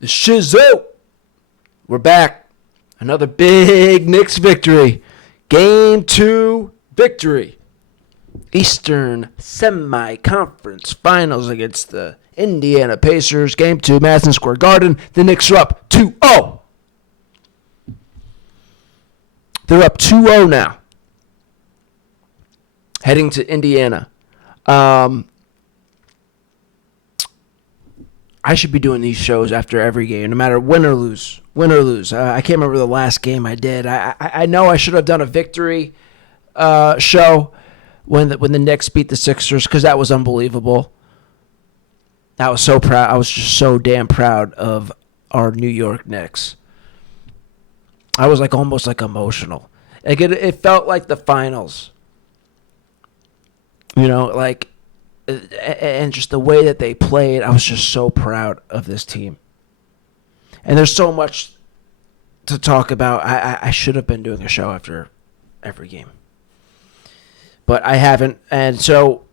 The Shizow. We're back. Another big Knicks victory. Game 2 victory. Eastern Semi-Conference Finals against the Indiana Pacers. Game 2, Madison Square Garden. The Knicks are up 2-0. They're up 2-0 now. Heading to Indiana. I should be doing these shows after every game, no matter win or lose. Win or lose. I can't remember the last game I did. I know I should have done a victory show when the Knicks beat the Sixers, because that was unbelievable. I was so proud. I was just so damn proud of our New York Knicks. I was almost emotional. It felt like the finals. And just the way that they played, I was just so proud of this team. And there's so much to talk about. I should have been doing a show after every game. But I haven't. And so,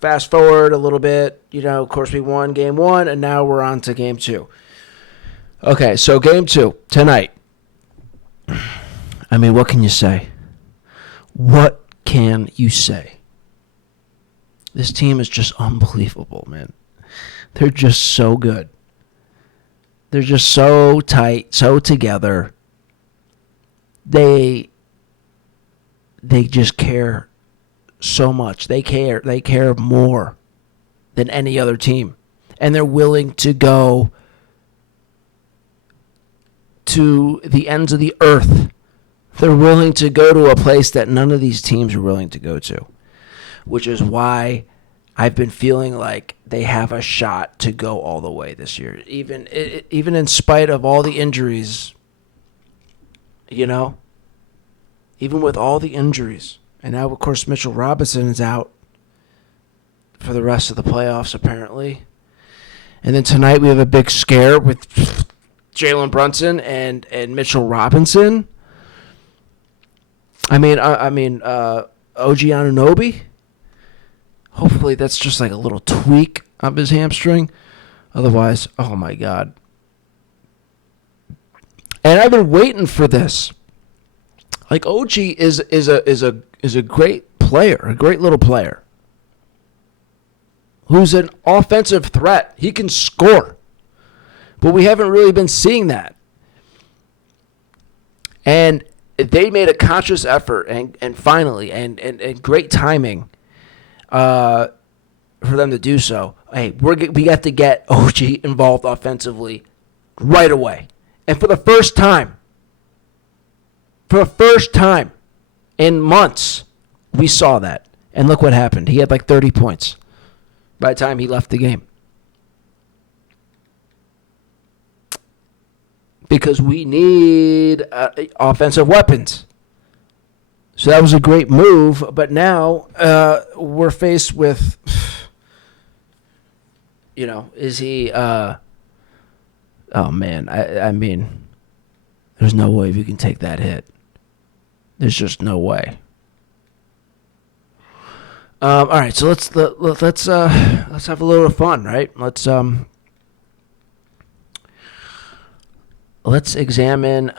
fast forward a little bit. Of course, we won game 1, and now we're on to game 2. Okay, so game 2, tonight. I mean, what can you say? What can you say? This team is just unbelievable, man. They're just so good. They're just so tight, so together. They just care so much. They care more than any other team. And they're willing to go to the ends of the earth. They're willing to go to a place that none of these teams are willing to go to, which is why I've been feeling like they have a shot to go all the way this year, even in spite of all the injuries, even with all the injuries. And now, of course, Mitchell Robinson is out for the rest of the playoffs, apparently. And then tonight we have a big scare with Jalen Brunson and Mitchell Robinson. OG Anunoby. Hopefully that's just a little tweak of his hamstring. Otherwise, oh my God. And I've been waiting for this. OG is a great player, a great little player, who's an offensive threat. He can score. But we haven't really been seeing that. And they made a conscious effort and finally and great timing for them to do so. Hey, we got to get OG involved offensively right away. And for the first time in months, we saw that. And look what happened. He had 30 points by the time he left the game. Because we need offensive weapons. So that was a great move, but now we're faced with, is he, oh man, I mean, there's no way we can take that hit. There's just no way. All right, so let's have a little fun, right? Let's examine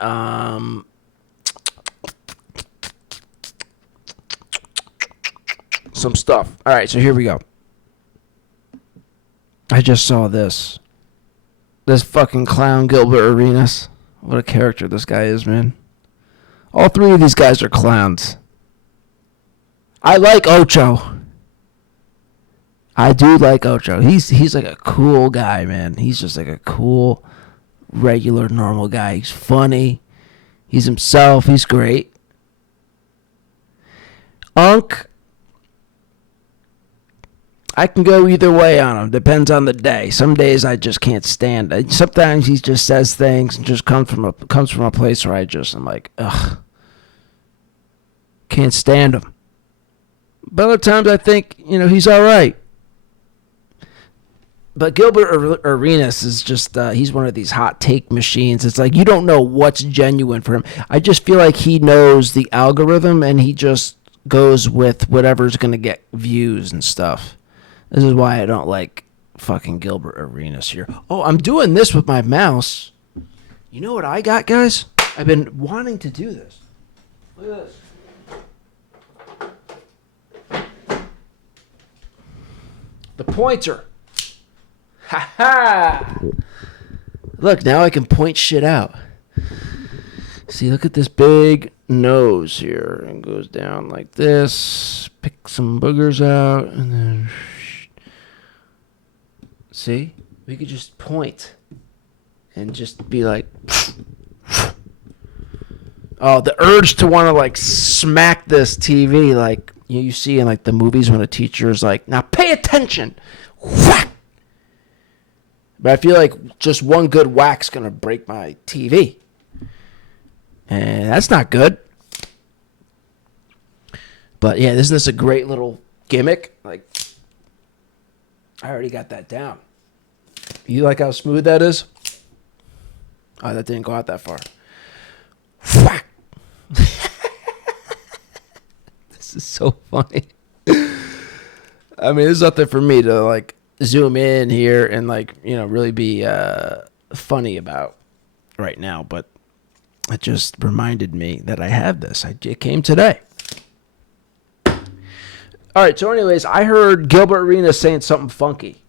some stuff. All right, so here we go. I just saw this. This fucking clown Gilbert Arenas. What a character this guy is, man. All 3 of these guys are clowns. I like Ocho. I do like Ocho. He's a cool guy, man. He's just a cool, regular, normal guy. He's funny. He's himself. He's great. Unc, I can go either way on him. Depends on the day. Some days I just can't stand it. Sometimes he just says things and just comes from a place where I'm like, ugh, can't stand him. But other times I think, he's all right. But Gilbert Arenas is just, he's one of these hot take machines. It's you don't know what's genuine for him. I just feel like he knows the algorithm and he just goes with whatever's going to get views and stuff. This is why I don't like fucking Gilbert Arenas here. Oh, I'm doing this with my mouse. You know what I got, guys? I've been wanting to do this. Look at this. The pointer. Ha ha! Look, now I can point shit out. See, look at this big nose here. It goes down like this. Pick some boogers out, and then... See? We could just point and just be like... Oh, the urge to want to, like, smack this TV like you see in, like, the movies when a teacher's like, now pay attention! Whack! But I feel like just one good whack's going to break my TV. And that's not good. But yeah, isn't this a great little gimmick? Like, I already got that down. You like how smooth that is? Oh, that didn't go out that far. Whack! This is so funny. I mean, there's nothing for me to, like, zoom in here and, like, you know, really be funny about right now. But it just reminded me that I have this. It came today. All right. So, anyways, I heard Gilbert Arenas saying something funky.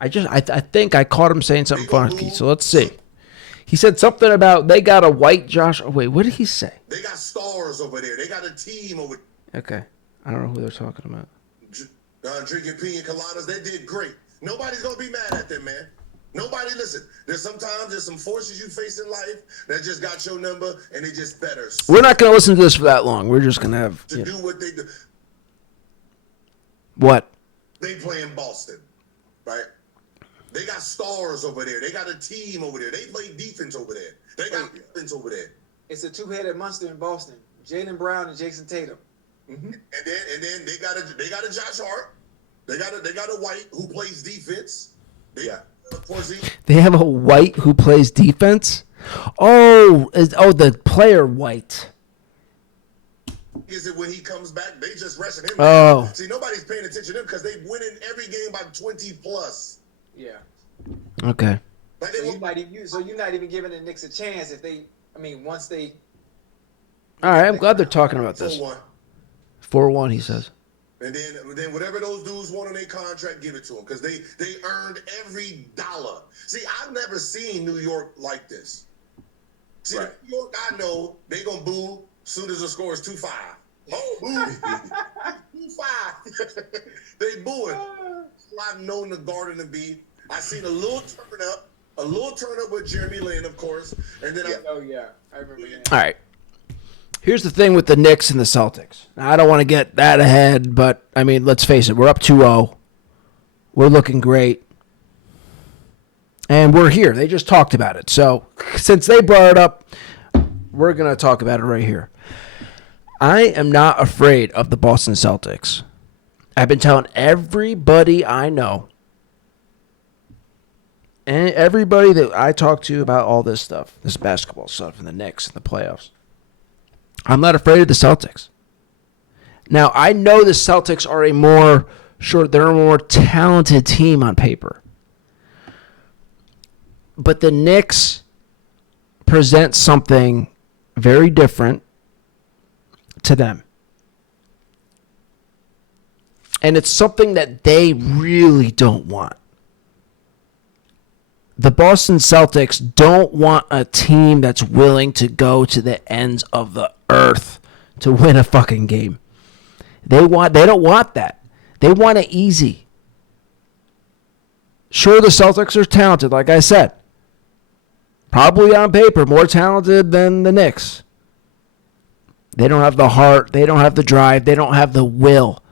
I think I caught him saying something funky. So let's see. He said something about they got a white Josh. Oh, wait, what did he say? They got stars over there. They got a team over there. Okay. I don't know who they're talking about. Drinking pina coladas. They did great. Nobody's going to be mad at them, man. Nobody, listen, there's some forces you face in life that just got your number, and they just better. We're not going to listen to this for that long. We're just going to have... To do what they do. What? They play in Boston, right? They got stars over there. They got a team over there. They play defense over there. They got defense over there. It's a two-headed monster in Boston. Jaylen Brown and Jason Tatum. Mm-hmm. And then they got a Josh Hart. They got a White who plays defense. They have a White who plays defense? The player White. Is it when he comes back? They just resting him. Oh. See, nobody's paying attention to him because they win in every game by 20 plus. Yeah. Okay. So you're not even giving the Knicks a chance if they. I mean, once they. All right, I'm glad they're talking about this. 4-1. 4-1, he says. And then whatever those dudes want on their contract, give it to them because they earned every dollar. See, I've never seen New York like this. See, right. New York, I know they gonna boo as soon as the score is 2-5. Oh, boo! 2-5. They booing. I've known the Garden to be. I seen a little turn up with Jeremy Lin, of course, and then I remember that. All right. Here's the thing with the Knicks and the Celtics. Now, I don't want to get that ahead, but, I mean, let's face it. We're up 2-0. We're looking great. And we're here. They just talked about it. So, since they brought it up, we're going to talk about it right here. I am not afraid of the Boston Celtics. I've been telling everybody I know and everybody that I talk to about all this stuff, this basketball stuff and the Knicks and the playoffs. I'm not afraid of the Celtics. Now, I know the Celtics are they're a more talented team on paper. But the Knicks present something very different to them. And it's something that they really don't want. The Boston Celtics don't want a team that's willing to go to the ends of the earth to win a fucking game. They don't want that. They want it easy. Sure, the Celtics are talented, like I said. Probably on paper, more talented than the Knicks. They don't have the heart. They don't have the drive. They don't have the will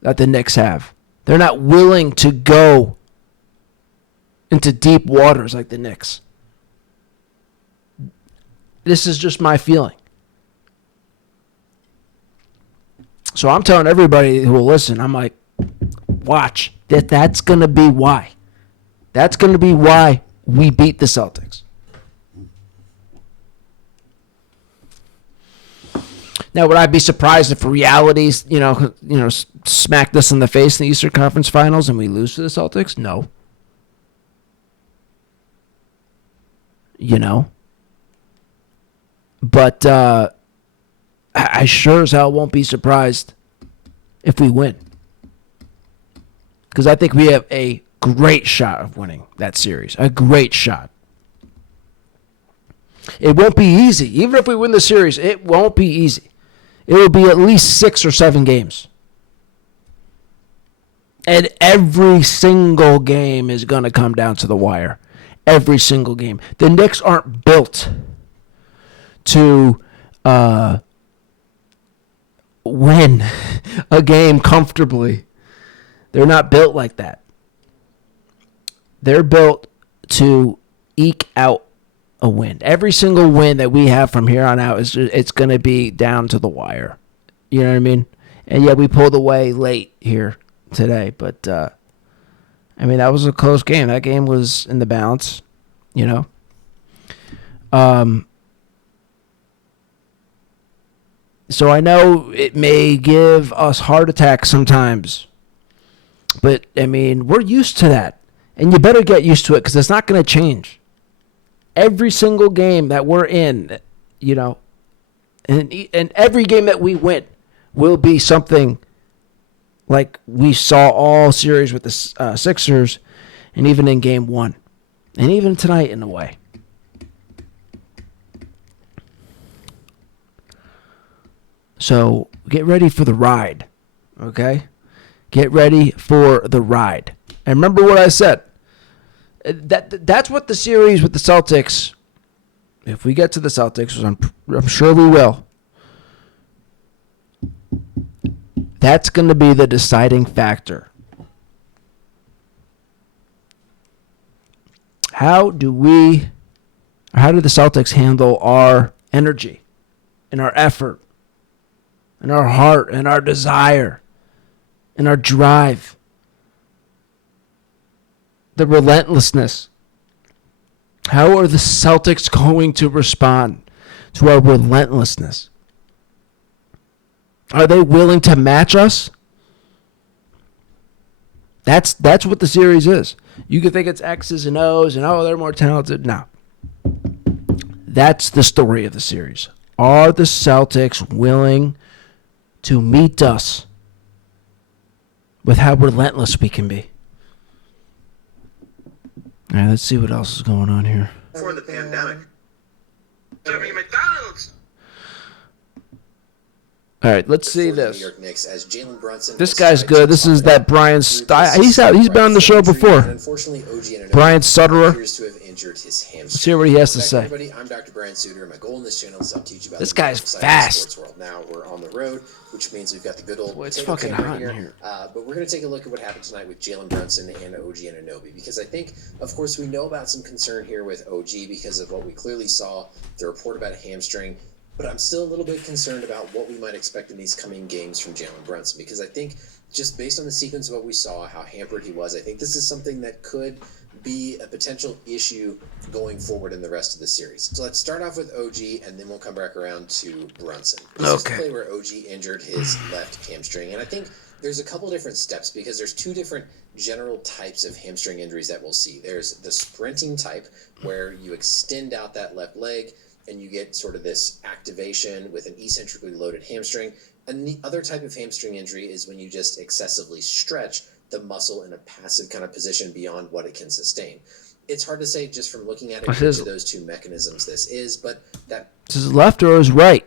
that the Knicks have. They're not willing to go into deep waters like the Knicks. This is just my feeling. So I'm telling everybody who will listen, I'm like, watch. That's going to be why. That's going to be why we beat the Celtics. Now, would I be surprised if realities, smacked us in the face in the Eastern Conference Finals and we lose to the Celtics? No. You know? But I sure as hell won't be surprised if we win. Because I think we have a great shot of winning that series. A great shot. It won't be easy. Even if we win the series, it won't be easy. It will be at least 6 or 7 games. And every single game is going to come down to the wire. Every single game. The Knicks aren't built to win a game comfortably. They're not built like that. They're built to eke out a win. Every single win that we have from here on out it's going to be down to the wire. You know what I mean? And yeah, we pulled away late here today, but I mean that was a close game. That game was in the balance, you know. So I know it may give us heart attacks sometimes, but I mean we're used to that, and you better get used to it because it's not going to change. Every single game that we're in, you know, and every game that we win will be something like we saw all series with the Sixers, and even in Game 1, and even tonight in a way. So get ready for the ride, okay? Get ready for the ride. And remember what I said. That's what the series with the Celtics, if we get to the Celtics, which I'm sure we will, that's going to be the deciding factor. How do the Celtics handle our energy and our effort and our heart and our desire and our drive? The relentlessness. How are the Celtics going to respond to our relentlessness? Are they willing to match us? That's what the series is. You can think it's X's and O's and, oh, they're more talented. No. That's the story of the series. Are the Celtics willing to meet us with how relentless we can be? All right, let's see what else is going on here. Before the pandemic. McDonald's. All right, let's see For the this. New York Knicks, as Jalen Brunson This was guy's tied good. to This is Florida. that Brian. He's been on the show Injury, before. and unfortunately, OG Anunoby Brian Sutterer. appears to have injured his hamstring. Let's hear what he has to Welcome say. back, everybody. I'm Dr. Brian Suter, and my goal in this channel is to teach you about This the guy's medical side fast. of the sports world. Now we're on the road, which means we've got the good old Boy, it's potato fucking camera hot in here. But we're going to take a look at what happened tonight with Jalen Brunson and OG Anunoby, because I think, of course, we know about some concern here with OG because of what we clearly saw, the report about a hamstring. But I'm still a little bit concerned about what we might expect in these coming games from Jalen Brunson, because I think just based on the sequence of what we saw, how hampered he was, I think this is something that could be a potential issue going forward in the rest of the series. So let's start off with OG, and then we'll come back around to Brunson. This is the play where OG injured his left hamstring, and I think there's a couple different steps because there's two different general types of hamstring injuries that we'll see. There's the sprinting type, where you extend out that left leg, and you get sort of this activation with an eccentrically loaded hamstring. And the other type of hamstring injury is when you just excessively stretch the muscle in a passive kind of position beyond what it can sustain. It's hard to say just from looking at it which of those two mechanisms this is, but that Is his left or his right?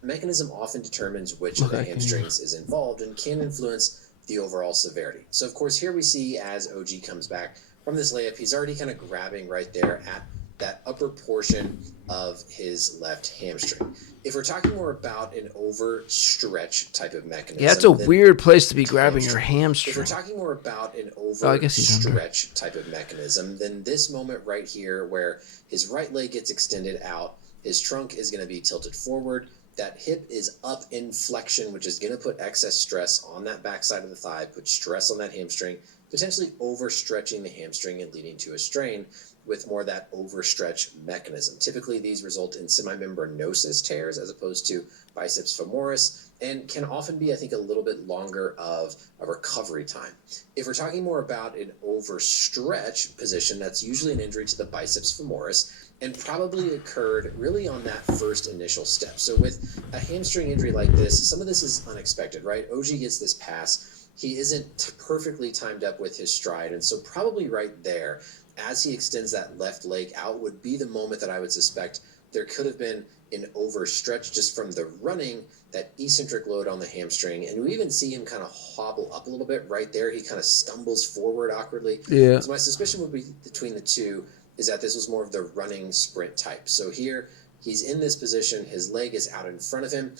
mechanism often determines which of the hamstrings is involved and can influence the overall severity. So, of course, here we see as OG comes back from this layup, he's already kind of grabbing right there at that upper portion of his left hamstring. If we're talking more about an overstretch type of mechanism, Yeah, that's a weird place to be grabbing your If hamstring. we're talking more about an I guess he's under. overstretch type of mechanism, then this moment right here where his right leg gets extended out, his trunk is going to be tilted forward, that hip is up in flexion, which is going to put excess stress on that backside of the thigh, put stress on that hamstring. potentially overstretching the hamstring and leading to a strain with more of that overstretch mechanism. Typically, these result in semimembranosus tears as opposed to biceps femoris, and can often be, I think, a little bit longer of a recovery time. If we're talking more about an overstretch position, that's usually an injury to the biceps femoris, and probably occurred really on that first initial step. So with a hamstring injury like this, some of this is unexpected, right? OG gets this pass. He isn't perfectly timed up with his stride, and so probably right there, as he extends that left leg out, would be the moment that I would suspect there could have been an overstretch just from the running, that eccentric load on the hamstring. And we even see him kind of hobble up a little bit right there. He kind of stumbles forward awkwardly. Yeah. So my suspicion would be between the two is that this was more of the running sprint type. So here he's in this position, his leg is out in front of him.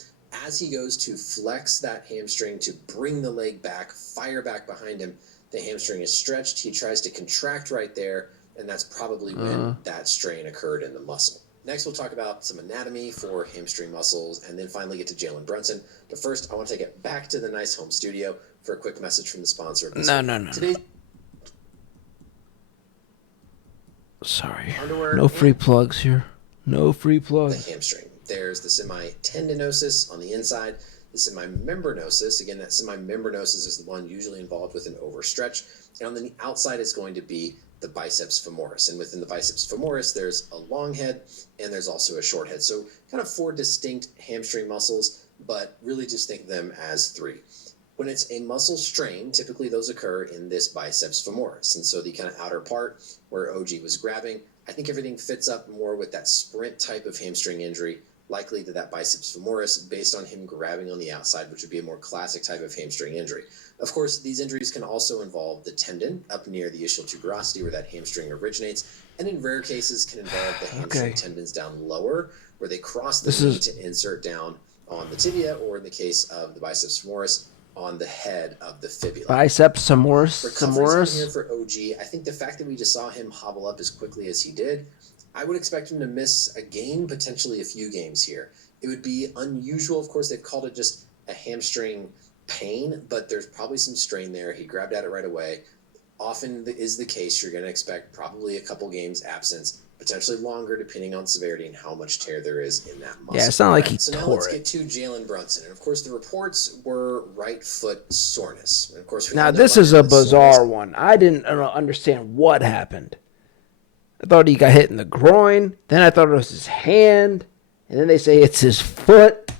As he goes to flex that hamstring to bring the leg back, fire back behind him, the hamstring is stretched. He tries to contract right there, and that's probably when that strain occurred in the muscle. Next, we'll talk about some anatomy for hamstring muscles, and then finally get to Jalen Brunson. But first, I want to take it back to the nice home studio for a quick message from the sponsor of this No. Today's Sorry. underwear No free plugs here. No free the plugs. hamstring. There's the semitendinosus on the inside, the semimembranosus. Again, that semimembranosus is the one usually involved with an overstretch. And on the outside is going to be the biceps femoris. And within the biceps femoris, there's a long head and there's also a short head. So kind of 4 distinct hamstring muscles, but really just think of them as 3. When it's a muscle strain, typically those occur in this biceps femoris. And so the kind of outer part where OG was grabbing, I think everything fits up more with that sprint type of hamstring injury, likely to that biceps femoris based on him grabbing on the outside, which would be a more classic type of hamstring injury. Of course, these injuries can also involve the tendon up near the ischial tuberosity where that hamstring originates, and in rare cases can involve the hamstring tendons down lower where they cross the knee to insert down on the tibia, or in the case of the biceps femoris, on the head of the fibula. Biceps femoris. Recovery's here for OG. I think the fact that we just saw him hobble up as quickly as he did, I would expect him to miss a game, potentially a few games here. It would be unusual. Of course, they've called it just a hamstring pain, but there's probably some strain there. He grabbed at it right away. Often is the case, you're going to expect probably a couple games absence, potentially longer depending on severity and how much tear there is in that muscle. Yeah, it's not like he So now tore let's it. get to Jalen Brunson. And of course, the reports were right foot soreness. And of course, we Now, all know this about is a the bizarre soreness. one. I didn't understand what happened. I thought he got hit in the groin. Then I thought it was his hand. And then they say it's his foot.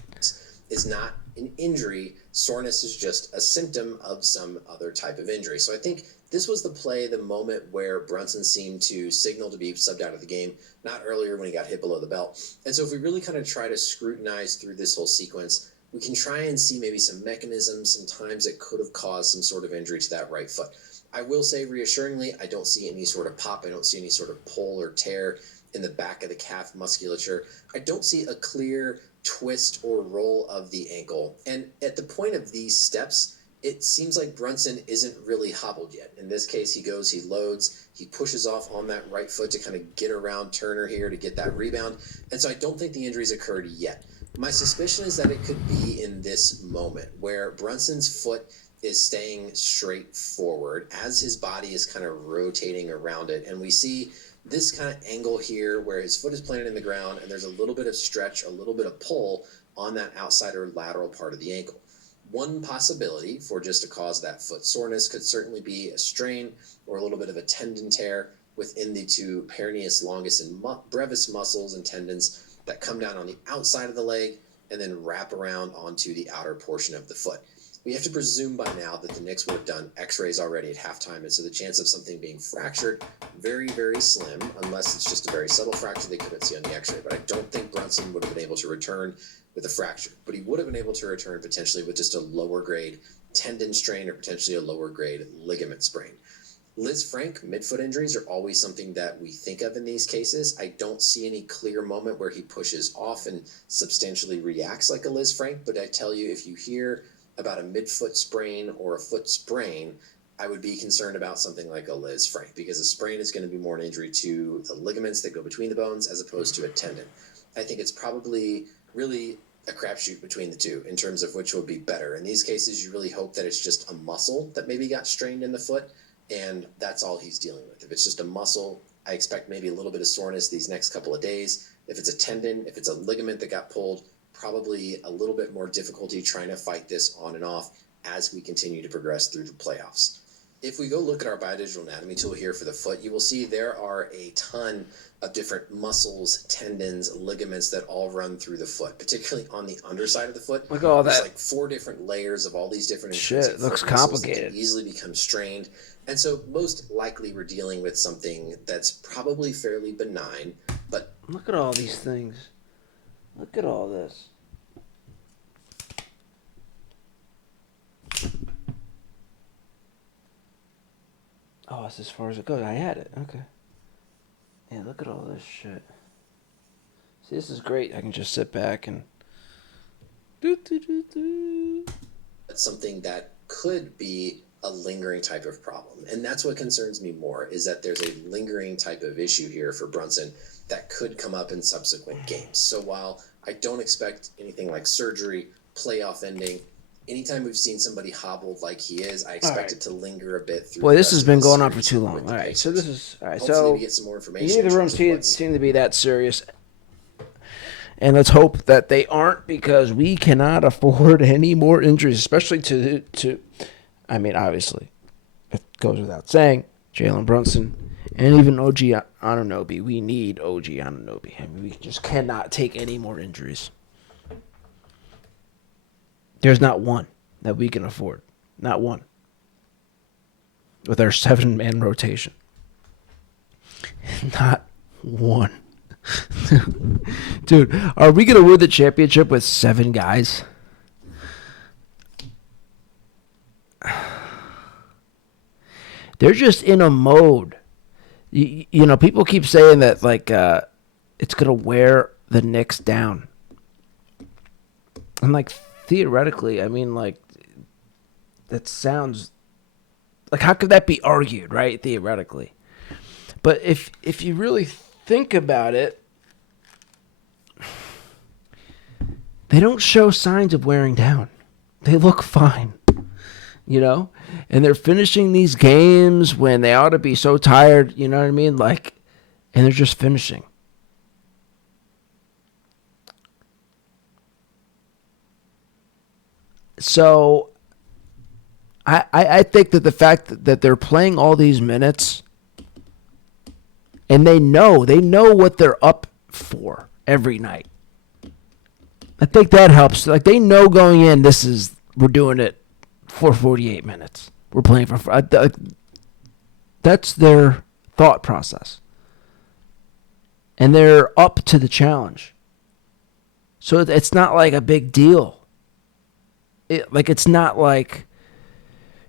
Is not an injury. Soreness is just a symptom of some other type of injury. So I think this was the play, the moment where Brunson seemed to signal to be subbed out of the game, not earlier when he got hit below the belt. And so if we really kind of try to scrutinize through this whole sequence, we can try and see maybe some mechanisms, some times it could have caused some sort of injury to that right foot. I will say reassuringly, I don't see any sort of pop. I don't see any sort of pull or tear in the back of the calf musculature. I don't see a clear twist or roll of the ankle. And at the point of these steps, it seems like Brunson isn't really hobbled yet. In this case, he goes, he loads, he pushes off on that right foot to kind of get around Turner here to get that rebound. And so I don't think the injury's occurred yet. My suspicion is that it could be in this moment where Brunson's foot is staying straight forward as his body is kind of rotating around it. And we see this kind of angle here where his foot is planted in the ground and there's a little bit of stretch, a little bit of pull on that outside or lateral part of the ankle. One possibility for just to cause that foot soreness could certainly be a strain or a little bit of a tendon tear within the 2 peroneus longus and brevis muscles and tendons that come down on the outside of the leg and then wrap around onto the outer portion of the foot. We have to presume by now that the Knicks would have done x-rays already at halftime, and so the chance of something being fractured, very, very slim, unless it's just a very subtle fracture they couldn't see on the x-ray. But I don't think Brunson would have been able to return with a fracture, but he would have been able to return potentially with just a lower grade tendon strain or potentially a lower grade ligament sprain. Liz Frank, midfoot injuries are always something that we think of in these cases. I don't see any clear moment where he pushes off and substantially reacts like a Liz Frank, but I tell you, if you hear about a midfoot sprain or a foot sprain, I would be concerned about something like a Liz Frank, because a sprain is going to be more an injury to the ligaments that go between the bones as opposed to a tendon. I think it's probably really a crapshoot between the two in terms of which will be better. In these cases, you really hope that it's just a muscle that maybe got strained in the foot and that's all he's dealing with. If it's just a muscle, I expect maybe a little bit of soreness these next couple of days. If it's a tendon, if it's a ligament that got pulled, probably a little bit more difficulty trying to fight this on and off as we continue to progress through the playoffs. If we go look at our biodigital anatomy tool here for the foot, you will see there are a ton of different muscles, tendons, ligaments that all run through the foot, particularly on the underside of the foot. Look at all There's that. like 4 different layers of all these different Shit, intrinsic looks foot muscles that complicated. can easily become strained. And so most likely we're dealing with something that's probably fairly benign, but Look at all these things. Look at all this. Oh, that's as far as it goes. I had it. Okay. Yeah, look at all this shit. See, this is great. I can just sit back and... it's something that could be a lingering type of problem. And that's what concerns me more, is that there's a lingering type of issue here for Brunson that could come up in subsequent games. So while I don't expect anything like surgery, playoff ending, anytime we've seen somebody hobbled like he is, I expect right. it to linger a bit through. Boy, the this rest has of been the going on for series too with long. the All right, so Pacers. this is... All right, Hopefully so... we get some more information. Neither in room terms of what's- seem to be that serious. And let's hope that they aren't, because we cannot afford any more injuries, especially to I mean, obviously, it goes without saying, Jalen Brunson and even OG Anunoby. We need OG Anunoby. I mean, we just cannot take any more injuries. There's not one that we can afford. Not one. With our 7-man rotation. Not one. Dude, are we going to win the championship with 7 guys? They're just in a mode. You know, people keep saying that, like, it's going to wear the Knicks down. And, like, theoretically, I mean, like, that sounds... Like, how could that be argued, right? Theoretically. But if you really think about it, they don't show signs of wearing down. They look fine, you know? And they're finishing these games when they ought to be so tired, you know what I mean? Like, and they're just finishing. So, I think that the fact that they're playing all these minutes, and they know what they're up for every night. I think that helps. Like, they know going in, we're doing it for 48 minutes. We're playing for... that's their thought process. And they're up to the challenge. So it's not like a big deal. It's not like...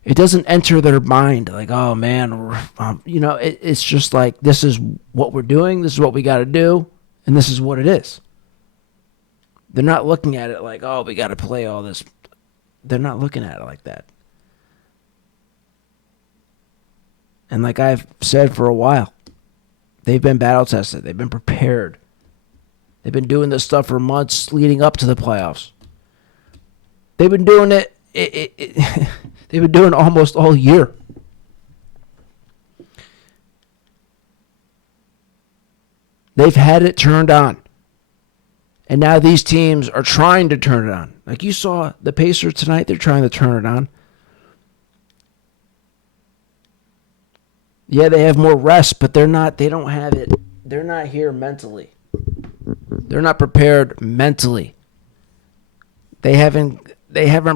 It doesn't enter their mind like, oh, man, it's just like, this is what we're doing, this is what we got to do, and this is what it is. They're not looking at it like, oh, we got to play all this. They're not looking at it like that. And like I've said for a while, they've been battle tested. They've been prepared. They've been doing this stuff for months leading up to the playoffs. They've been doing it. They've been doing it almost all year. They've had it turned on. And now these teams are trying to turn it on. Like you saw the Pacers tonight, they're trying to turn it on. Yeah, they have more rest, but they don't have it. They're not here mentally. They're not prepared mentally. They haven't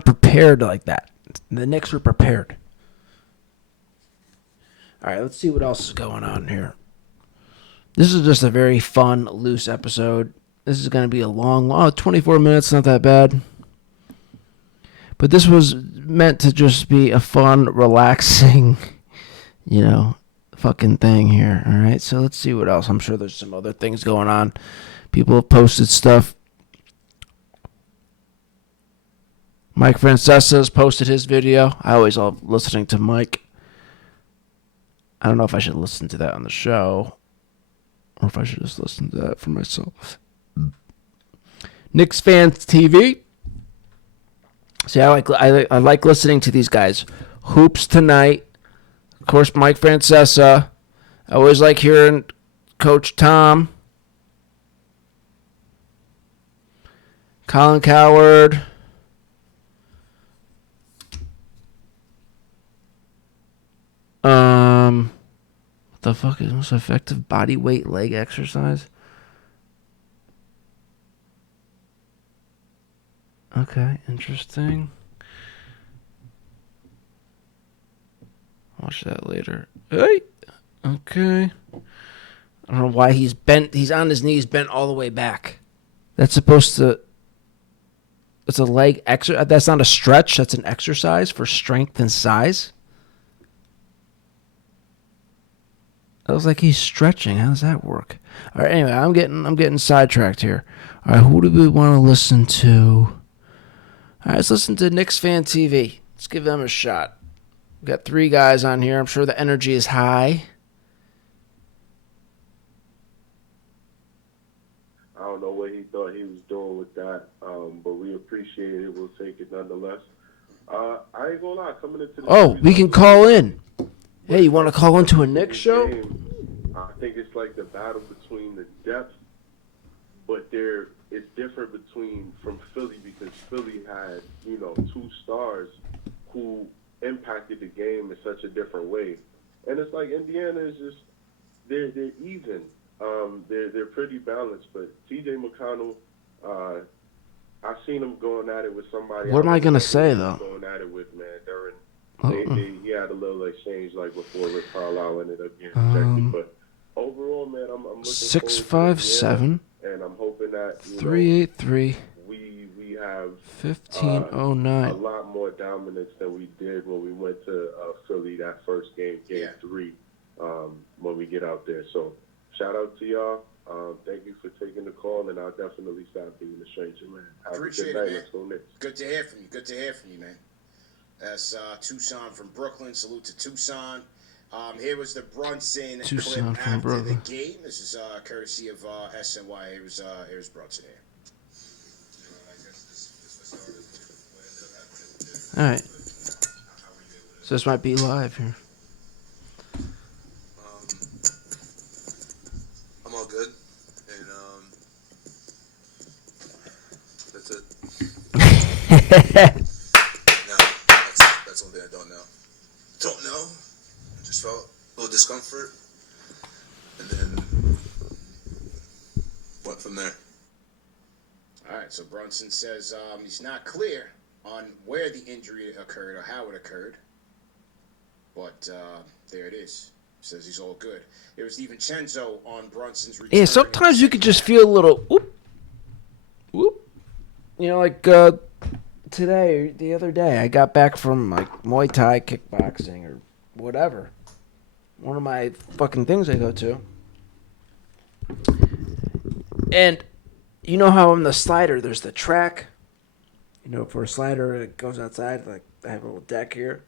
prepared like that. The Knicks were prepared. All right, let's see what else is going on here. This is just a very fun, loose episode. This is going to be a long 24 minutes, not that bad. But this was meant to just be a fun, relaxing, fucking thing here. All right, so let's see what else. I'm sure there's some other things going on. People have posted stuff. Mike Francesa has posted his video. I always love listening to Mike. I don't know if I should listen to that on the show or if I should just listen to that for myself. Knicks Fans TV. See, I like listening to these guys. Hoops Tonight, Of course, Mike Francesa. I always like hearing Coach Tom. Colin Coward. What the fuck is most effective body weight leg exercise? Okay, interesting. Watch that later. Hey, okay. I don't know why he's bent. He's on his knees, bent all the way back. That's supposed to. It's a leg exercise. That's not a stretch. That's an exercise for strength and size. It looks like he's stretching. How does that work? All right. Anyway, I'm getting sidetracked here. All right. Who do we want to listen to? All right. Let's listen to Knicks Fan TV. Let's give them a shot. We've got 3 guys on here. I'm sure the energy is high. I don't know what he thought he was doing with that, but we appreciate it. We'll take it nonetheless. I ain't gonna lie, coming into the Oh, series, we can call in. Hey, you want to call into a Knicks show? I think it's like the battle between the depth, but it's different from Philly because Philly had 2 stars who impacted the game in such a different way, and it's like Indiana is just they're even. They're pretty balanced, but T.J. McConnell, I've seen him going at it with somebody. What am I gonna say though? Going at it with man, he had a little exchange like before with Carlisle ended up getting rejected. But overall, man, I'm looking 657 and I'm hoping that 383 we have 1509. a lot more dominance than we did when we went to Philly that first game 3, when we get out there. So. Shout out to y'all. Thank you for taking the call, and I'll definitely stop being a stranger, man. Have Appreciate a good night. it, man. Let's go Knicks. Good to hear from you. Good to hear from you, man. That's Tucson from Brooklyn. Salute to Tucson. Here was the Brunson Tucson clip from after Brooklyn. the game. This is courtesy of SNY. Here's Brunson here. All right. So this might be live here. I'm all good, and that's it. No, that's one thing I don't know. I just felt a little discomfort, and then went from there. All right, so Brunson says he's not clear on where the injury occurred or how it occurred, but there it is. Says he's all good. It was DiVincenzo on Brunson's return. Yeah, sometimes you could just feel a little whoop, whoop. Like today or the other day, I got back from like Muay Thai, kickboxing, or whatever. One of my fucking things I go to. And you know how on the slider there's the track? For a slider it goes outside, like I have a little deck here.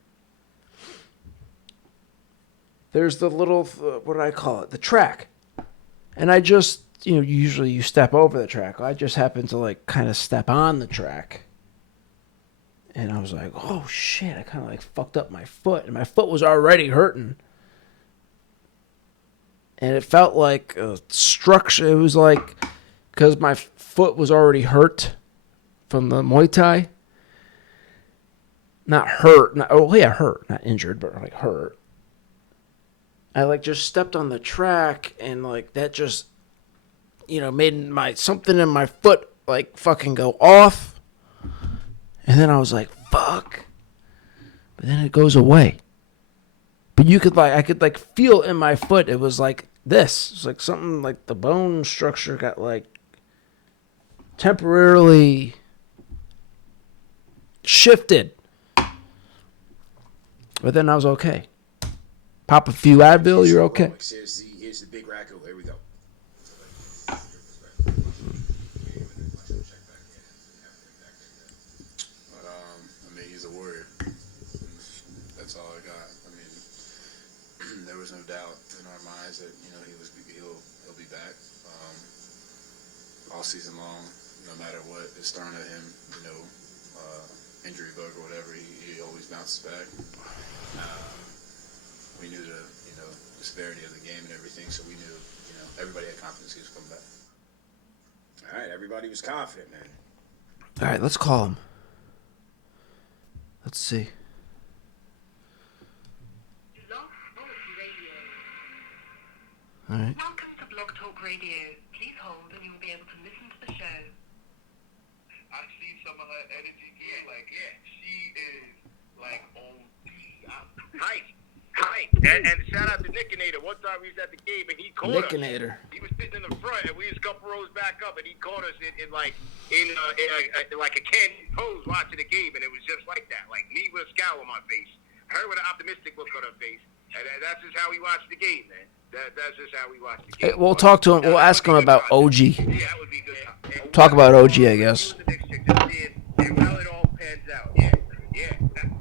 There's the little, what do I call it? The track. And I just, usually you step over the track. I just happened to like kind of step on the track. And I was like, oh shit, I kind of like fucked up my foot. And my foot was already hurting. And it felt like a structure. It was like, because my foot was already hurt from the Muay Thai. Not hurt. Hurt. Not injured, but like hurt. I like just stepped on the track and like that just, made something in my foot like fucking go off. And then I was like, fuck. But then it goes away. But I could feel in my foot. It was like this. It's like something like the bone structure got like temporarily shifted. But then I was okay. Pop a few Advil, you're okay. Here's the big ragu. Here we go. But he's a warrior. That's all I got. There was no doubt in our minds that he'll be back all season long, no matter what is thrown at him. Injury bug or whatever, he always bounces back. We knew the severity of the game and everything, so we knew everybody had confidence he was coming back. All right, everybody was confident, man. All right, let's call him. Let's see. All right. Welcome to Blog Talk Radio. Please hold and you will be able to listen to the show. I see some of her energy. She is like OD. Hi. And shout out to Nickinator. One time we was at the game and he caught us. Nickinator. He was sitting in the front and we was a couple rows back up and he caught us in like a candid pose watching the game, and it was just like that. Like me with a scowl on my face, her with an optimistic look on her face, and that's just how we watch the game, man. That's just how we watch the game. Hey, we'll talk to him. We'll ask him about OG. Yeah, that would be good. Talk about OG, I guess. And how it all pans out. Yeah,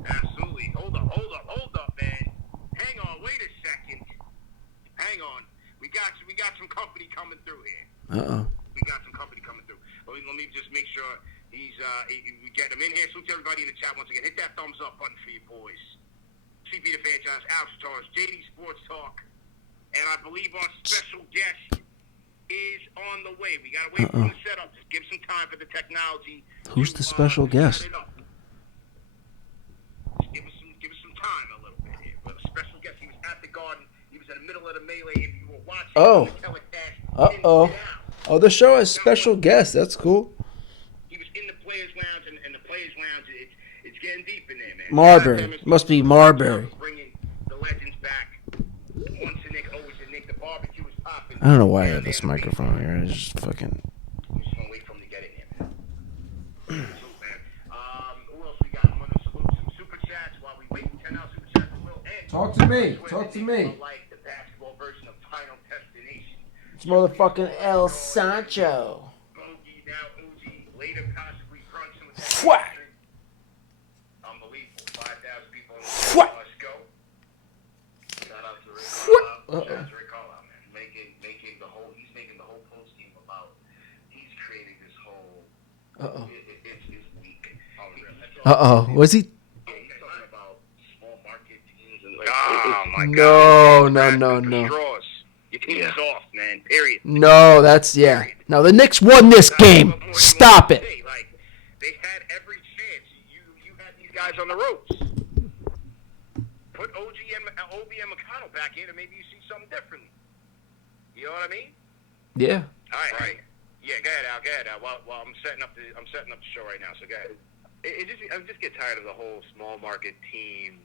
absolutely. Hold up, man. Hang on, wait a second. Hang on. We got some company coming through here. We got some company coming through. Let me just make sure we get him in here. So to everybody in the chat once again, hit that thumbs up button for you boys. CP the Franchise, Alex Torres, JD Sports Talk, and I believe our special guest is on the way. We gotta wait for him to set up. Just give some time for the technology. Who's the special guest? Set it up. Just give us some time a little bit here. But a special guest, he was at the Garden. He was in the middle of the melee. If you were watching the telecast, Oh, the show has special guests. That's cool. he was in the Players Lounge, and the Players Lounge, it's getting deep in there, man. Marbury. Must be Marbury. Bringing the legends back. Once a Nick, always a Nick. The barbecue is popping. I don't know why I have this microphone here. It's just fucking. I'm just gonna wait for him to get in here, man. Salute, man. Who else we got? I'm gonna salute some super chats while we wait. 10 out super chats as well. And Talk to me. Talk to me. like the basketball version of Final Destination. It's motherfucking El Sancho. Bogey, now OG, later possibly crunching with that. Whack. Unbelievable. 5,000 people on the What? Let's go. Shout out to Rick What? Carlisle. Shout out to Rick Carlisle, man. He's making the whole post team about, he's creating this whole, it's weak. Was he? He's talking about small market teams. And oh, my No, God. no. Straws. Your team is off, man. Period. No, that's yeah. No, the Knicks won this game. Stop it. Like, they had every chance. You had these guys on the ropes. Put OB and McConnell back in, and maybe you see something differently. You know what I mean? Yeah. All right. Yeah, go ahead, Al. While I'm setting up the show right now. So go ahead. I just get tired of the whole small market team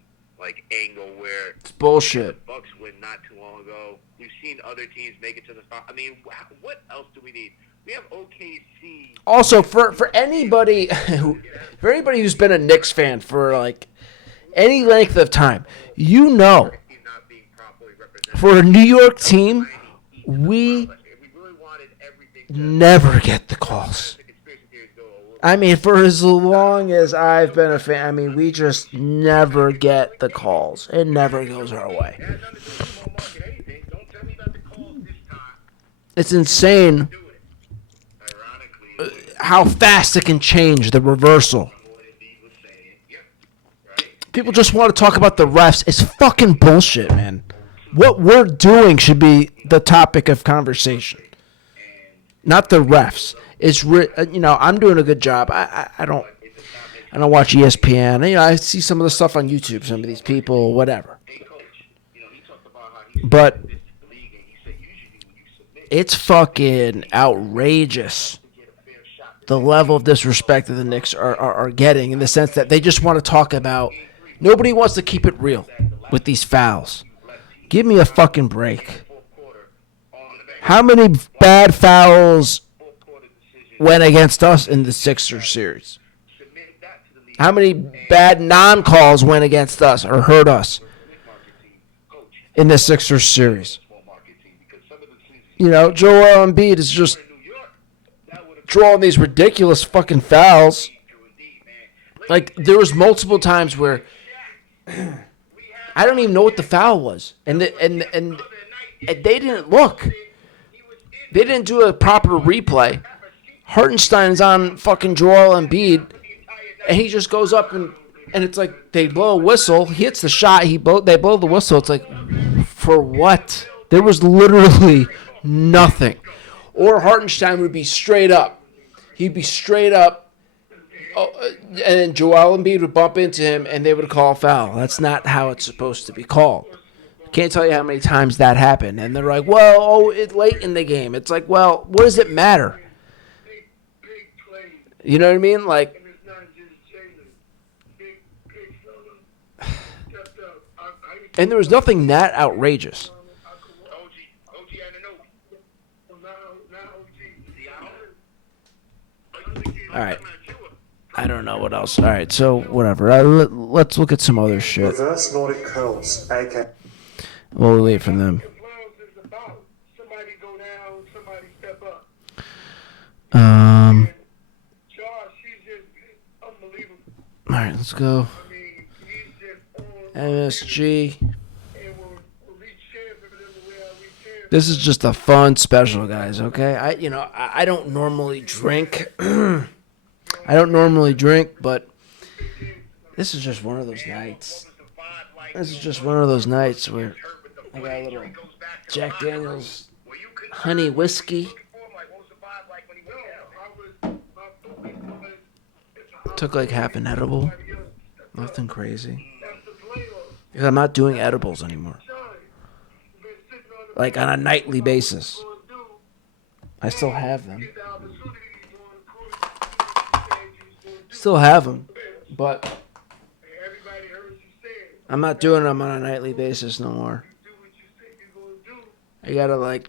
angle where It's bullshit. the Bucks win not too long ago. We've seen other teams make it to the final. I mean, what else do we need? We have OKC. Also, for anybody who's been a Knicks fan for any length of time, you know, Not being properly represented. for a New York team, we never get the calls. I mean, for as long as I've been a fan, I mean, we just never get the calls. It never goes our way. It has nothing to do with small market anything. Don't tell me about the calls this time. It's insane Do it. Ironically, how fast it can change, the reversal. what Embiid was saying. Yep. Right. People just want to talk about the refs. It's fucking bullshit, man. What we're doing should be the topic of conversation, not the refs. It's I'm doing a good job. I don't watch ESPN. I see some of the stuff on YouTube. Some of these people, whatever. Hey, Coach, he talked about how he's But in this league, and he said usually when you submit, it's fucking outrageous you get a fair shot. the level of disrespect that the Knicks are getting, in the sense that they just want to talk about. Nobody wants to keep it real with these fouls. Give me a fucking break. How many bad fouls went against us in the Sixers series? How many bad non-calls went against us or hurt us in the Sixers series? Joel Embiid is just drawing these ridiculous fucking fouls. There was multiple times where I don't even know what the foul was, and they didn't look. They didn't do a proper replay. Hartenstein's on fucking Joel Embiid, and he just goes up and And it's like they blow a whistle. He hits the shot. They blow the whistle. It's like, for what? There was literally nothing. Or Hartenstein would be straight up. He'd be straight up. Oh, and then Joel Embiid would bump into him, and they would call a foul. That's not how it's supposed to be called. Can't tell you how many times that happened. And they're like, well, it's late in the game. It's like, well, what does it matter? You know what I mean? Like, and there was nothing that outrageous. All right. I don't know what else. All right, so whatever. Let's look at some other shit. Reverse Nordic curls, aka. We'll wait for them. All right, let's go. MSG. This is just a fun special, guys. Okay, I don't normally drink. I don't normally drink, but this is just one of those nights. This is just one of those nights where I got a little Jack Daniel's honey whiskey. Took like half an edible. Nothing crazy. Because I'm not doing edibles anymore. Like on a nightly basis. I still have them. Still have them, but I'm not doing them on a nightly basis no more. I gotta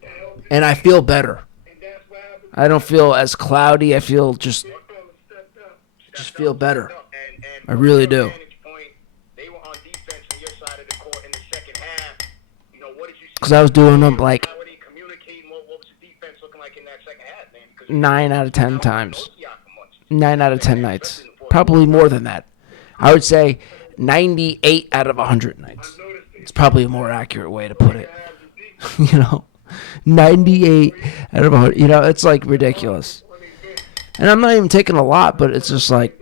and I feel better. I don't feel as cloudy. I feel just feel better. I really do. Because I was doing them 9 out of 10 times. 9 out of 10 nights. Probably more than that. I would say 98 out of 100 nights. It's probably a more accurate way to put it. 98 out of 100. It's like ridiculous. And I'm not even taking a lot, but it's just like,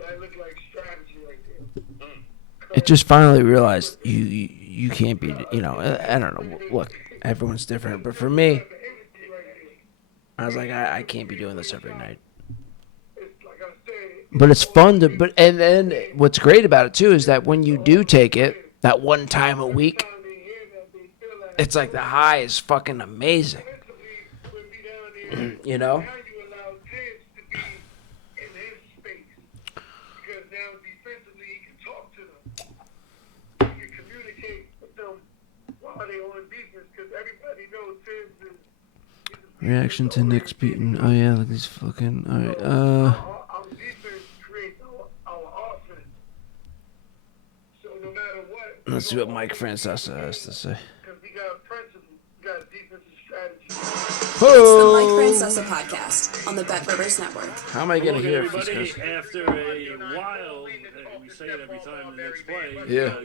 it just finally realized you can't be, I don't know. Look, everyone's different. But for me, I was like, I can't be doing this every night. But it's fun and then what's great about it too is that when you do take it, that one time a week, it's like the high is fucking amazing. Reaction to Knicks beating. Oh yeah, look at these fucking. All right. Let's see what Mike Francesa has to say. It's the Mike Francesa podcast on the Bet Rivers Network. How am I going to hear if after a while, we say it every time the Knicks play,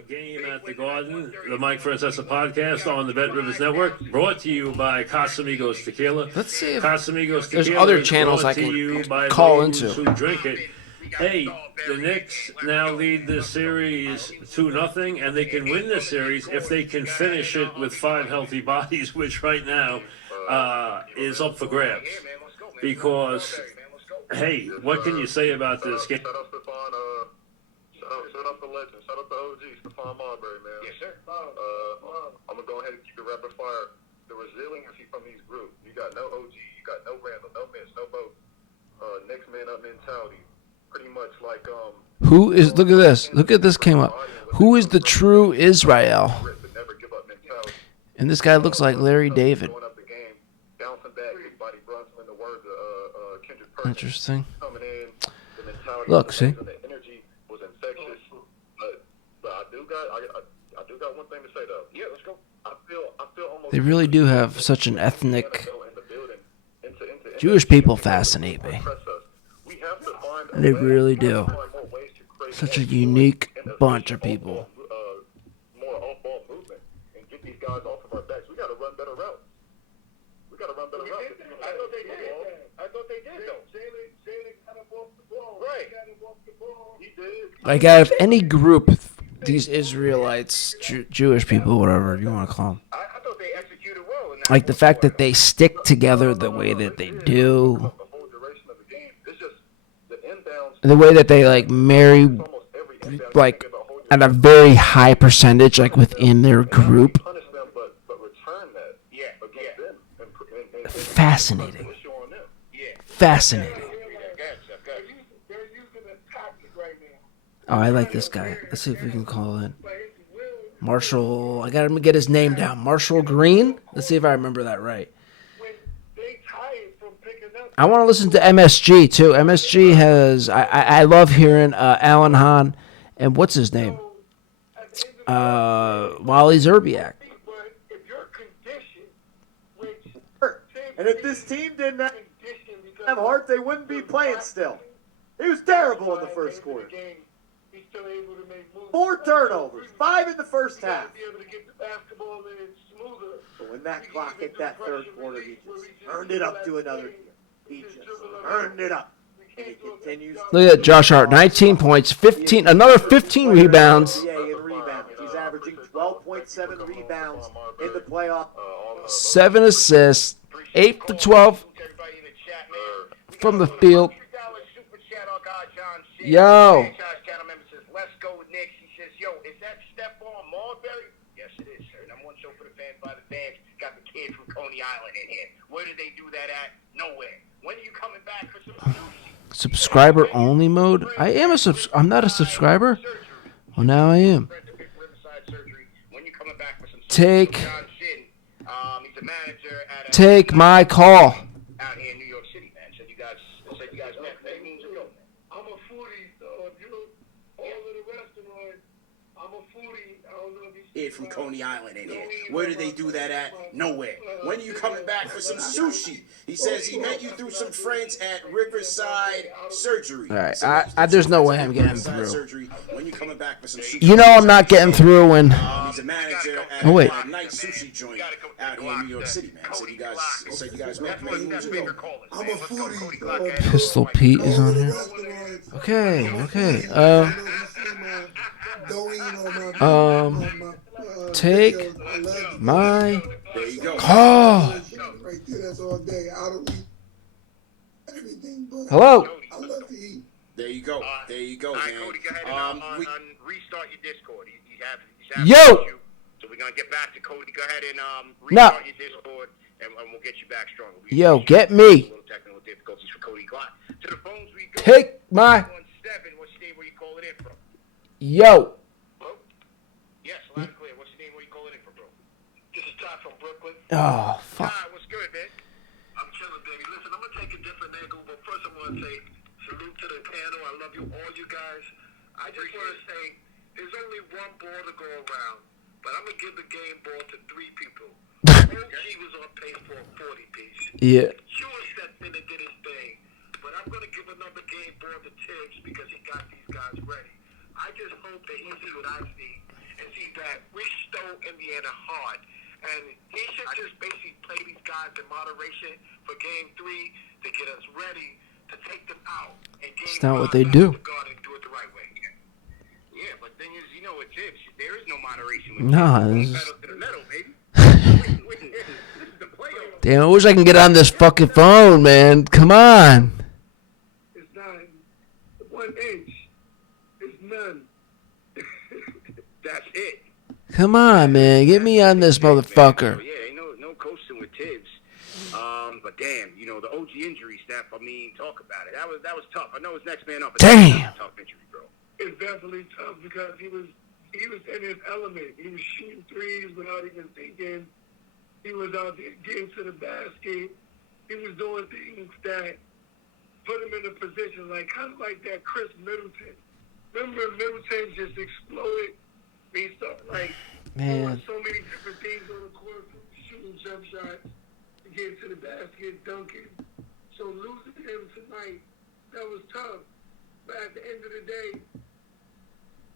game at the Garden, the Mike Francesa podcast on the Bet Rivers Network, brought to you by Casamigos Tequila. Let's see if Casamigos there's Tequila other channels I can call into. Who drink it. Hey, the Knicks now lead this series 2-0, and they can win this series if they can finish it with 5 healthy bodies, which right now is up for grabs. Because, hey, what can you say about this game? Shout out the legend. Shout out the OG, Stephon Marbury, man. Yes, sir. I'm going to go ahead and keep it rapid fire. The resiliency from these groups. You got no OG, you got no Randall, no Mitch, no Bo. Next man up mentality. Pretty much like who is? Look at this. Look at this came up. Who is the true Israel? And this guy looks like Larry David. Interesting. Look, see. But I do got one thing to say though. Yeah, let's go. I feel almost. They really do have such an ethnic. Jewish people fascinate me. They really do. Such a unique bunch of people. More off-ball movement and get these guys off of our backs. We got to run better routes. I thought they did though. Jalen got him off the ball. Right. He did. Like, out of any group, these Israelites, Jewish people, whatever you want to call them, I thought they executed well in that. like the fact that they stick together the way that they do, the way that they like marry, like at a very high percentage, like within their group. Fascinating. Fascinating. Oh, I like this guy. Let's see if we can call in Marshall. I gotta get his name down. Marshall Green. Let's see if I remember that right. I want to listen to MSG too. MSG has. I love hearing Alan Hahn and what's his name, Wally Zerbiak. And if this team didn't have heart, they wouldn't be playing still. He was terrible in the first quarter. 4 turnovers, 5 in the first half. But when that clock hit that third quarter, he just earned it up to another team. He just earned it up. And he continues. Look at Josh Hart, 19 points, 15, another 15 rebounds. He's averaging 12.7 rebounds in the playoff. 7 assists, 8 for 12 from the field. Yo. Let's go, Knicks. He says, yo, is that Stephon Marbury? Yes, it is, sir. Number 1 show for the fans by the fans. Got the kid from Coney Island in here. Where did they do that at? Nowhere. When are you coming back for some sushi? Subscriber only mode? I am I'm not a subscriber. Well, now I am. Take my call. Out here in New York City, man. Said you guys met many moons ago, man. I'm a foodie, so if you look all of the restaurants, I'm a foodie. I don't know if you Kid from Coney Island in here. Where did they do that at? Nowhere. When are you coming back for some sushi? He says he met you through some friends at Riverside Surgery. All right, there's no way I'm getting through. When you coming back for some sushi? You know I'm not getting through when. He's a manager at Oh wait. a nice sushi joint out here in New York City, man. So you guys met many moons ago. I'm a foodie. Pistol Pete is on here. Okay. Take my call. Hello. There you go. There you go, man. Cody, go ahead and restart your Discord. He's Yo. So we're gonna get back to Cody. Go ahead and No. restart your Discord, and we'll get you back strong. Yo, get me. Technical difficulties for Cody Clark. To the phones we go. Take my. 17. What's your name? Where you calling in from? Yo. Hello? Yes, loud and clear. What's your name? Where you calling in from, bro? This is Todd from Brooklyn. Oh fuck. Todd, what's good, man? I'm chilling, baby. Listen, I'm gonna take a different angle, but first I want to say salute to the panel. I love you, all you guys. I just want to say there's only one ball to go around, but I'm gonna give the game ball to 3 people. OG was on pace for a 40-piece. Yeah. Hewitt stepped in and did his thing, but I'm gonna give another game ball to Tibbs because he got these guys ready. I just hope that he see what I see and see that we stole Indiana hard. And he should just basically play these guys in moderation for game 3 to get us ready to take them out. And game It's not what 5, they do. and do it the right way. Yeah, but thing is, you know what, Tibbs, there is no moderation with Nah, Tibbs. this is- Pedal to the metal, baby. This is the playoff. Damn, I wish I can get on this fucking phone, man. Come on. It's not 1 inch. It's none. That's it. Come on, man. Get me on this motherfucker. Yeah, ain't no coasting with Tibbs. But damn, you know the OG injury, Steph. I mean, talk about it. That was tough. I know it's next man up. But Damn. That was a tough injury, bro. It's definitely tough because he was in his element. He was shooting threes without even thinking. He was out there getting to the basket. He was doing things that put him in a position kind of like that Chris Middleton. Remember Middleton just exploded? He started doing so many different things on the court, from shooting jump shots to get to the basket, dunking. So losing him tonight, that was tough. But at the end of the day,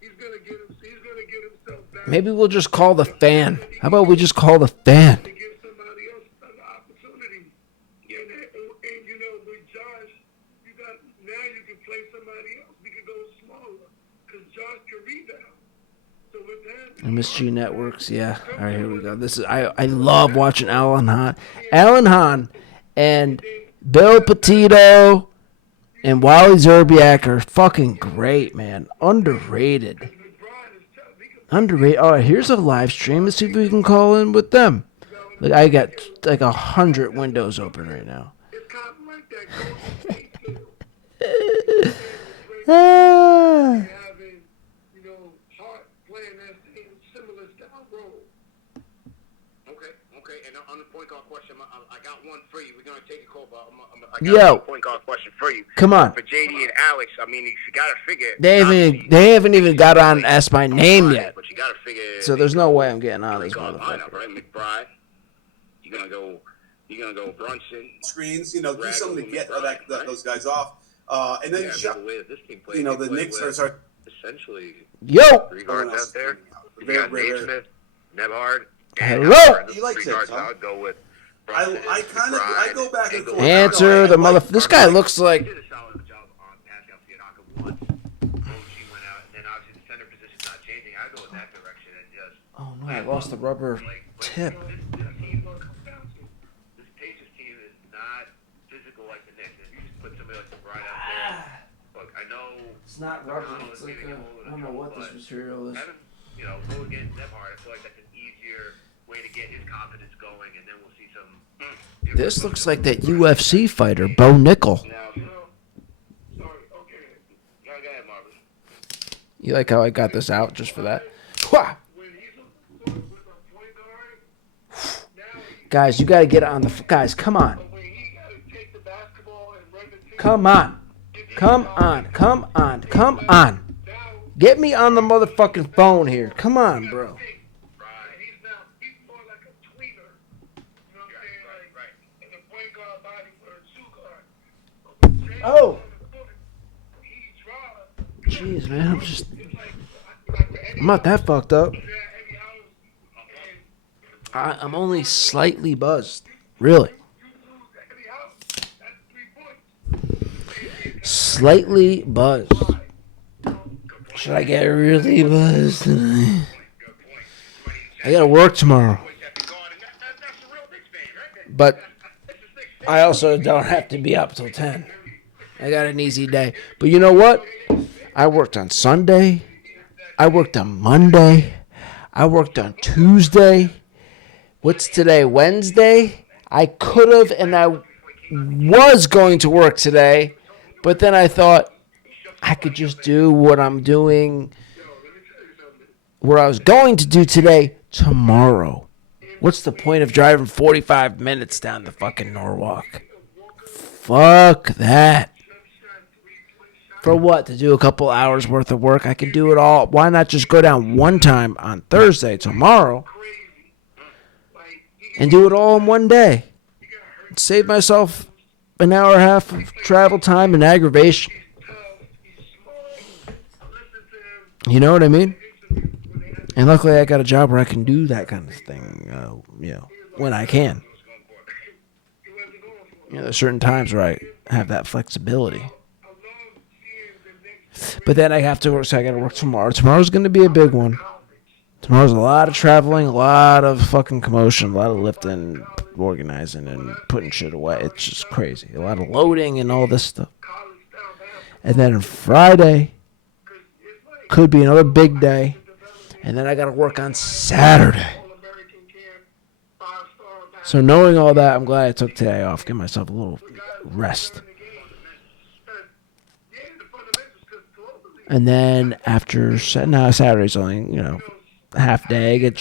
he's gonna get himself back. Maybe we'll just call the fan. How about we just call the fan? To give somebody else an opportunity. And you know, with Josh, now you can play somebody else. We could go smaller. Because MSG Networks, yeah. All right, here we go. This is I love watching Alan Hahn. Alan Hahn and Bill Petito and Wally Zerbiak are fucking great, man. Underrated. Underrated. All right, here's a live stream. Let's see if we can call in with them. Like, I got like 100 windows open right now. Okay. And on the point guard question, I got one for you. We're gonna take a call, but I Yo. a point guard question for you. Come on. For JD and Alex, I mean, you gotta figure. They haven't even got on and asked my name yet. But you gotta figure. So there's no way I'm getting on this lineup, motherfucker. right? McBride. You're gonna go Brunson. Screens, do something to get those guys off. And then, the Knicks are essentially yo. Three guards out there. You got Dave Smith, Nebhard. Hello. You like guards, huh? I'd go with. I go back and forth. Answer the mother. This guy looks like. Did a solid job on passing out Fianaka once. OG went out, and then obviously the center position's not changing. I go in that direction and just. Oh no! I lost the rubber tip. This Pacers team is not physical like the Knicks. If you just put somebody like McBride out there, look, I know It's not rubber. It's like I don't know what this material is. having, go against Nebhard, I feel like that's an easier way to get his confidence going, and then we'll see some. This looks like that UFC fighter, Bo Nickel. Go ahead, Marvin. You like how I got this out just for that? Wah! Guys, you gotta get on the guys. Come on. Come on. Come on. Come on. Come on. Get me on the motherfucking phone here. Come on, bro. Oh. Jeez, man. I'm not that fucked up. I'm only slightly buzzed. Really. Slightly buzzed. Should I get really buzzed tonight? I gotta work tomorrow. But I also don't have to be up till 10. I got an easy day. But you know what? I worked on Sunday. I worked on Monday. I worked on Tuesday. What's today? Wednesday? I could have and I was going to work today, but then I thought I could just do what I'm doing, what I was going to do today, tomorrow. What's the point of driving 45 minutes down the fucking Norwalk? Fuck that. For what? To do a couple hours worth of work? I can do it all. Why not just go down one time on Thursday, tomorrow, and do it all in one day? Save myself an hour and a half of travel time and aggravation. You know what I mean? And luckily I got a job where I can do that kind of thing, when I can. There's certain times where I have that flexibility. But then I have to work, so I got to work tomorrow. Tomorrow's going to be a big one. Tomorrow's a lot of traveling, a lot of fucking commotion, a lot of lifting, organizing, and putting shit away. It's just crazy. A lot of loading and all this stuff. And then Friday could be another big day. And then I got to work on Saturday. So knowing all that, I'm glad I took today off. Give myself a little rest. And then after Saturday's only, half day. Get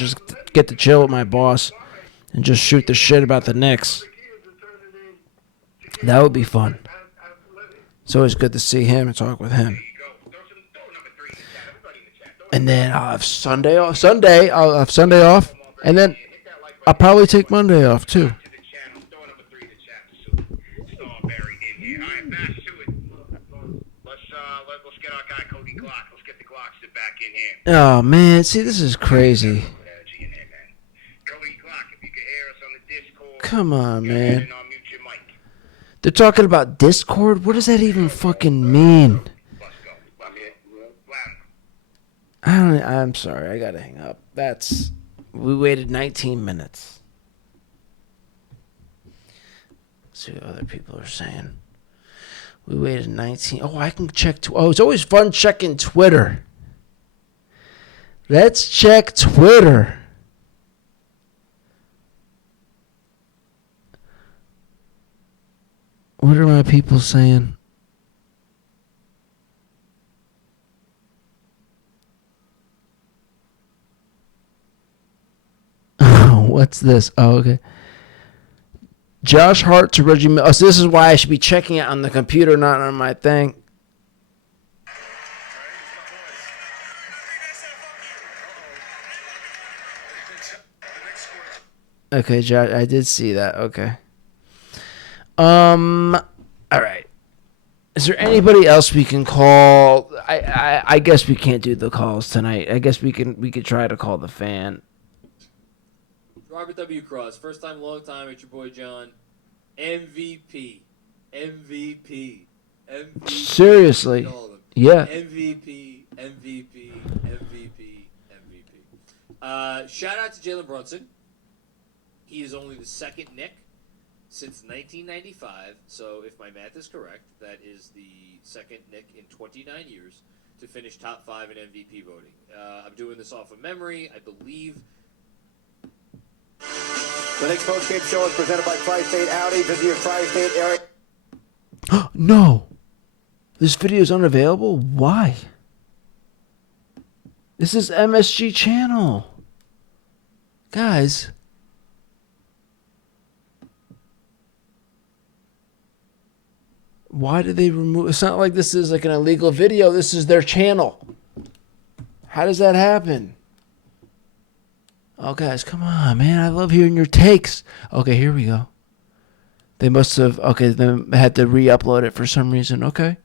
to chill with my boss and just shoot the shit about the Knicks. That would be fun. It's always good to see him and talk with him. And then I'll have Sunday off. I'll have Sunday off. And then I'll probably take Monday off too. Let's get our guy Cody Glock. Let's get the Glockster back in here. Oh man, see, this is crazy. Cody Glock, if you could hear us on the Discord. Come on, man. They're talking about Discord? What does that even fucking mean? I'm sorry. I gotta hang up. We waited 19 minutes. Let's see what other people are saying. We waited 19. Oh, I can check. It's always fun checking Twitter. Let's check Twitter. What are my people saying? What's this? Oh, okay. Josh Hart to Reggie Miller. Oh, so this is why I should be checking it on the computer, not on my thing. Okay, Josh, I did see that. Okay. All right. Is there anybody else we can call? I guess we can't do the calls tonight. I guess we could try to call the fan. Robert W. Cross, first time, long time. It's your boy John. MVP. Seriously. Yeah. MVP. Shout out to Jalen Brunson. He is only the second Knick since 1995. So if my math is correct, that is the second Knick in 29 years to finish top 5 in MVP voting. I'm doing this off of memory. I believe. The Knicks postgame show is presented by Tri-State Audi. Visit your Tri-State area. No. This video is unavailable? Why? This is MSG channel. Guys. Why did they remove... It's not like this is like an illegal video. This is their channel. How does that happen? Oh, guys, come on, man. I love hearing your takes. Okay, here we go. They must have... Okay, they had to re-upload it for some reason. Okay.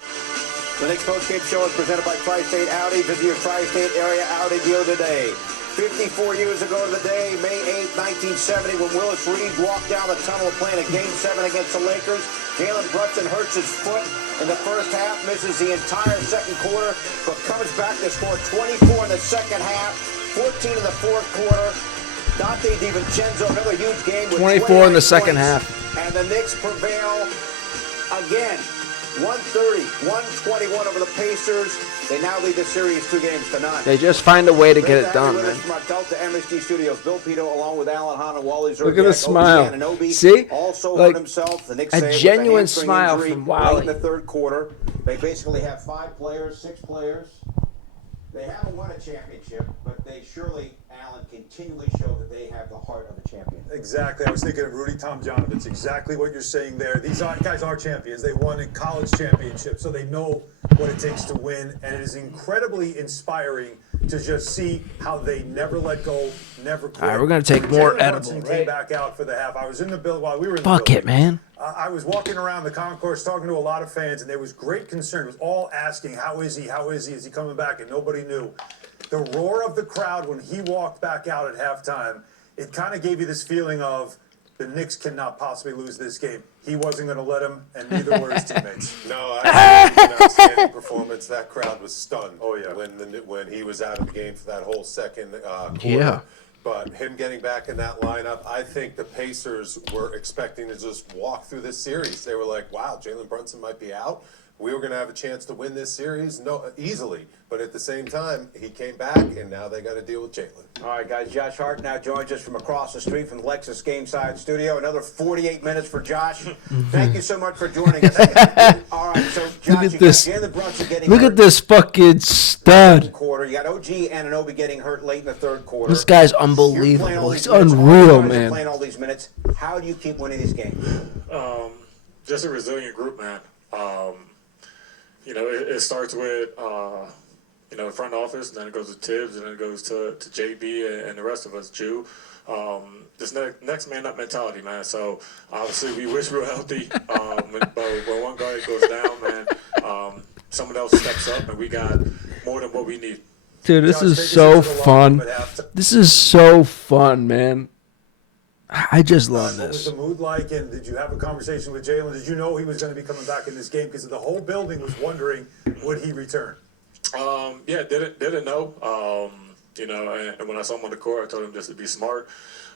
The Knicks postgame show is presented by Tri-State Audi. Visit your Tri-State area Audi dealer today. 54 years ago to the day, May 8, 1970, when Willis Reed walked down the tunnel playing a Game 7 against the Lakers. Jalen Brunson hurts his foot in the first half, misses the entire second quarter, but comes back to score 24 in the second half, 14 in the fourth quarter. Dante DiVincenzo, another huge game with 24 in the second half. And the Knicks prevail again. 130-121 over the Pacers. They now lead the series 2-0. They just find a way to get it done, man. From our Delta MSG studios, Bill Pito, along with Alan Hahn and Wally Zerbiak. Look at the smile. See? Also like hurt himself. The Knicks a genuine smile from Wally. Late in the third quarter. They basically have 5 players, 6 players. They haven't won a championship, but they surely, Alan, continually show that they have the heart of a champion. Exactly. I was thinking of Rudy Tomjanovich. It's exactly what you're saying there. These guys are champions. They won a college championship, so they know what it takes to win, and it is incredibly inspiring to just see how they never let go, never quit. All right, we're going to take more edible, Came right? back out for the half. I was in the building while we were in the Fuck building. it, man. I was walking around the concourse talking to a lot of fans, and there was great concern. It was all asking, how is he? How is he? Is he coming back? And nobody knew. The roar of the crowd when he walked back out at halftime, it kind of gave you this feeling of the Knicks cannot possibly lose this game. He wasn't going to let him, and neither were his teammates. No, I had an outstanding performance. That crowd was stunned. Oh, yeah. When he was out of the game for that whole second quarter. Yeah. But him getting back in that lineup, I think the Pacers were expecting to just walk through this series. They were like, wow, Jalen Brunson might be out. We were going to have a chance to win this series easily. But at the same time, he came back, and now they got to deal with Jalen. All right, guys. Josh Hart now joins us from across the street from the Lexus Gameside Studio. Another 48 minutes for Josh. Thank you so much for joining us. All right, so Josh, Look at you this. got Jalen Brunson getting Look hurt at this fucking stud. quarter. You got OG Anunoby getting hurt late in the third quarter. This guy's You're playing unbelievable. all He's these minutes. unreal, All you guys are man. Playing all these minutes. How do you keep winning these games? Just a resilient group, man. It starts with the front office, and then it goes to Tibbs, and then it goes to JB and the rest of us, Jew. This next man up mentality, man. So obviously we wish we were healthy, but when one guy goes down, man, someone else steps up, and we got more than what we need. Dude, this is so fun. This is so fun, man. I just love What was this. the mood like, and did you have a conversation with Jalen? Did you know he was going to be coming back in this game? Because the whole building was wondering, would he return? Yeah, didn't know. You know, and when I saw him on the court, I told him just to be smart.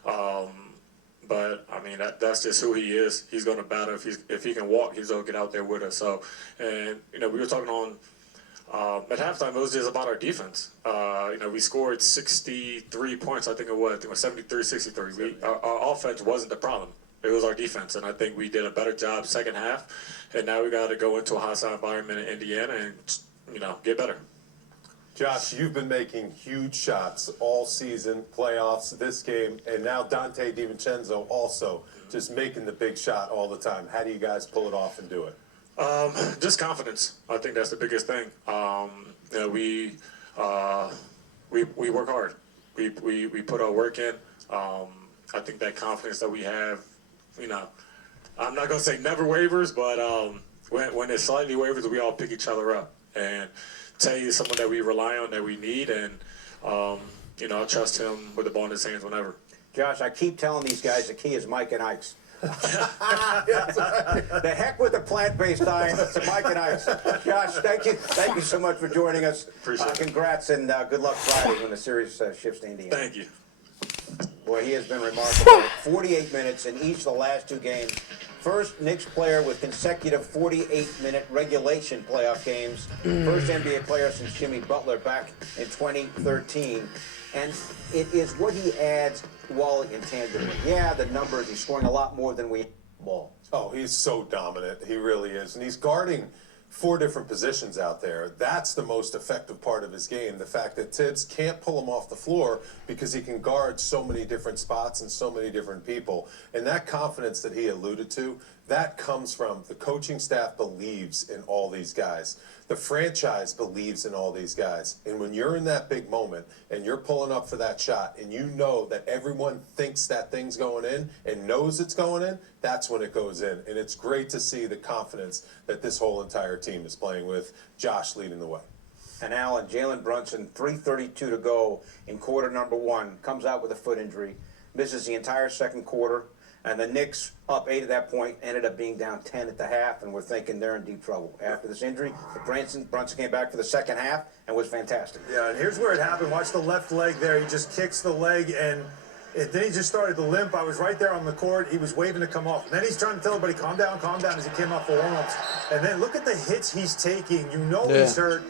But I mean, that's just who he is. He's going to battle. If he can walk, he's going to get out there with us. So, and you know, we were talking on at halftime. It was just about our defense. You know, we scored 63 points. I think it was 73-63. Our offense wasn't the problem. It was our defense, and I think we did a better job second half. And now we got to go into a hostile environment in Indiana and, you know, get better. Josh, you've been making huge shots all season, playoffs, this game, and now Dante DiVincenzo also just making the big shot all the time. How do you guys pull it off and do it? Just confidence. I think that's the biggest thing. You know, we work hard. We put our work in. I think that confidence that we have, you know, I'm not gonna say never wavers, but when it slightly wavers, we all pick each other up. And Tay is someone that we rely on, that we need, and you know, I trust him with the ball in his hands whenever. Josh, I keep telling these guys the key is Mike and Ike's. The heck with the plant-based diet. It's Mike and Ike's. Josh, thank you so much for joining us. Appreciate it. Congrats and good luck Friday when the series shifts to Indiana. Thank you. Boy, he has been remarkable. 48 minutes in each of the last two games. First Knicks player with consecutive 48-minute regulation playoff games. First NBA player since Jimmy Butler back in 2013. And it is what he adds, Wally, intangibly. Yeah, the numbers, he's scoring a lot more than we ball. Oh, he's so dominant. He really is. And he's guarding 4 different positions out there. That's the most effective part of his game. The fact that Tibbs can't pull him off the floor because he can guard so many different spots and so many different people. And that confidence that he alluded to, that comes from the coaching staff believes in all these guys. The franchise believes in all these guys. And when you're in that big moment and you're pulling up for that shot and you know that everyone thinks that thing's going in and knows it's going in, that's when it goes in. And it's great to see the confidence that this whole entire team is playing with. Josh leading the way. And Allen, Jalen Brunson, 3:32 to go in quarter number 1, comes out with a foot injury, misses the entire second quarter. And the Knicks, up 8 at that point, ended up being down 10 at the half, and we're thinking they're in deep trouble. After this injury, Brunson came back for the second half and was fantastic. Yeah, and here's where it happened. Watch the left leg there. He just kicks the leg, and then he just started to limp. I was right there on the court. He was waving to come off. And then he's trying to tell everybody, calm down, as he came off for warm-ups. And then look at the hits he's taking. You know he's hurt.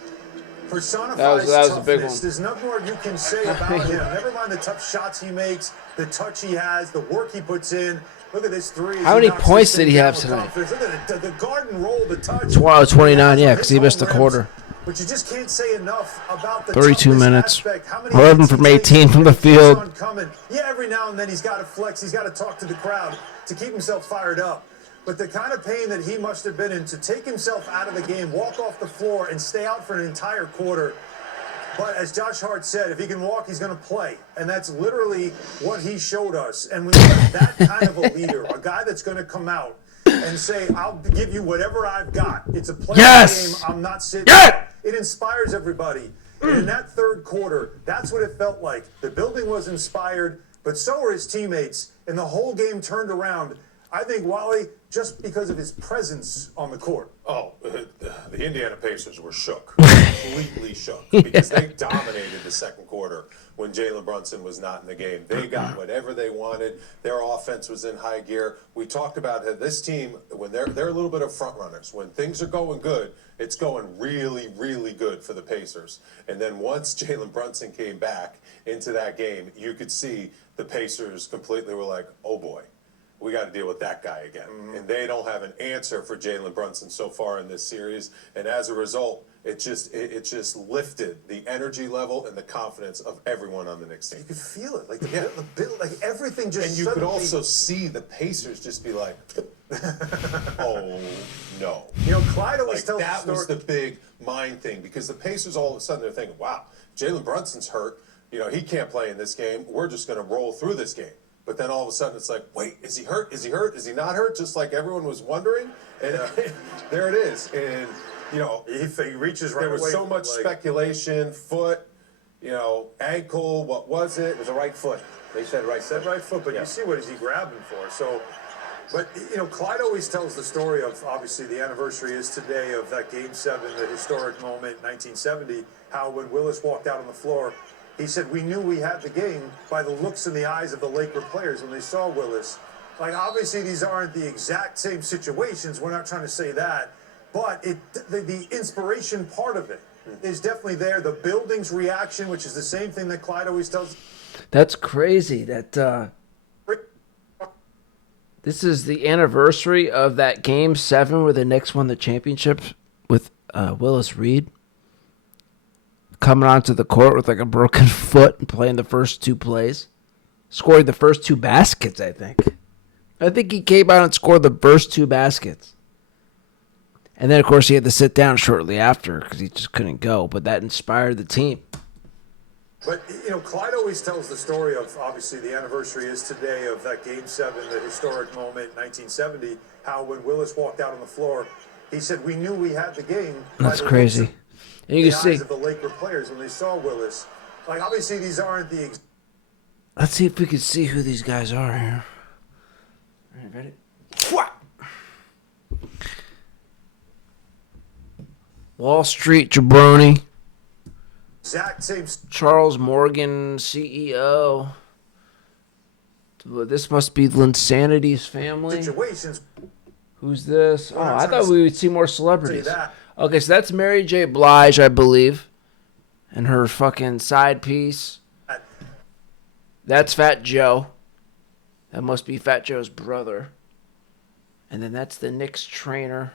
Personifies that was toughness. a big one. There's nothing more you can say about him. Never mind the tough shots he makes, the touch he has, the work he puts in. Look at this 3. How many points did he have tonight? Look at the garden roll, the touch. 29, yeah, because he missed the quarter. But you just can't say enough about the 32 minutes. aspect. How many 11 from 18 from the field. Yeah, every now and then he's got to flex. He's got to talk to the crowd to keep himself fired up. But the kind of pain that he must have been in to take himself out of the game, walk off the floor, and stay out for an entire quarter. But as Josh Hart said, if he can walk, he's going to play. And that's literally what he showed us. And when you have that kind of a leader, a guy that's going to come out and say, I'll give you whatever I've got. It's a playoff game. I'm not sitting. It inspires everybody. And in that third quarter, that's what it felt like. The building was inspired, but so were his teammates. And the whole game turned around. I think Wally, just because of his presence on the court. Oh, the Indiana Pacers were shook, completely shook, because they dominated the second quarter when Jalen Brunson was not in the game. They got whatever they wanted. Their offense was in high gear. We talked about this team, when they're a little bit of front runners. When things are going good, it's going really, really good for the Pacers. And then once Jalen Brunson came back into that game, you could see the Pacers completely were like, oh boy. We got to deal with that guy again. And they don't have an answer for Jalen Brunson so far in this series. And as a result, it just lifted the energy level and the confidence of everyone on the Knicks team. You could feel it, like the build, like everything just. And you could also see the Pacers just be like, oh no. You know, Clyde always tells that the story. was the big mind thing, because the Pacers all of a sudden they're thinking, wow, Jalen Brunson's hurt. You know, he can't play in this game. We're just going to roll through this game. But then all of a sudden it's like, wait, is he hurt? Is he hurt? Is he not hurt? Just like everyone was wondering. And there it is. And, you know, he reaches right away. There was so much speculation, foot, you know, ankle, what was it? It was a right foot. They said right foot. But you see what is he grabbing for. So But, Clyde always tells the story of, obviously, the anniversary is today of that Game 7, the historic moment in 1970, how when Willis walked out on the floor, he said, we knew we had the game by the looks in the eyes of the Laker players when they saw Willis. Like, obviously, these aren't the exact same situations. We're not trying to say that. But the inspiration part of it is definitely there. The building's reaction, which is the same thing that Clyde always tells. That's crazy that this is the anniversary of that Game 7 where the Knicks won the championship with Willis Reed coming onto the court with like a broken foot and playing the first 2 plays. Scored the first 2 baskets, I think. I think he came out and scored the first 2 baskets. And then, of course, he had to sit down shortly after because he just couldn't go. But that inspired the team. But, Clyde always tells the story of, obviously, the anniversary is today of that Game 7, the historic moment in 1970, how when Willis walked out on the floor, he said, we knew we had the game. That's crazy. And you can see. Eyes of the Laker players when they saw Willis. Like, obviously, these aren't the. Let's see if we can see who these guys are here. All right, ready? Wall Street jabroni. Exact same. Charles Morgan, CEO. This must be Linsanity's family. Situations. Who's this? Oh, I thought we would see more celebrities. Okay, so that's Mary J. Blige, I believe. And her fucking side piece. That's Fat Joe. That must be Fat Joe's brother. And then that's the Knicks trainer.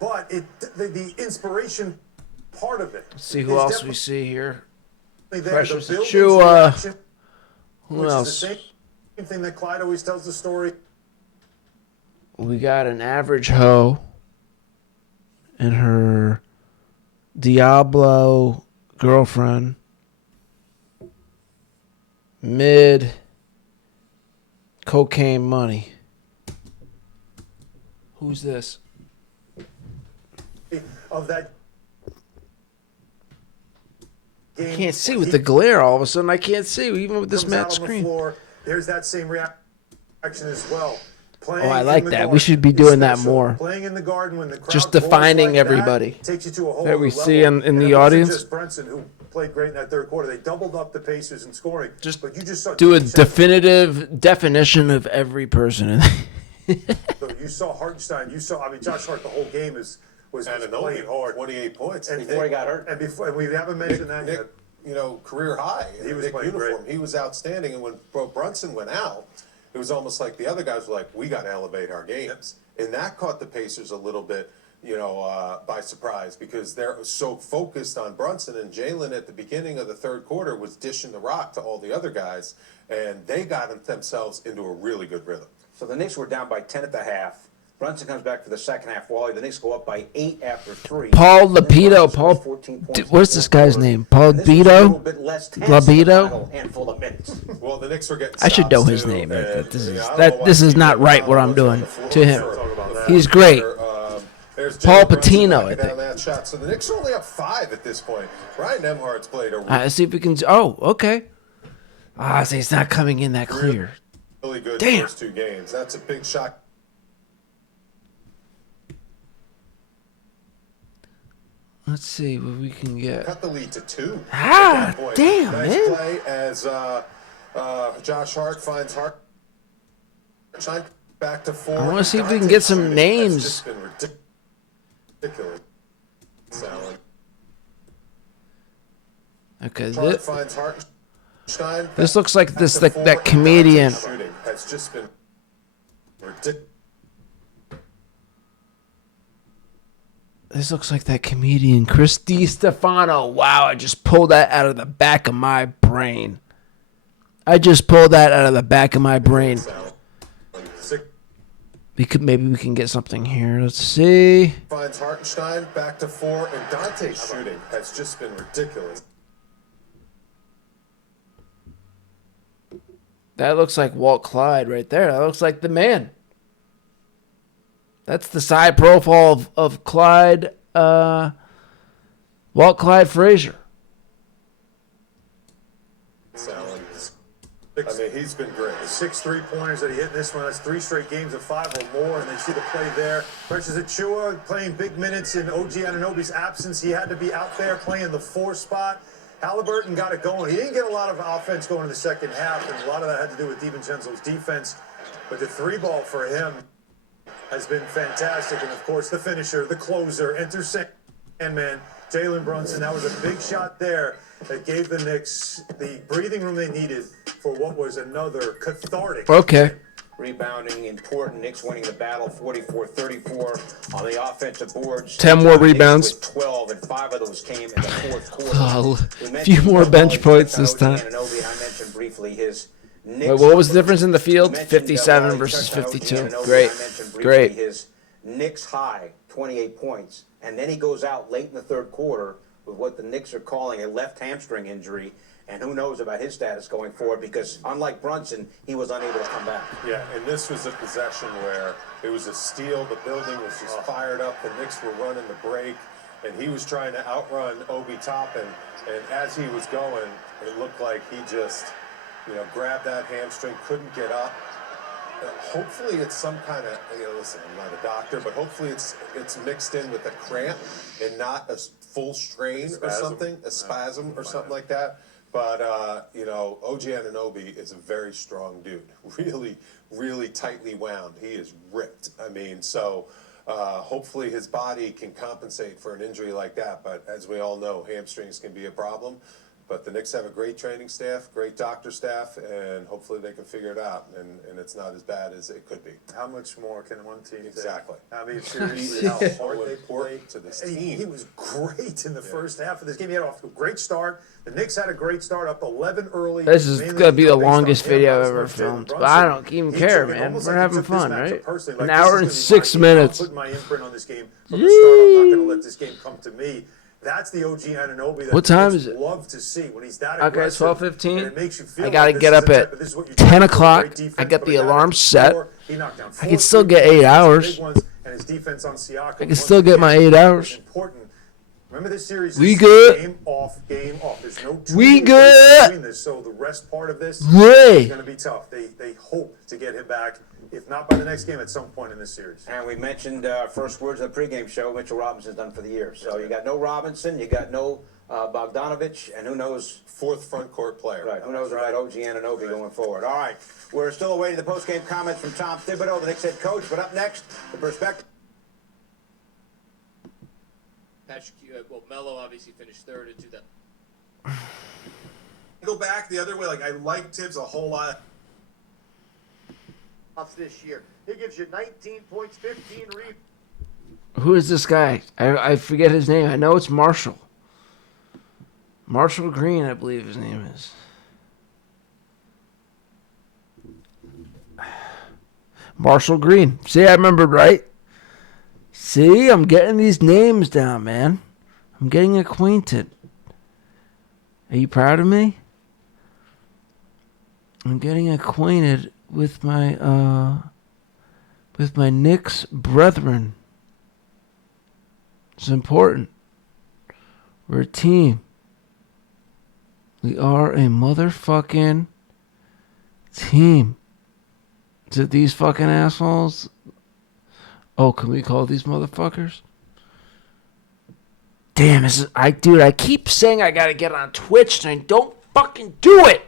But the inspiration part of it. Let's see who else we see here. Precious Achua. Who else? The same thing that Clyde always tells the story. We got an average hoe and her Diablo girlfriend. Mid cocaine money. Who's this? Of that game. I can't see with the glare all of a sudden. I can't see even with this matte screen. There's that same reaction as well. Oh, I like that. We should be doing that more. Playing in the garden when the crowd just defining like everybody. Takes you to a whole that we level. see in the it audience. Just Brunson, who played great in that third quarter. They doubled up the Pacers in scoring. But you just saw do a definitive definition of every person in So you saw Hartenstein. Josh Hart. The whole game was playing hard. 28 points Before he got hurt. And we haven't mentioned that yet. Career high. He was playing uniform. great. He was outstanding. And when Brunson went out, it was almost like the other guys were like, we got to elevate our games. And that caught the Pacers a little bit, by surprise because they're so focused on Brunson. And Jalen at the beginning of the third quarter was dishing the rock to all the other guys. And they got themselves into a really good rhythm. So the Knicks were down by 10 at the half. Brunson comes back for the second half. Wally, the Knicks go up by 8 after 3. Paul Lapito. What's this guy's name? Paul Lapito? Well, the Knicks were getting. I should know his name. This is not right what I'm doing to him. He's great. Paul Patino, I think. That shot. So the Knicks are only up 5 at this point. Ryan Nembhard's played a Let's see if we can. Oh, okay. So he's not coming in that clear. really good Damn. first 2 games. That's a big shot. Let's see what we can get. Cut the lead to 2. Damn, nice man. play as Josh Hart finds Hart. Back to 4. I want to see if we can get some names. It's just been ridiculous. Okay, Hart finds Hartenstein. this looks like that comedian. Shooting has just been ridiculous. This looks like that comedian, Chris DiStefano. Wow, I just pulled that out of the back of my brain. Maybe we can get something here. Let's see. Finds Hartenstein back to 4, and Dante's shooting has just been ridiculous. That looks like Walt Clyde right there. That looks like the man. That's the side profile of Clyde, Walt Clyde Frazier. I mean, he's been great. The 6 3-pointers that he hit in this one, that's 3 straight games of 5 or more, and then see the play there. Precious Achiuwa playing big minutes in OG Anunoby's absence. He had to be out there playing the 4 spot. Halliburton got it going. He didn't get a lot of offense going in the second half, and a lot of that had to do with DiVincenzo's defense. But the 3-ball for him has been fantastic. And, of course, the finisher, the closer, enter Sandman, Jalen Brunson. That was a big shot there that gave the Knicks the breathing room they needed for what was another cathartic. Okay. Rebounding important. Knicks winning the battle 44-34 on the offensive boards. 10 more rebounds. 12, and 5 of those came in the fourth quarter. A few more bench points this time. I mentioned briefly his Wait, what was the difference in the field? 57 versus 52. Great. Great. His Knicks high, 28 points. And then he goes out late in the third quarter with what the Knicks are calling a left hamstring injury. And who knows about his status going forward, because unlike Brunson, he was unable to come back. Yeah, and this was a possession where it was a steal. The building was just fired up. The Knicks were running the break, and he was trying to outrun Obi Toppin. And as he was going, it looked like he just, grabbed that hamstring, couldn't get up. Hopefully it's some kind of, listen, I'm not a doctor, but hopefully it's mixed in with a cramp and not a full strain or something, a spasm or something like that. But, OG Anunoby is a very strong dude. Really, really tightly wound. He is ripped. I mean, so hopefully his body can compensate for an injury like that. But as we all know, hamstrings can be a problem. But the Knicks have a great training staff, great doctor staff, and hopefully they can figure it out, and it's not as bad as it could be. How much more can one team Exactly. take? How many series? How hard they play to this And team. He was great in the first half of this game. He had off to a great start. The Knicks had a great start, up 11 early. This is mainly going to be the based longest on video I've Jalen ever Brunson. filmed. But I don't even He care, took it man. almost We're like he having took this fun, matchup right? personally. An Like, hour this and is gonna be 6 my game. minutes. I'm putting my imprint on this game from the start. I'm not going to let this game come to me. That's the OG Anunoby that What time Knicks is it? love to see when he's that Okay, it's aggressive. 12:15. And it makes you feel I got to like get this up is a at type of- this is what you 10 do. o'clock. Great defense, I got but the a guy that alarm can set. score. He knocked down I 4 can still threes, get 8 big hours. ones, and his defense on Siakam. I can still get my 8 hours. Important. Remember, this series We is good. game off, game off. There's no We two good. between this, so the rest part of this Yeah. is going to be tough. They hope to get him back, if not by the next game, at some point in this series. And we mentioned first words of the pregame show, Mitchell Robinson's done for the year. So you got no Robinson, you got no Bogdanovich, and who knows? Fourth front court player. Right, who knows about OG Anunoby going forward. All right, we're still awaiting the post-game comments from Tom Thibodeau, the Knicks head coach. But up next, the perspective. Patrick, Melo obviously finished third in 2000. Go back the other way. Like, I like Tibbs a whole lot. This year, he gives you 19 points, 15 rebounds. Who is this guy? I forget his name. I know it's Marshall. Marshall Green, I believe his name is. Marshall Green. See, I remembered right. See, I'm getting these names down, man. I'm getting acquainted. Are you proud of me? I'm getting acquainted with my Knicks brethren. It's important. We're a team. We are a motherfucking team. To these fucking assholes. Oh, can we call these motherfuckers? Damn, I keep saying I gotta get on Twitch and I don't fucking do it.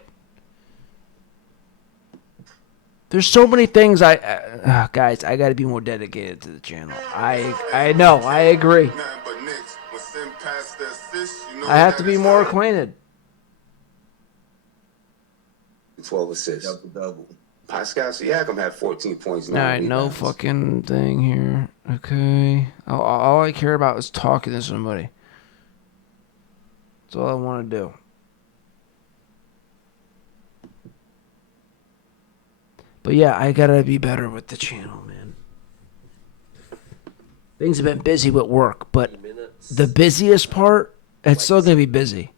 There's so many things guys, I gotta be more dedicated to the channel. I know, I agree. I have to be more acquainted. 12 assists. Double-double. Pascal Siakam had 14 points. All right, no fucking thing here. Okay. All I care about is talking to somebody. That's all I want to do. But yeah, I gotta be better with the channel, man. Things have been busy with work, but the busiest part, it's still gonna be busy.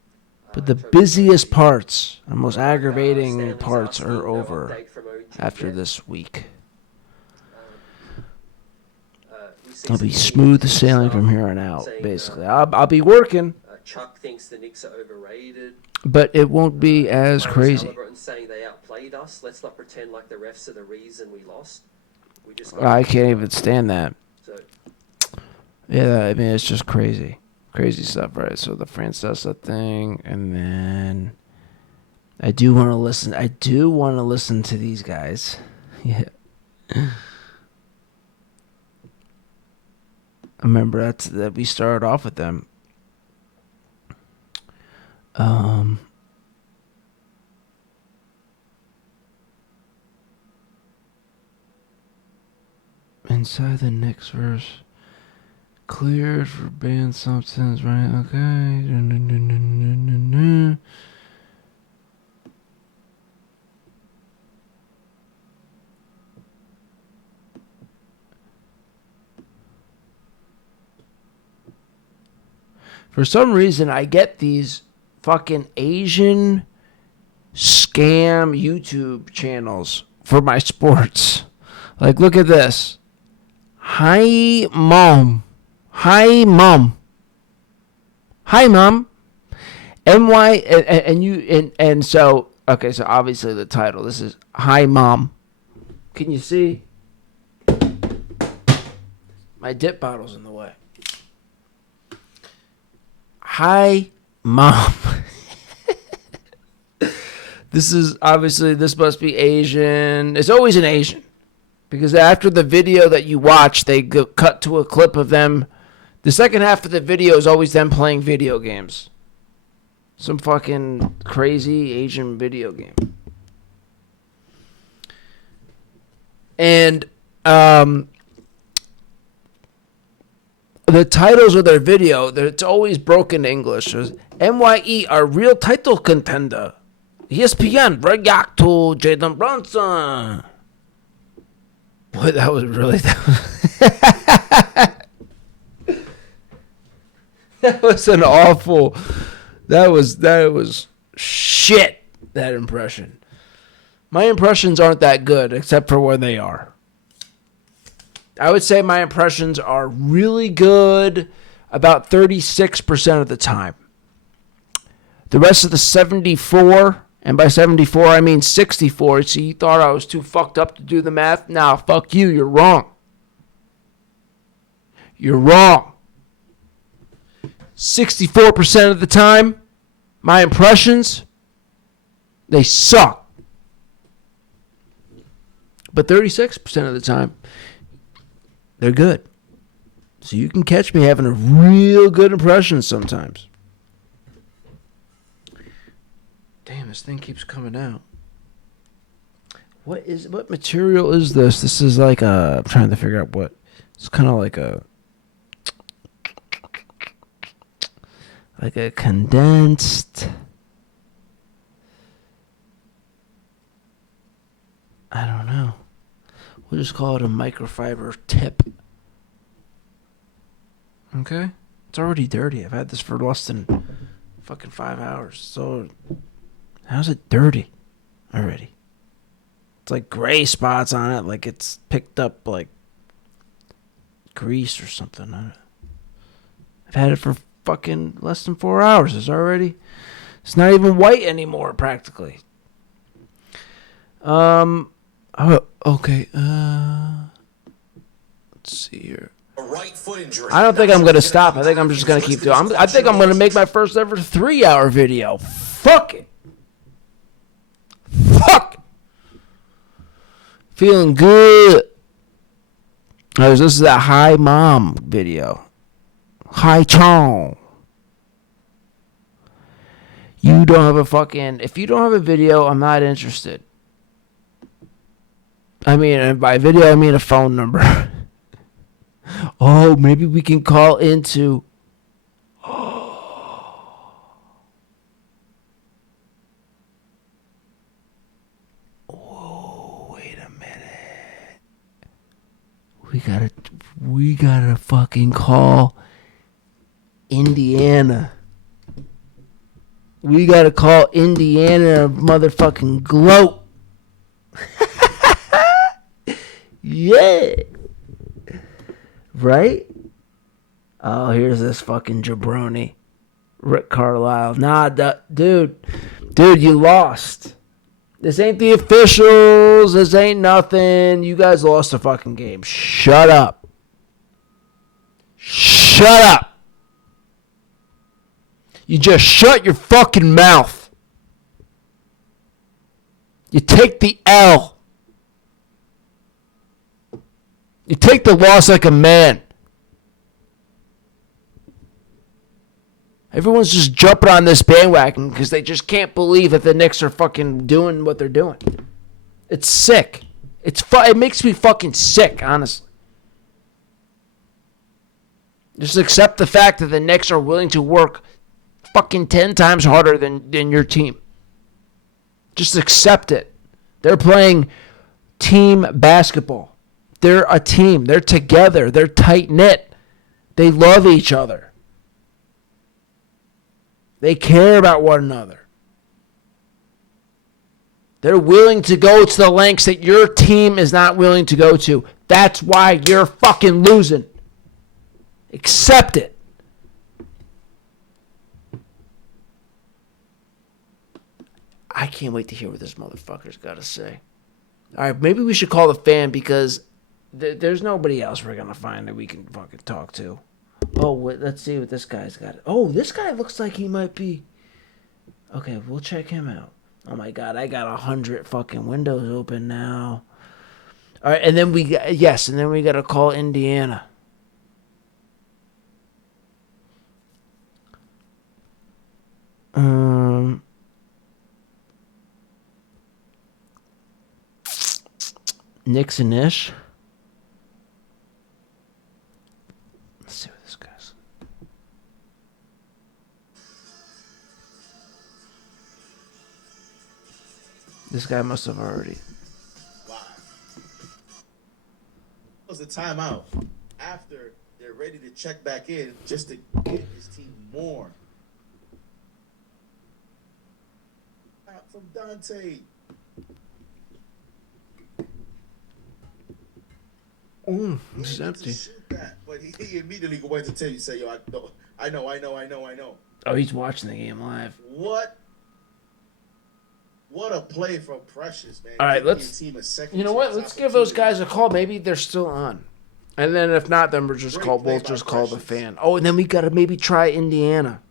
But the busiest parts, the most aggravating parts are over after this week. I'll be smooth sailing from here on out, basically. I'll be working. Chuck thinks the Knicks are overrated. But it won't be as crazy. Halliburton saying they outplayed us. Let's not pretend like the refs are the reason we lost. We just I can't even stand that. So, yeah, I mean, it's just crazy. Crazy stuff, right? So the Francesa thing, and then I do want to listen. I do want to listen to these guys. Yeah. I remember that we started off with them. Inside the Knicks verse. Cleared for banned substance, right? Okay. For some reason, I get these fucking Asian scam YouTube channels for my sports. Like, look at this. Hi, Mom. Hi, Mom. Hi, Mom. NY, and so, okay, so obviously the title, this is Hi, Mom. Can you see? My dip bottle's in the way. Hi, Mom. This is obviously, this must be Asian. It's always an Asian. Because after the video that you watch, they cut to a clip of them. The second half of the video is always them playing video games. Some fucking crazy Asian video game. And the titles of their video, it's always broken English. There's NYE, our real title contender. ESPN, react to Jalen Brunson. Boy, that was really... That was an awful... That was shit, that impression. My impressions aren't that good, except for when they are. I would say my impressions are really good about 36% of the time. The rest of the 74, and by 74 I mean 64. So you thought I was too fucked up to do the math? Nah, fuck you, you're wrong. You're wrong. 64% of the time, my impressions, they suck. But 36% of the time, they're good. So you can catch me having a real good impression sometimes. Damn, this thing keeps coming out. What material is this? This is like I'm trying to figure out what. It's kind of like a condensed. I don't know. We'll just call it a microfiber tip. Okay? It's already dirty. I've had this for less than fucking 5 hours. So, how's it dirty already? It's like gray spots on it. Like it's picked up like grease or something. I've had it for fucking less than 4 hours. It's not even white anymore, practically. Okay. Let's see here. A right foot injury. I don't think I'm going to stop. I think I'm just going to keep doing. I think I'm going to make my first ever 3-hour video. Fuck it. Fuck. Feeling good. This is that Hi Mom video. Hi Chong. You don't have a fucking... If you don't have a video, I'm not interested. I mean, by video, I mean a phone number. Oh, maybe we can call into... Oh, wait a minute. We gotta fucking call Indiana. We gotta call Indiana motherfucking gloat. Yeah. Right? Oh, here's this fucking jabroni. Rick Carlisle. Nah, dude, you lost. This ain't the officials. This ain't nothing. You guys lost the fucking game. Shut up. Shut up. You just shut your fucking mouth. You take the L. You take the loss like a man. Everyone's just jumping on this bandwagon because they just can't believe that the Knicks are fucking doing what they're doing. It's sick. It makes me fucking sick, honestly. Just accept the fact that the Knicks are willing to work fucking 10 times harder than your team. Just accept it. They're playing team basketball. They're a team. They're together. They're tight-knit. They love each other. They care about one another. They're willing to go to the lengths that your team is not willing to go to. That's why you're fucking losing. Accept it. I can't wait to hear what this motherfucker's got to say. All right, maybe we should call the fan because there's nobody else we're going to find that we can fucking talk to. Oh, wait, let's see what this guy's got. Oh, this guy looks like he might be. Okay, we'll check him out. Oh my God, I got 100 fucking windows open now. All right, and then we got to call Indiana. Knicks and Ish. Let's see what this guy's. This guy must have already. Wow. It was a timeout after they're ready to check back in just to get his team more. From Dante. This is empty. But he immediately went to tell you, say, yo, I know. Oh, he's watching the game live. What a play from Precious, man. All right, let's. You know what? Let's give those guys a call. Maybe they're still on. And then if not, then we'll just call the fan. Oh, and then we gotta maybe try Indiana.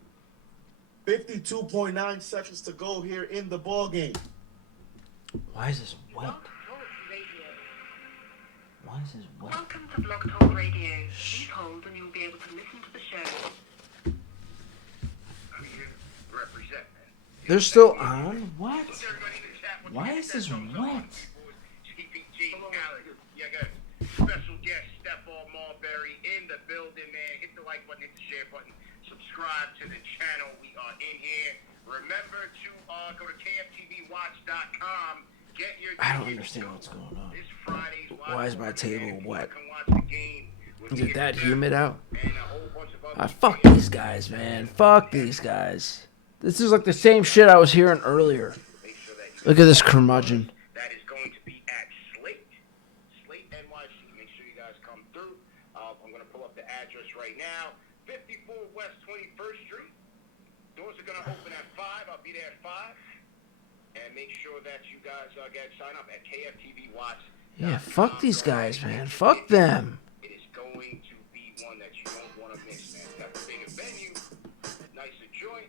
52.9 seconds to go here in the ball game. Why is this wet? Welcome to Blog Talk Radio. Please hold and you'll be able to listen to the show. They're still on? What? Why is this wet? Special guest Stephon Marbury in the building, man. Hit the like button, hit the share button. Subscribe to the channel. We are in here. Remember to go to kftvwatch.com. Get your I don't understand what's going on. Why is my table wet? Is it that humid out? Fuck these guys, man. Fuck these guys. This is like the same shit I was hearing earlier. Look at this curmudgeon. That is going to be at Slate NYC. Make sure you guys come through. I'm going to pull up the address right now. 54 West 21st Street. Doors are going to open at 5. I'll be there at 5. And make sure that you guys sign up at KFTV Watch. Yeah, fuck these guys, man. Fuck them. It is going to be one that you don't want to miss, man. Got the bigger venue, nicer joint.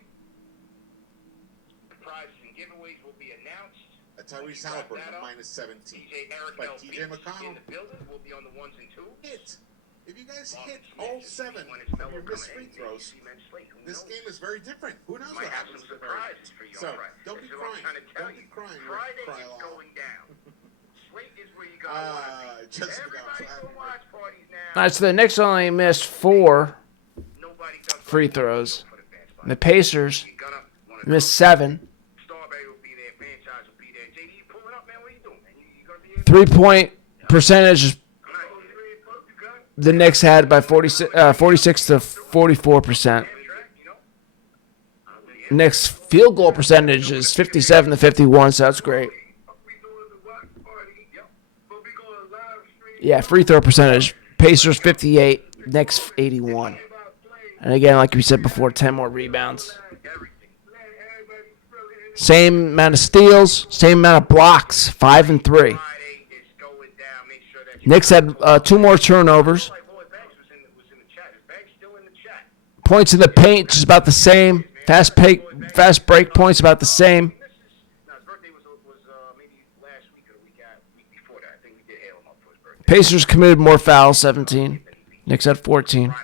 The prizes and giveaways will be announced. Tyrese Halliburton minus 17. But TJ McConnell in the building will be on the 1s and 2s. If you guys hit all 7 of your missed free throws, this game is very different. Who knows what happens? Surprises for you. So don't be crying. Don't be crying. Friday is going down. Slate is where you go. Everybody go watch parties now. All right, so the Knicks only missed 4 free throws. And the Pacers missed 7. 3-point percentage is the Knicks had by 46 to 44%. Knicks field goal percentage is 57 to 51, so that's great. Yeah, free throw percentage. Pacers 58, Knicks 81. And again, like we said before, 10 more rebounds. Same amount of steals, same amount of blocks, 5 and 3. Knicks had 2 more turnovers. Points in the paint just about the same. Fast break points about the same. Pacers committed more fouls, 17. Knicks had 14.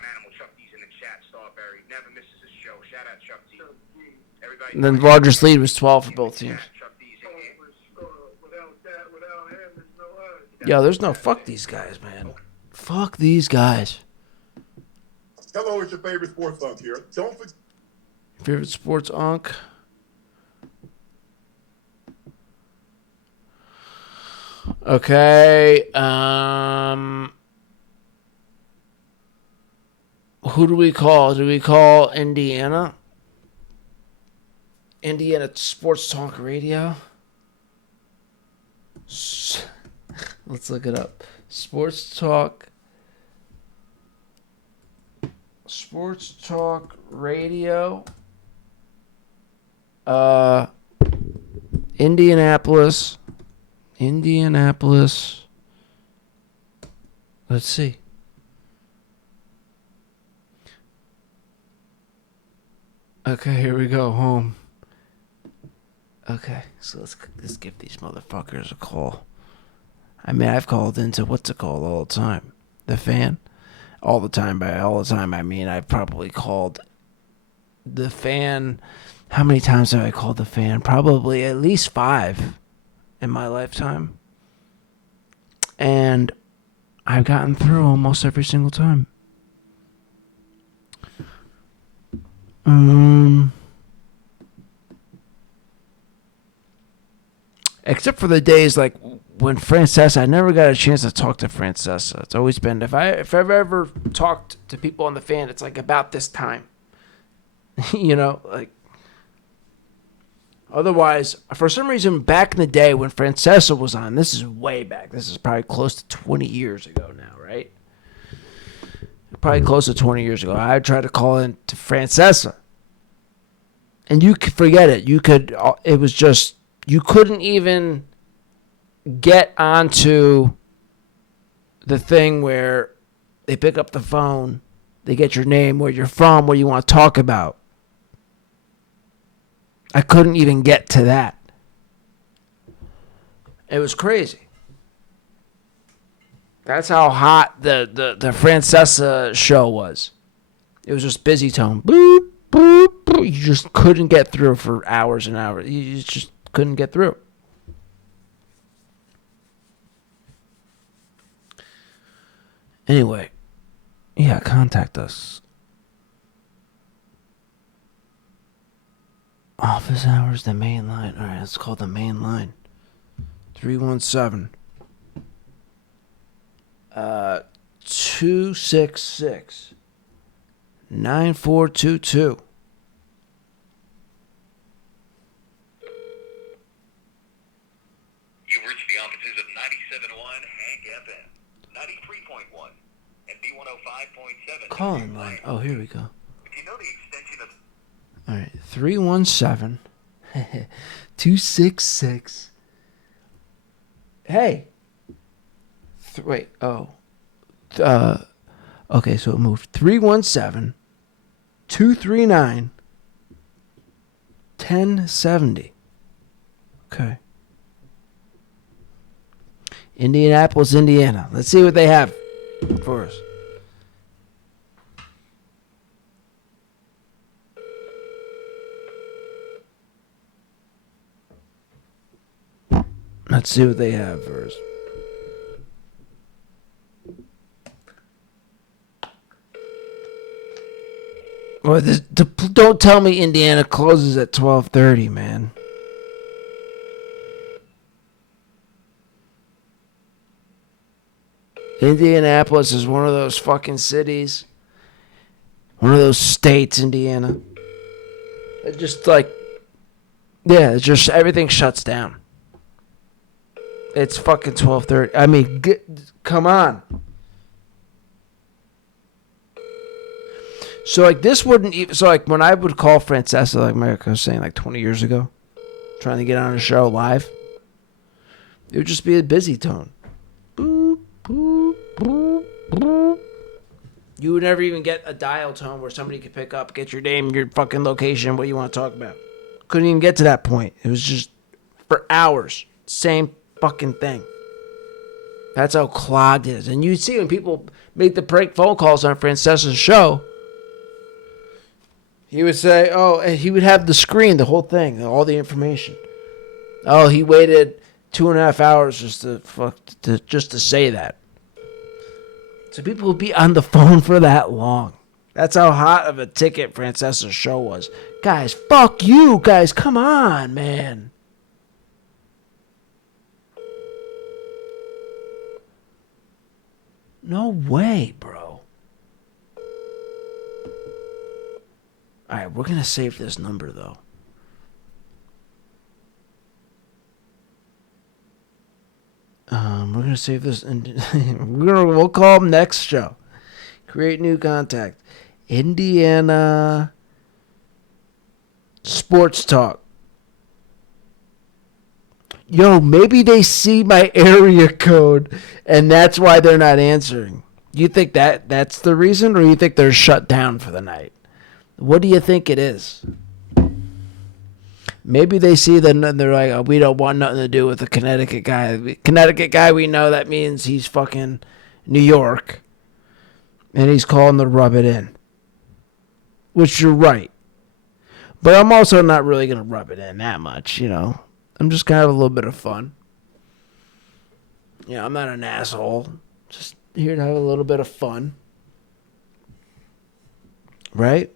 And then the largest lead was 12 for both teams. Yo, there's no fuck these guys, man. Fuck these guys. Hello, it's your favorite sports unk here. Don't forget. Favorite sports unk? Okay. Who do we call? Do we call Indiana? Indiana Sports Talk Radio? Let's look it up. Sports Talk Radio. Indianapolis. Let's see. Okay, here we go. Home. Okay, so let's give these motherfuckers a call. I mean, I've called into what's it called all the time? The Fan? All the time. By all the time, I mean I've probably called The Fan. How many times have I called The Fan? Probably at least 5 in my lifetime. And I've gotten through almost every single time. Except for the days like when Francesa, I never got a chance to talk to Francesa. It's always been, if I've ever talked to people on The Fan, it's like about this time. You know, like, otherwise, for some reason, back in the day when Francesa was on, this is way back. This is probably close to 20 years ago now, right? Probably close to 20 years ago. I tried to call in to Francesa. And you could forget it. It was just, you couldn't even get onto the thing where they pick up the phone, they get your name, where you're from, what you want to talk about. I couldn't even get to that. It was crazy. That's how hot the Francesa show was. It was just busy tone. Boop, boop, boop. You just couldn't get through for hours and hours. You just couldn't get through. Anyway, yeah, contact us. Office hours, the main line. All right, let's call the main line. 317 266 9422. You've reached the offices of 97.1 Hank FM, 93.1, and B105.7. Calling line. Oh, here we go. If you know the extension of... All right, 317 266. Hey. Wait, okay, so it moved. 317 239 1070. Okay. Indianapolis, Indiana. Let's see what they have for us. Let's see what they have for us. Well, don't tell me Indiana closes at 12:30, man. Indianapolis is one of those fucking cities. One of those states, Indiana. It just like, yeah, it's just everything shuts down. It's fucking 12:30. I mean, come on. So like this wouldn't even. So like when I would call Francesa, like America was saying, like 20 years ago, trying to get on a show live, it would just be a busy tone. Boop, boop, boop, boop. You would never even get a dial tone where somebody could pick up, get your name, your fucking location, what you want to talk about. Couldn't even get to that point. It was just for hours, same fucking thing. That's how clogged it is. And you see when people make the prank phone calls on Francesa's show, he would say, oh, and he would have the screen, the whole thing, all the information. Oh, he waited 2.5 hours just to say that. So people would be on the phone for that long. That's how hot of a ticket Francesa's show was. Guys, fuck you. Guys, come on, man. No way, bro. All right, we're going to save this number, though. We're going to save this. And we'll call him next show. Create new contact. Indiana Sports Talk. Yo, maybe they see my area code, and that's why they're not answering. You think that's the reason, or you think they're shut down for the night? What do you think it is? Maybe they see that and they're like, oh, we don't want nothing to do with the Connecticut guy. Connecticut guy, we know that means he's fucking New York, and he's calling to rub it in. Which you're right. But I'm also not really going to rub it in that much, you know. I'm just going to have a little bit of fun. I'm not an asshole. Just here to have a little bit of fun. Right?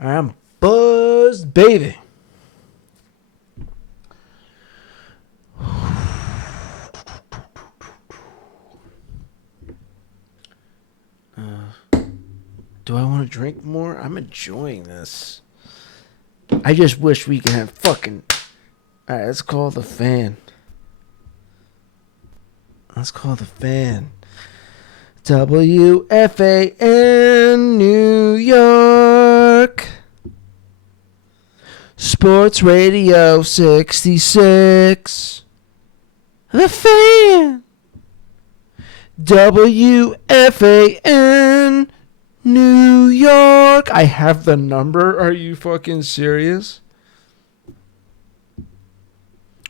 I'm buzzed, baby. Do I want to drink more? I'm enjoying this. I just wish we could have fucking... Alright, let's call the fan. WFAN New York. Sports Radio 66. The Fan. WFAN New York. I have the number. Are you fucking serious?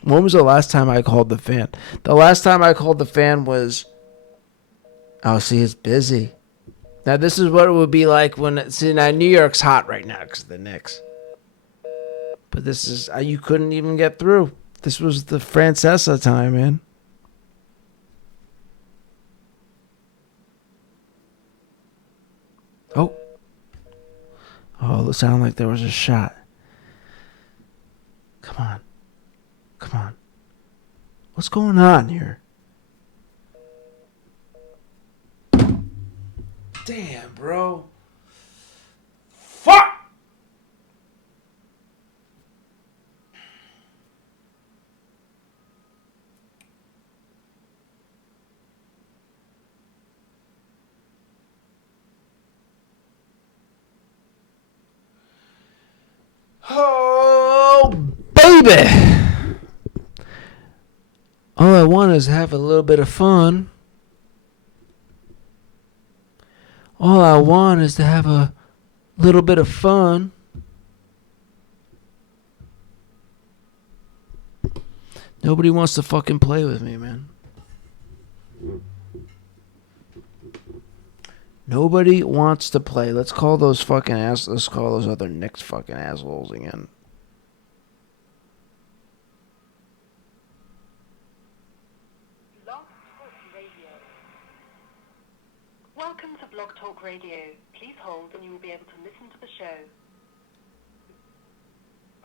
When was the last time I called the fan? The last time I called the fan was... Oh, see, it's busy. Now, this is what it would be like when... See, now, New York's hot right now because of the Knicks. But this is... You couldn't even get through. This was the Francesa time, man. Oh. Oh, it sounded like there was a shot. Come on. What's going on here? Damn, bro. Fuck! Oh, baby! All I want is to have a little bit of fun. All I want is to have a little bit of fun. Nobody wants to fucking play with me, man. Nobody wants to play. Let's call those fucking let's call those other Knicks fucking assholes again. Welcome to Blog Talk Radio. Please hold and you will be able to listen to the show.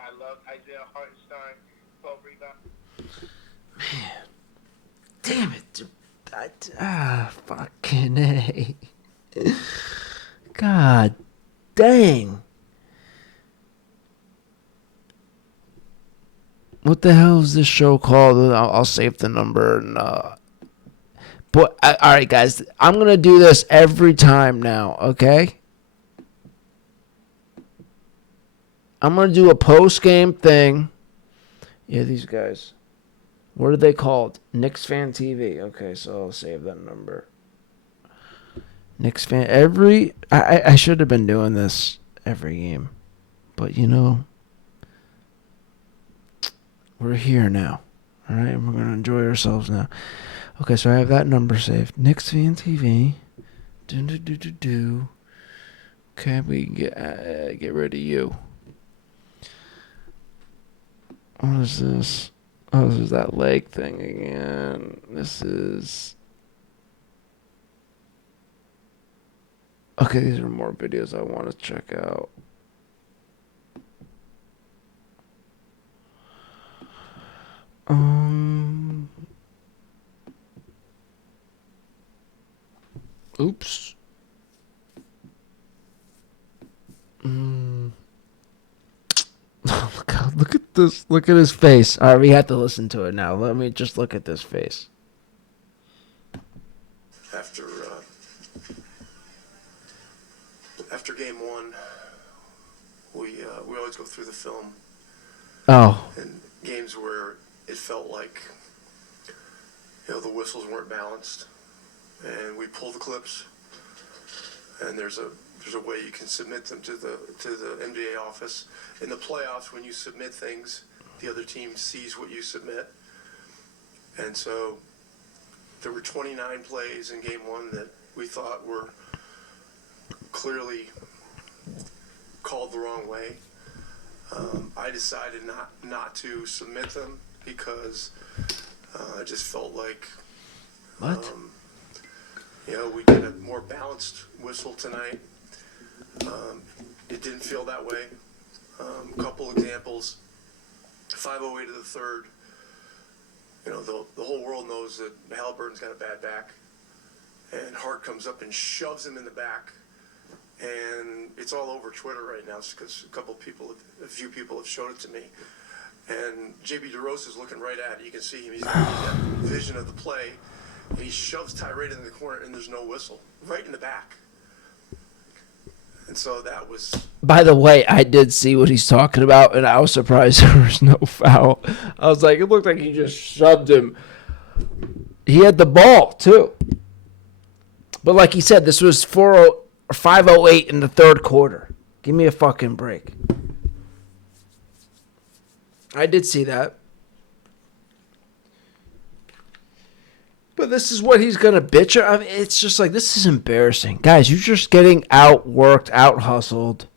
I love Isaiah Hartenstein, 12 rebounds. Damn it. Fucking A. God dang. What the hell is this show called? I'll save the number and But all right, guys, I'm gonna do this every time now, okay? I'm going to do a post-game thing. Yeah, these guys. What are they called? Knicks Fan TV. Okay, so I'll save that number. Knicks Fan. I should have been doing this every game. But, we're here now. All right, we're going to enjoy ourselves now. Okay, so I have that number saved. Knicks Fan TV. Okay, we get rid of you. What is this? Oh, this is that leg thing again. This is... Okay, these are more videos I want to check out. Oops. Oh, God, look at this. Look at his face. All right, we have to listen to it now. Let me just look at this face. After game one, we always go through the film. Oh. And games where it felt like, the whistles weren't balanced, and we pull the clips, and there's a way you can submit them to the NBA office. In the playoffs, when you submit things, the other team sees what you submit. And so there were 29 plays in game one that we thought were clearly called the wrong way. I decided not to submit them because I just felt like what? We did a more balanced whistle tonight. It didn't feel that way. A couple examples. 5:08 to the third. The whole world knows that Halliburton's got a bad back, and Hart comes up and shoves him in the back, and it's all over Twitter right now because a few people have showed it to me. And JB DeRosa's looking right at it. You can see him. He's got vision of the play, and he shoves Tyree in the corner, and there's no whistle right in the back. And so that was... By the way, I did see what he's talking about, and I was surprised there was no foul. I was like, it looked like he just shoved him. He had the ball, too. But like he said, this was 5:08 in the third quarter. Give me a fucking break. I did see that. But this is what he's going to bitch. I mean, it's just like, this is embarrassing. Guys, you're just getting outworked, out-hustled.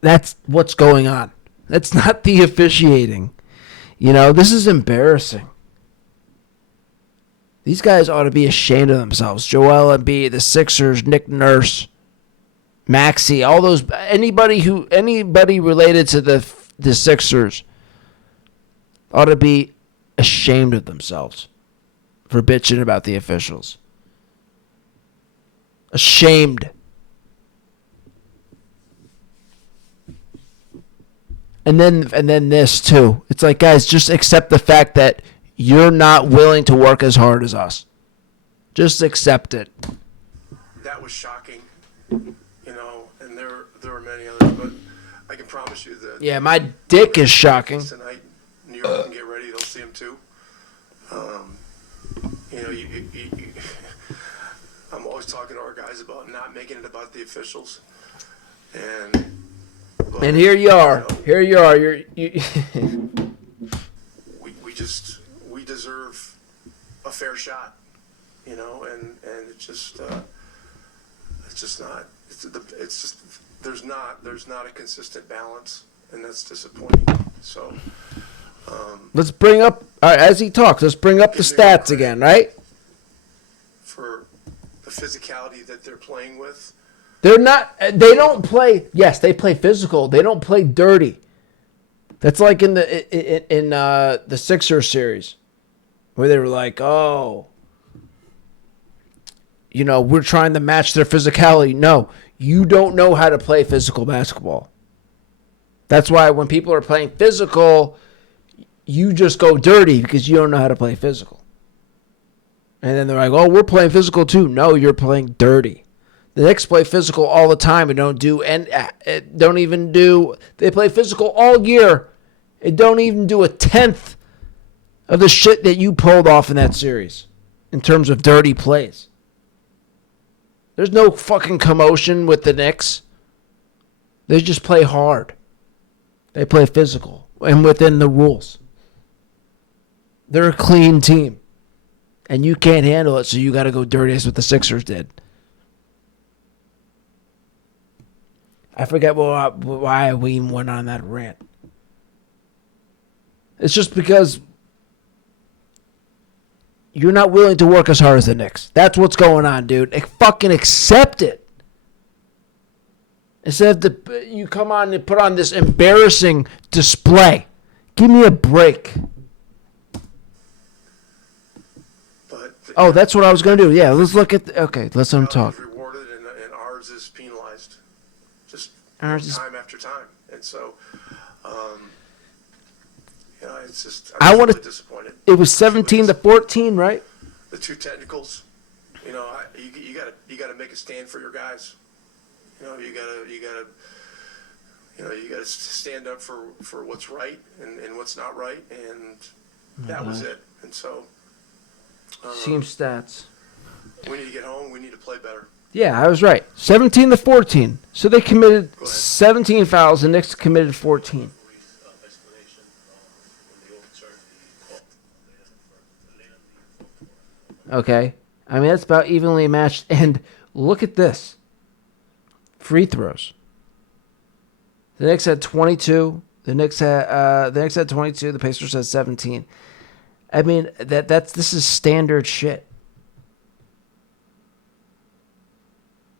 That's what's going on. That's not the officiating. This is embarrassing. These guys ought to be ashamed of themselves. Joel Embiid, the Sixers, Nick Nurse, Maxey, all those, anybody related to the Sixers ought to be ashamed of themselves for bitching about the officials. Ashamed. And then this too. It's like, guys, just accept the fact that you're not willing to work as hard as us. Just accept it. That was shocking, and there were many others, but I can promise you that. Yeah, my dick is shocking. Tonight, New York can get ready. They'll see him too. I'm always talking to our guys about not making it about the officials, and here you are. Here you are. We deserve a fair shot, and it's just not. It's just there's not a consistent balance, and that's disappointing. So. Let's bring up, as he talks, let's bring up the stats again, right? For the physicality that they're playing with. They don't play, yes, they play physical. They don't play dirty. That's like in the Sixers series where they were like, we're trying to match their physicality. No, you don't know how to play physical basketball. That's why when people are playing physical, you just go dirty because you don't know how to play physical. And then they're like, we're playing physical too. No, you're playing dirty. The Knicks play physical all the time and they play physical all year and don't even do a tenth of the shit that you pulled off in that series in terms of dirty plays. There's no fucking commotion with the Knicks. They just play hard. They play physical and within the rules. They're a clean team. And you can't handle it, so you got to go dirty as what the Sixers did. I forget why we even went on that rant. It's just because you're not willing to work as hard as the Knicks. That's what's going on, dude. Fucking accept it. Instead of you come on and put on this embarrassing display. Give me a break. Oh, that's what I was going to do. Yeah, let's look at... Okay, let's let him talk. Rewarded and ours is penalized. Just ours is... time after time. And so, it's just... I'm really disappointed. It was 17-14, right? The two technicals. You got to make a stand for your guys. You got to stand up for what's right and what's not right, and that was it. And so, team stats. We need to get home. We need to play better. Yeah, I was right. 17-14. So they committed 17 fouls. The Knicks committed 14. Okay. I mean, that's about evenly matched. And look at this. Free throws. The Knicks had 22. The Knicks had 22. The Pacers had 17. I mean, this is standard shit.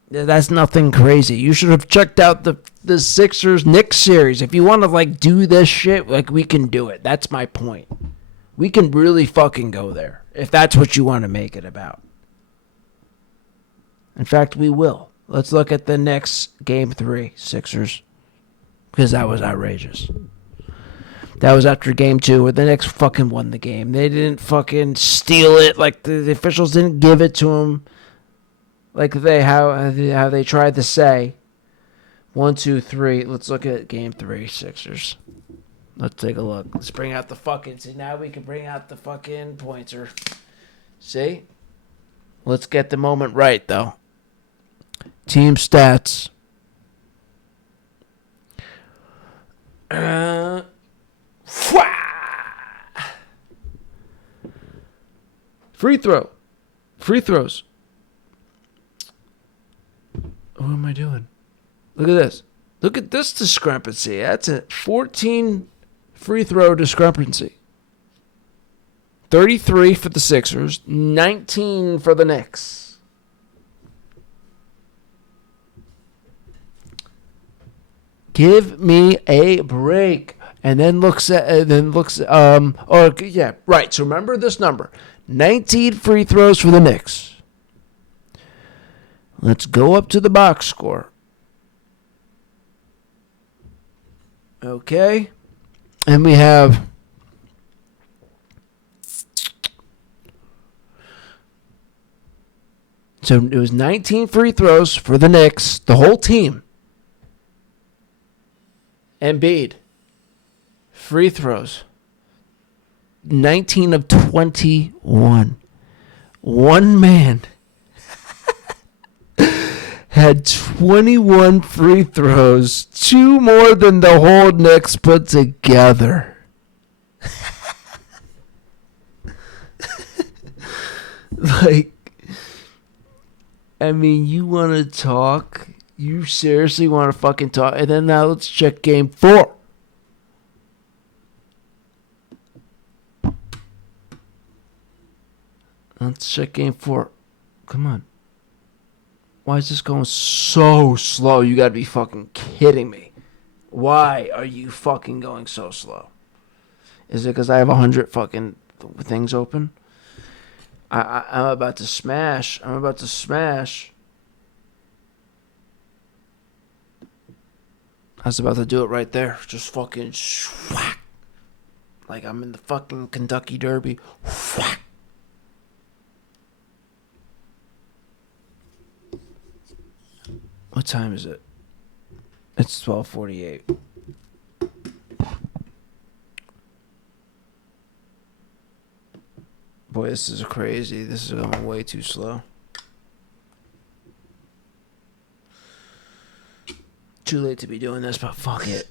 That's nothing crazy. You should have checked out the Sixers Knicks series. If you want to do this shit, we can do it. That's my point. We can really fucking go there if that's what you want to make it about. In fact, we will. Let's look at the Knicks Game 3 Sixers, because that was outrageous. That was after Game 2 where the Knicks fucking won the game. They didn't fucking steal it. The officials didn't give it to them. How they tried to say. 1, 2, 3. Let's look at Game 3 Sixers. Let's take a look. Let's bring out the fucking... See, now we can bring out the fucking pointer. See? Let's get the moment right, though. Team stats. Free throws. What am I doing? Look at this. Look at this discrepancy. That's a 14 free throw discrepancy. 33 for the Sixers, 19 for the Knicks. Give me a break. And then right. So remember this number. 19 free throws for the Knicks. Let's go up to the box score. Okay. And we have so it was 19 free throws for the Knicks, the whole team. Embiid. Free throws. 19 of 21. One man had 21 free throws, 2 more than the whole Knicks put together. I mean, you want to talk? You seriously want to fucking talk? And then now let's check Game 4. Let's check Game 4. Come on. Why is this going so slow? You gotta be fucking kidding me. Why are you fucking going so slow? Is it because I have 100 fucking things open? I'm about to smash. I was about to do it right there. Just fucking whack. Like I'm in the fucking Kentucky Derby. Whack. What time is it? It's 12:48. Boy, this is crazy. This is going way too slow. Too late to be doing this, but fuck it.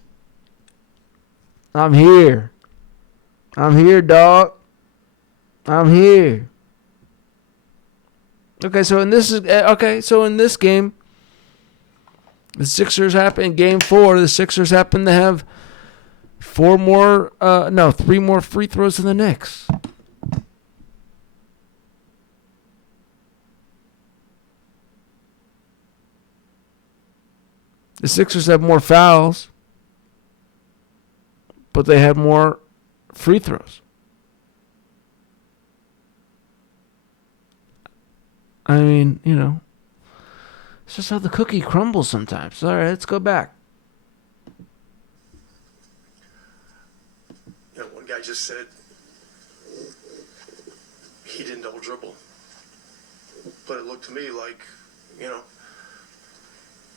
I'm here. I'm here, dog. I'm here. Okay, so in this game, the Sixers happen in Game 4. The Sixers happen to have 3 more free throws than the Knicks. The Sixers have more fouls, but they have more free throws. I mean, it's just how the cookie crumbles sometimes. All right, let's go back. One guy just said he didn't double dribble, but it looked to me like,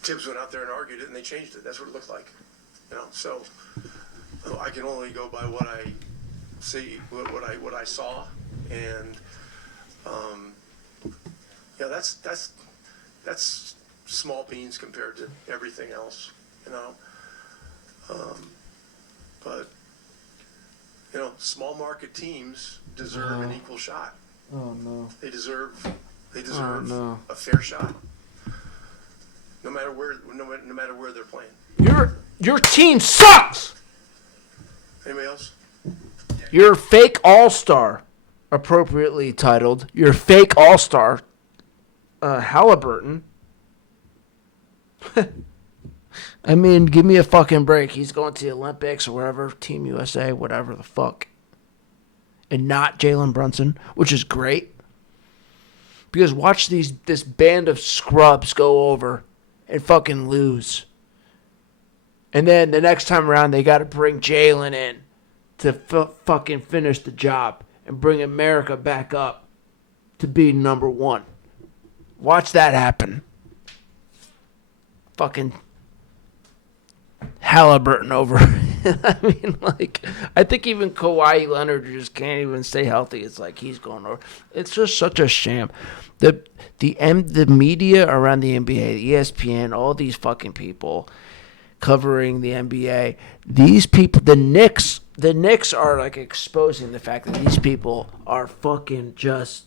Tibbs went out there and argued it, and they changed it. That's what it looked like, So I can only go by what I see, what I saw, and that's small beans compared to everything else, But small market teams deserve an equal shot. Oh no! They deserve a fair shot. No matter where they're playing. Your team sucks. Anybody else? Your fake all-star, appropriately titled, your fake all-star, Halliburton. I mean, give me a fucking break. He's going to the Olympics or wherever, Team USA, whatever the fuck. And not Jalen Brunson, which is great. Because watch this band of scrubs go over and fucking lose. And then the next time around, they got to bring Jalen in to fucking finish the job and bring America back up to be number one. Watch that happen. Fucking Halliburton over. I mean, I think even Kawhi Leonard just can't even stay healthy. It's like he's going over. It's just such a sham. The media around the NBA, ESPN, all these fucking people covering the NBA, these people, the Knicks are exposing the fact that these people are fucking just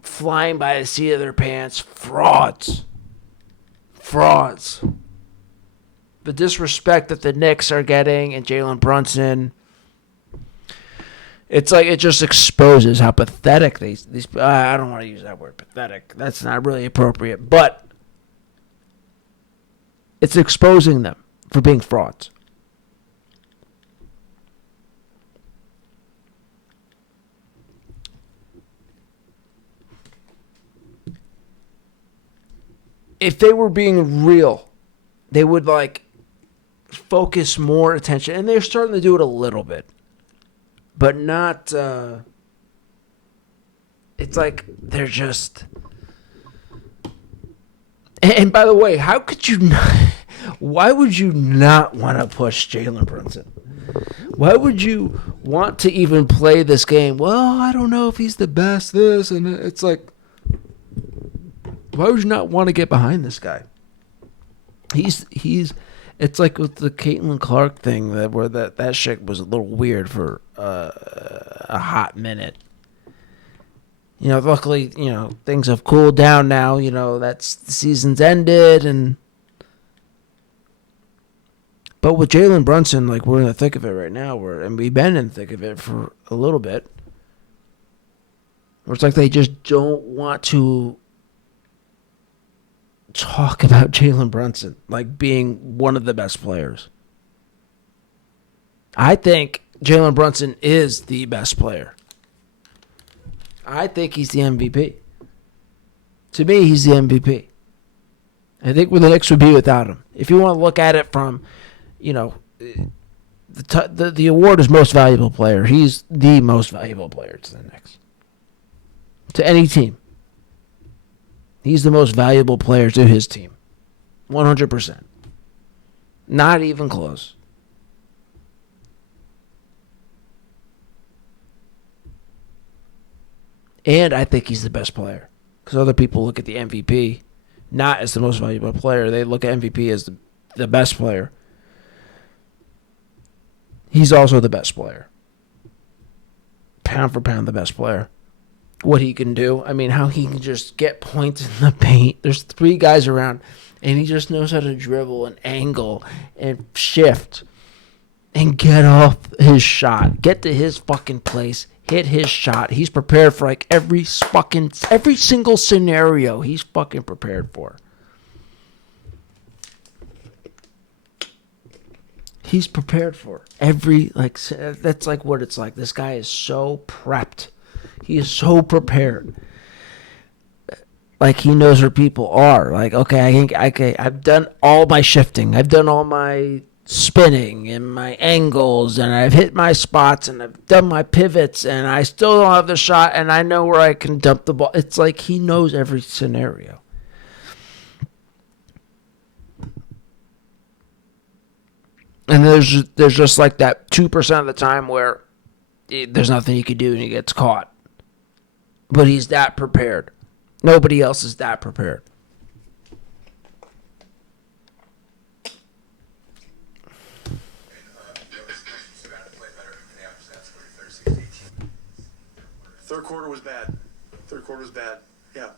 flying by the seat of their pants. Frauds. The disrespect that the Knicks are getting and Jalen Brunson, it's like it just exposes how pathetic these I don't want to use that word, pathetic. That's not really appropriate, but it's exposing them for being frauds. If they were being real, they would focus more attention, and they're starting to do it a little bit, but not. It's like they're just. And by the way, how could you not? Why would you not want to push Jalen Brunson? Why would you want to even play this game? Well, I don't know if he's the best. This and it's like, why would you not want to get behind this guy? He's. It's like with the Caitlin Clark thing where that shit was a little weird for a hot minute. Luckily, things have cooled down now. The season's ended, but with Jalen Brunson, we're in the thick of it right now. And we've been in the thick of it for a little bit. Where it's like they just don't want to talk about Jalen Brunson being one of the best players. I think Jalen Brunson is the best player. I think he's the MVP. To me, he's the MVP. I think where the Knicks would be without him. If you want to look at it from, the award is most valuable player. He's the most valuable player to the Knicks. To any team. He's the most valuable player to his team. 100%. Not even close. And I think he's the best player. Because other people look at the MVP not as the most valuable player. They look at MVP as the best player. He's also the best player. Pound for pound, the best player. What he can do. I mean, how he can just get points in the paint. There's 3 guys around, and he just knows how to dribble and angle and shift and get off his shot. Get to his fucking place. Hit his shot. He's prepared for like every single scenario he's fucking prepared for. He's prepared for that's like what it's like. This guy is so prepped. He is so prepared. Like he knows where people are. Like, okay, I've done all my shifting. I've done all my spinning and my angles, and I've hit my spots, and I've done my pivots, and I still don't have the shot, and I know where I can dump the ball. It's like he knows every scenario. And there's just like that 2% of the time where there's nothing he can do and he gets caught. But he's that prepared. Nobody else is that prepared. Third quarter was bad. Yeah.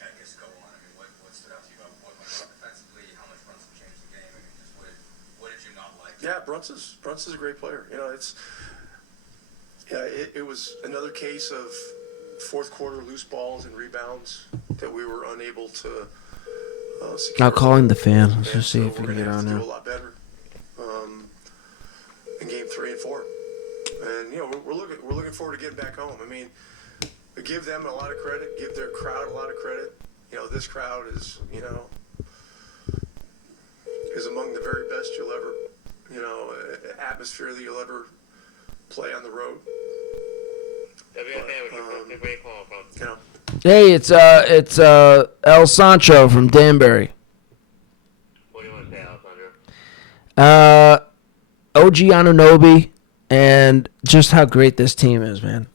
Kind of just go on. I mean, what stood out to you about what went wrong defensively? How much Brunson changed the game? I mean, just what did you not like? Yeah, Brunson's a great player. You know, it was another case of fourth quarter loose balls and rebounds that we were unable to secure. Now calling the fan. Let's just see if we can get on do now. a lot better in game 3 and 4. And you know, we're looking forward to getting back home. I mean, we give them a lot of credit, give their crowd a lot of credit. You know, this crowd is among the very best you'll ever, atmosphere that you'll ever play on the road. Hey, it's El Sancho from Danbury. What do you want to say, Alessandro? OG Anunoby, and just how great this team is, man.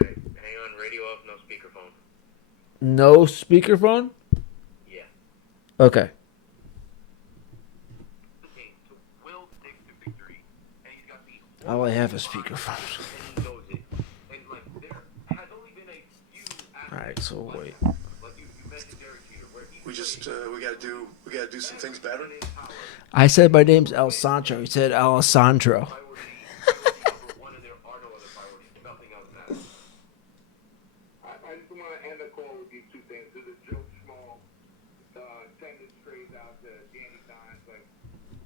Okay, hang on, radio off, no speakerphone. No speakerphone? Yeah. Okay. All I have is speakerphone. All right, so wait. We just we got to do some things better. I said my name's El Sancho. He said Alessandro. I just want to end the call with these 2 things. This is Joe Schmall sending strays out to Danny Dines. Like,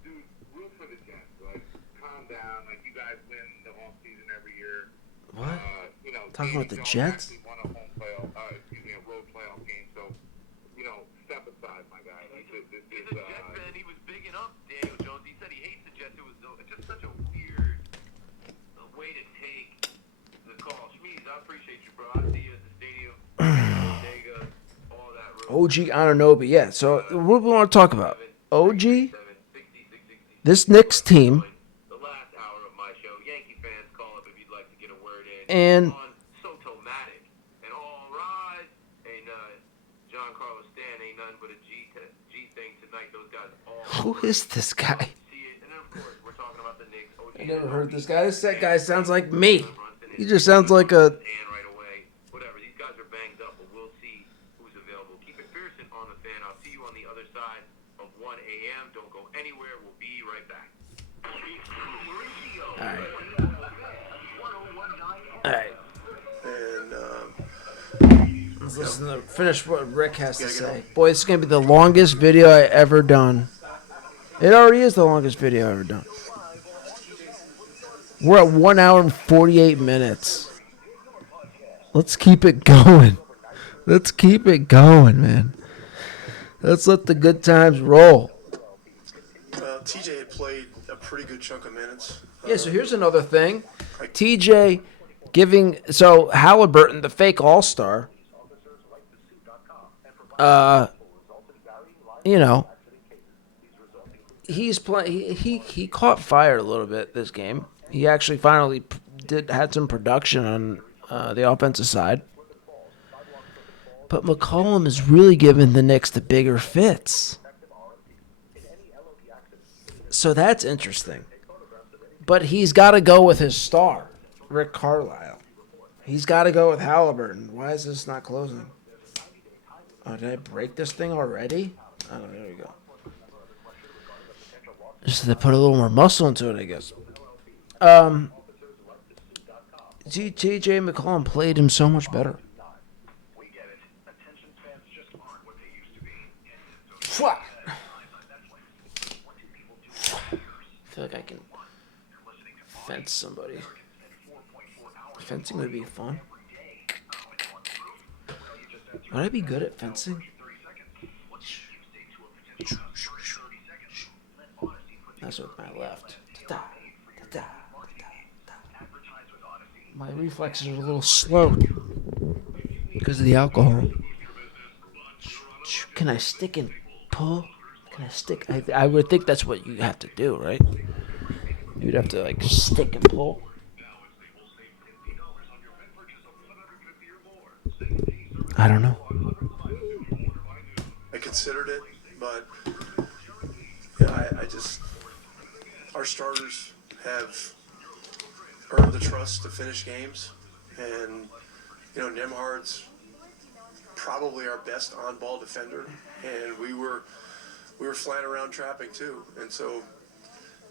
dude, root for the Jets. Like, calm down. Like, you guys win the off season every year. What? Talking Danny about the Jones Jets? actually won a road playoff game. So, step aside, my guy. Like, this is He's a Jets fan. He was bigging up Daniel Jones. He said he hates the Jets. It was just such a weird way to take the call. Shmeez, I appreciate you, bro. I see you at the stadium. Bodega, all that. OG Anunoby, yeah. So what we want to talk about? OG, this Knicks team, The last hour of my show. Yankee fans, call up if you'd like to get a word in. and On Sotomatic. And all rise. Ain't John Carlos Stan ain't nothing but a G thing tonight. Those guys all. who is this guy? See it. And then, of course, we're talking about the Knicks. I never heard this guy. This guy sounds like me. He just sounds like a. Whatever. These guys are banged up, but we'll see who's available. Keep it Pearson on the fan. I'll see you on the other side of 1 a.m. Don't go anywhere. We'll be right back. All right. And Let's listen to finish what Rick has to say. Boy, this is gonna be the longest video I ever done. It already is the longest video I ever done. We're at 1 hour and 48 minutes. Let's keep it going. Let's keep it going, man. Let's let the good times roll. TJ had played a pretty good chunk of minutes. Yeah, so here's another thing. TJ Halliburton, the fake all-star, you know, he's playing. He caught fire a little bit this game. He actually finally had some production on the offensive side. But McCollum is really giving the Knicks the bigger fits. So that's interesting. But he's got to go with his star, Rick Carlisle. He's got to go with Halliburton. Why is this not closing? Oh, did I break this thing already? Oh, there we go. Just to put a little more muscle into it, I guess. T.J. McCollum played him so much better. I feel like I can fence somebody. Fencing would be fun. Would I be good at fencing? That's with my left. My reflexes are a little slow because of the alcohol. Can I stick and pull? Can I stick? I would think that's what you have to do, right? You'd have to like stick and pull. I don't know. I considered it, but yeah, I just our starters have earned the trust to finish games, and Nemhard's probably our best on-ball defender, and we were flying around trapping too, and so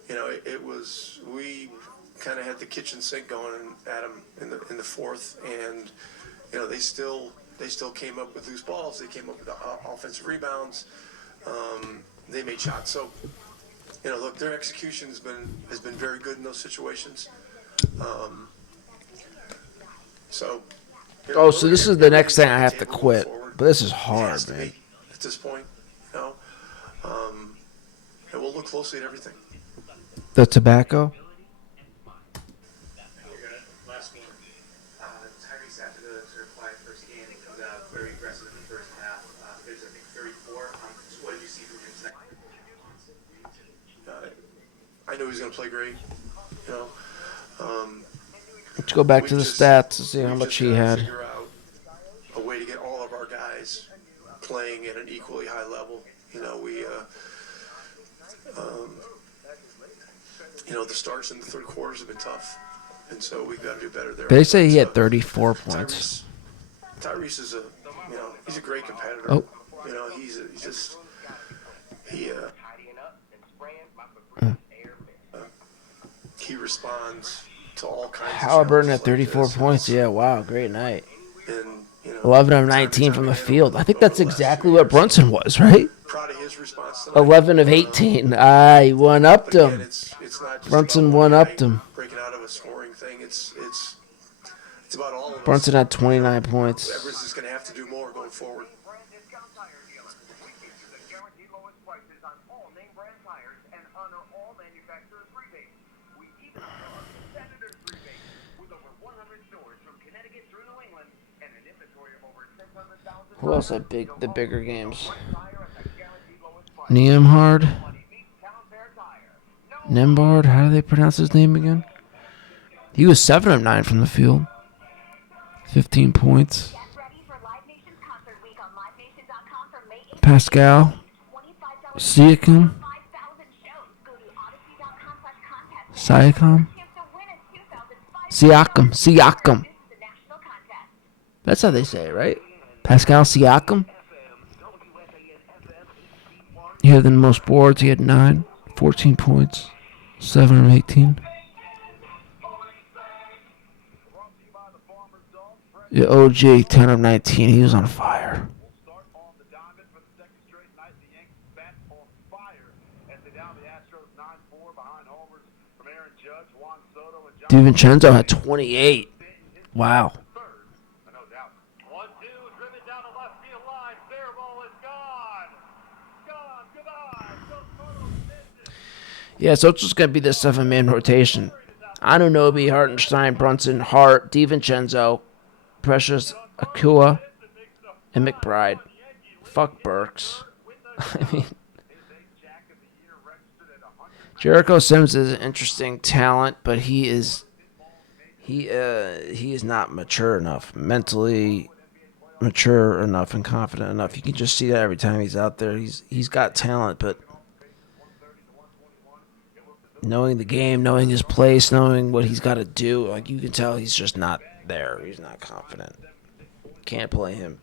it was we kind of had the kitchen sink going at them in the fourth, and they still came up with loose balls. They came up with offensive rebounds. They made shots. So, look, their execution has been very good in those situations. So this is the next thing I have to quit. But this is hard, man. At this point, and we'll look closely at everything. The tobacco? Last game, Tyrese after the sort of quiet first game comes out very aggressive in the first half. There's I think 34. What did you see from him tonight? I knew he was going to play great. Let's go back to the stats to see how much he had. Figure out a way to get all of our guys playing at an equally high level. The starts in the third quarters have been tough, and so we've got to do better there. They say he had 34 points. Tyrese is he's a great competitor. Oh. He responds to all kinds Halliburton at 34 points. Yeah, wow, great night. 11 of 19 from the field. I think that's exactly what Brunson was, right? 11 of 18. I one-upped him. Brunson one-upped him. Breaking out of a scoring thing. It's about all of us. Brunson had 29 points. Everest is going to have to do more going forward. Who else had the bigger games? Nembhard? Nembhard? How do they pronounce his name again? He was 7 of 9 from the field. 15 points. Pascal? Siakam? Siakam. That's how they say it, right? Pascal Siakam. He had the most boards. He had 9, 14 points, 7 of 18. Yeah, OG, 10 of 19. He was on fire. DiVincenzo had 28. Wow. Yeah, so it's just going to be this 7-man rotation. Anunoby, Hartenstein, Brunson, Hart, DiVincenzo, Precious, Akua, and McBride. Fuck Burks. I mean, Jericho Sims is an interesting talent, but he is not mature enough, mentally mature enough and confident enough. You can just see that every time he's out there. He's got talent, but knowing the game, knowing his place, knowing what he's got to do, like you can tell he's just not there. He's not confident. Can't play him.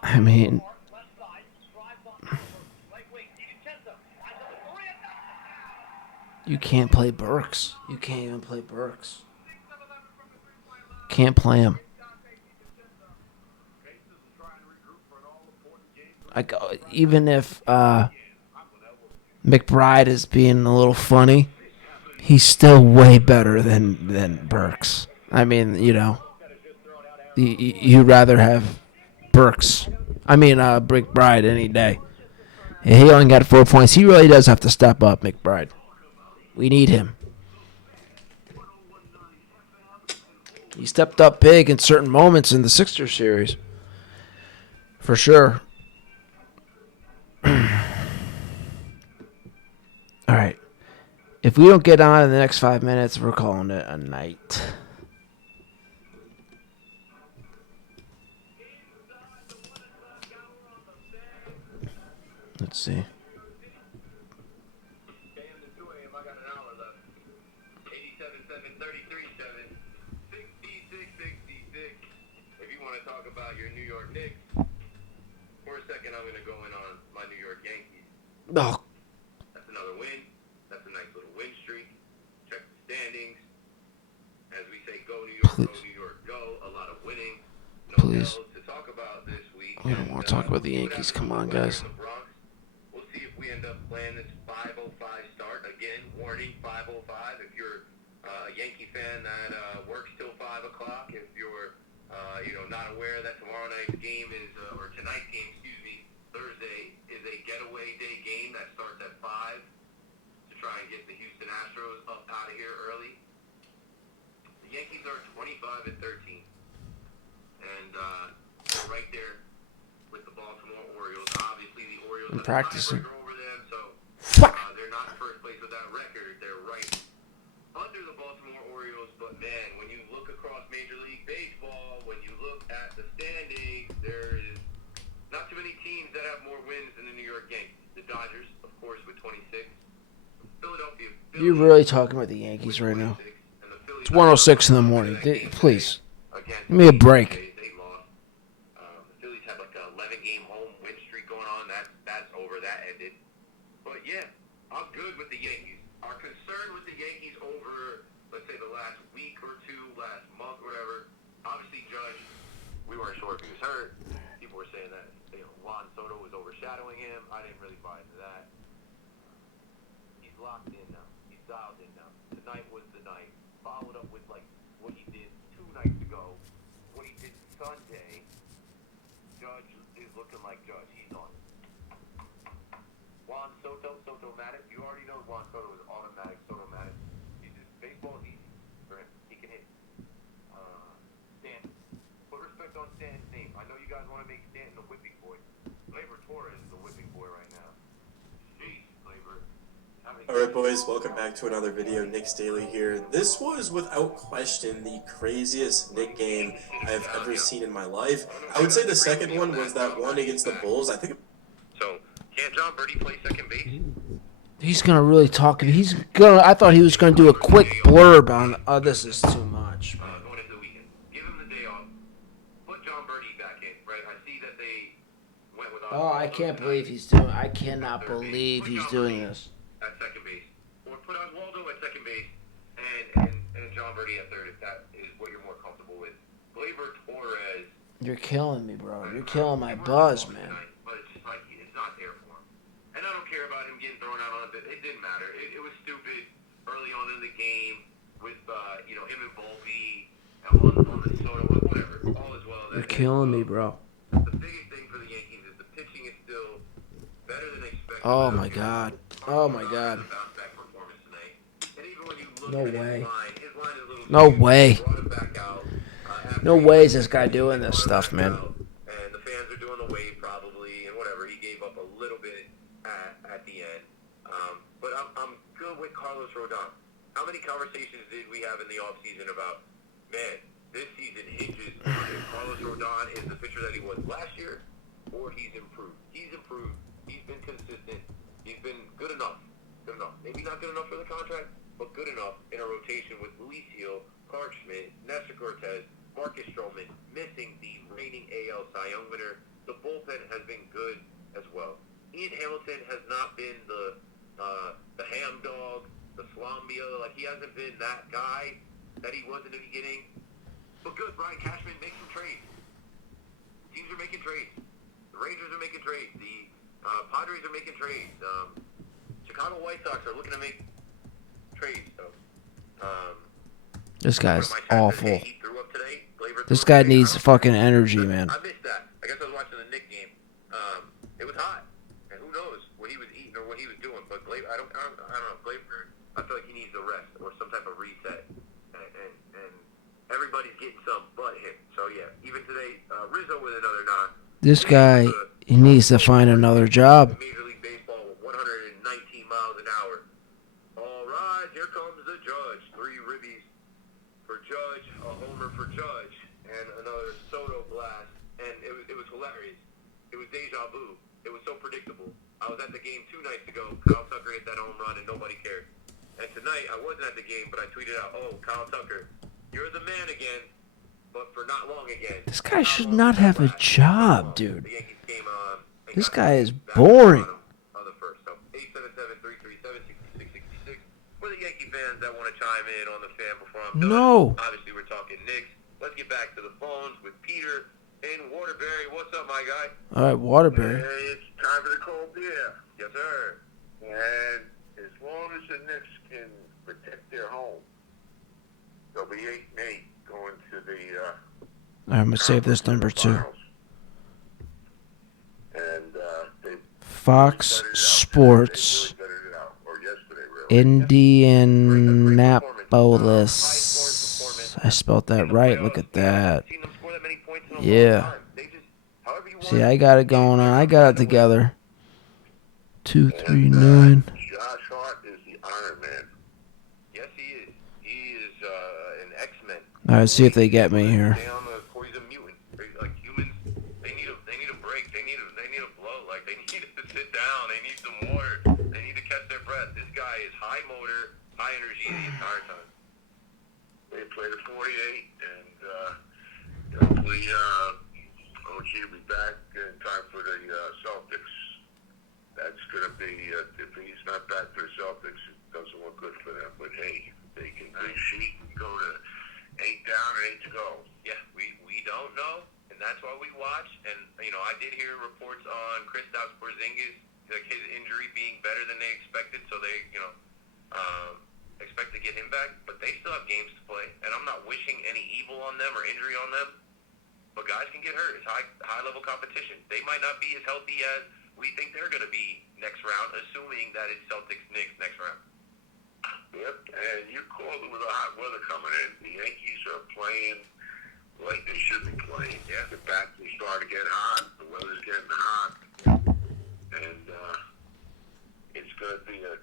I mean, you can't play Burks. You can't even play Burks. Can't play him. Like, even if McBride is being a little funny, he's still way better than Burks. I mean, you'd rather have Burks. I mean, McBride any day. He only got 4 points. He really does have to step up, McBride. We need him. He stepped up big in certain moments in the Sixers series. For sure. All right. If we don't get on in the next 5 minutes, we're calling it a night. Let's see. If you want to talk about your New York Knicks, for a second I'm going to go in on my New York Yankees. Oh. That's another win. That's a nice little win streak. Check the standings. As we say, go New York, go New York, go. A lot of winning. No Please. L's to talk about this week. We don't want to talk about the Yankees. Come on, guys. We'll see if we end up playing this 5:05 start. Again, warning, 5:05. If you're a Yankee fan that works till 5 o'clock, if you're not aware that tomorrow night's game is, or tonight's game, Thursday, is a getaway day game that starts at 5 to try and get the Houston Astros up out of here early. The Yankees are 25-13, and they're right there with the Baltimore Orioles. Obviously, the Orioles I'm have practicing. a tiebreaker over them, so they're not in first place with that record. They're right under the Baltimore Orioles, but man, when you look across Major League Baseball, when you look at the standings, there is not too many teams that have more wins than the New York Yankees. The Dodgers, of course, with 26. Philadelphia. You're really talking about the Yankees right now. It's 1:06 in the morning. Please. Give me a break. They lost. The Phillies had like an 11-game home win streak going on. That's over. That ended. But yeah, I'm good with the Yankees. Our concern with the Yankees over, let's say, the last week or two, last month, whatever. Obviously, Judge, we weren't sure if he was hurt. People were saying that Juan Soto was overshadowing him. I didn't really buy into that. He's locked in now. He's dialed in now. Tonight was the night. Followed up with like what he did 2 nights ago, what he did Sunday. Judge is looking like Judge. He's on. Juan Soto-Matic. You already know Juan Soto is automatic Soto-Matic. He's just, baseball is easy for him. He can hit. Stanton. Put respect on Stanton's name. I know you guys want to make Stanton a whipping boy. Gleyber Torres is the whipping boy right now. Jeez, Gleyber. Alright boys, welcome back to another video. Knicks Daily here. This was without question the craziest Knick game I've ever seen in my life. I would say the second one was that one against the Bulls. I think. So, can't John Birdie play second base? He's gonna really talk. I thought he was gonna do a quick blurb on. Oh, this is too much, man. Going into the weekend. Give him the day off. Put John Birdie back in, right? I see that they went with. Oh, I can't believe he's doing. I cannot believe he's doing this. At second base, or put Oswaldo at second base, and John Birdie at third, if that is what you're more comfortable with. Gleyber Torres. You're killing me, bro. You're killing my buzz, man. But it's just like it's not there for him. And I don't care about him getting thrown out on a bit. It didn't matter. It was stupid early on in the game with him and Volpe on the Soto, whatever. All is well. You're killing me, bro. The biggest thing for the Yankees is the pitching is still better than expected. Oh my god. Oh my god. No way. No way. No way is this guy doing this stuff, man. And the fans are doing the wave probably and whatever. He gave up a little bit at the end. But I'm good with Carlos Rodon. How many conversations did we have in the offseason about, man, this season hinges on if Carlos Rodon is the pitcher that he was last year or he's improved. He's improved. He's been consistent. He's been good enough. Good enough. Maybe not good enough for the contract, but good enough in a rotation with Luis Gil, Clark Schmidt, Nestor Cortez, Marcus Stroman, missing the reigning AL Cy Young winner. The bullpen has been good as well. Ian Hamilton has not been the ham dog, the Slambia. Like, he hasn't been that guy that he was in the beginning. But good, Brian Cashman makes some trades. Teams are making trades. The Rangers are making trades. The Padres are making trades. Chicago White Sox are looking to make trades. So, This guy's awful. This guy needs fucking energy, man. I missed that. I guess I was watching the Knicks game. It was hot, and who knows what he was eating or what he was doing. But Gleyber, I don't know. Gleyber, I feel like he needs a rest or some type of reset, and everybody's getting some but him. So yeah, even today, Rizzo with another nod. This guy, he needs to find another job. Major League Baseball with 119 miles an hour. All right, here comes the Judge. 3 ribbies for Judge, a homer for Judge, and another Soto blast. And it was hilarious. It was deja vu. It was so predictable. I was at the game 2 nights ago. Kyle Tucker hit that home run, and nobody cared. And tonight, I wasn't at the game, but I tweeted out, "Oh, Kyle Tucker, you're the man again, but for not long again." This guy should not have a job, dude. This guy is boring. On the first, so 877-337-6666. For the Yankee fans that want to chime in on the fan before I'm done. No. Obviously, we're talking Knicks. Let's get back to the phones with Peter in Waterbury. What's up, my guy? All right, Waterbury. It's time for the cold beer. Yes, sir. And as long as the Knicks can protect their home, they'll be 8-8 going to the I'm going to save this number too. and Fox Sports, Indianapolis. I spelled that right. Look at that. Yeah. See, I got it going on. I got it together. 239. Josh Hart is the Iron Man. Yes, he is. He is an X-Men. All right, see if they get me here. He's a mutant. Like humans, they need a break. They need a blow. Like they need to sit down. They need some water. They need to catch their breath. This guy is high motor, high energy the entire time. They played at 48, and hopefully OG will be back in time for the Celtics. That's going to be, if he's not back for the Celtics, it doesn't look good for them. But hey, they can sheet and go to 8 down and 8 to go. Yeah, we don't know, and that's why we watch. And I did hear reports on Kristaps Porzingis, like his injury being better than they expected, so they expect to get him back. But they still have games to play, and I'm not wishing any evil on them or injury on them. But guys can get hurt. It's high level competition. They might not be as healthy as we think they're going to be next round, assuming that it's Celtics-Knicks next round. Yep, and you called it with the hot weather coming in. The Yankees are playing like they should be playing. Yeah, the bats are starting to get hot. The weather's getting hot, and it's going to be a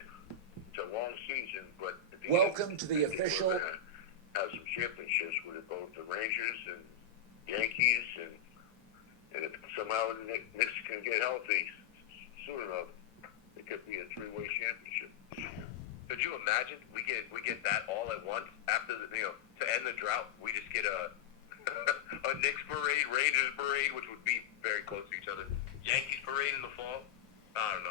long season. But Welcome to the official. Have some championships with both the Rangers and Yankees, and if somehow the Knicks can get healthy soon enough, it could be a 3-way championship. Could you imagine we get that all at once after the to end the drought? We just get a Knicks parade, Rangers parade, which would be very close to each other. Yankees parade in the fall. I don't know.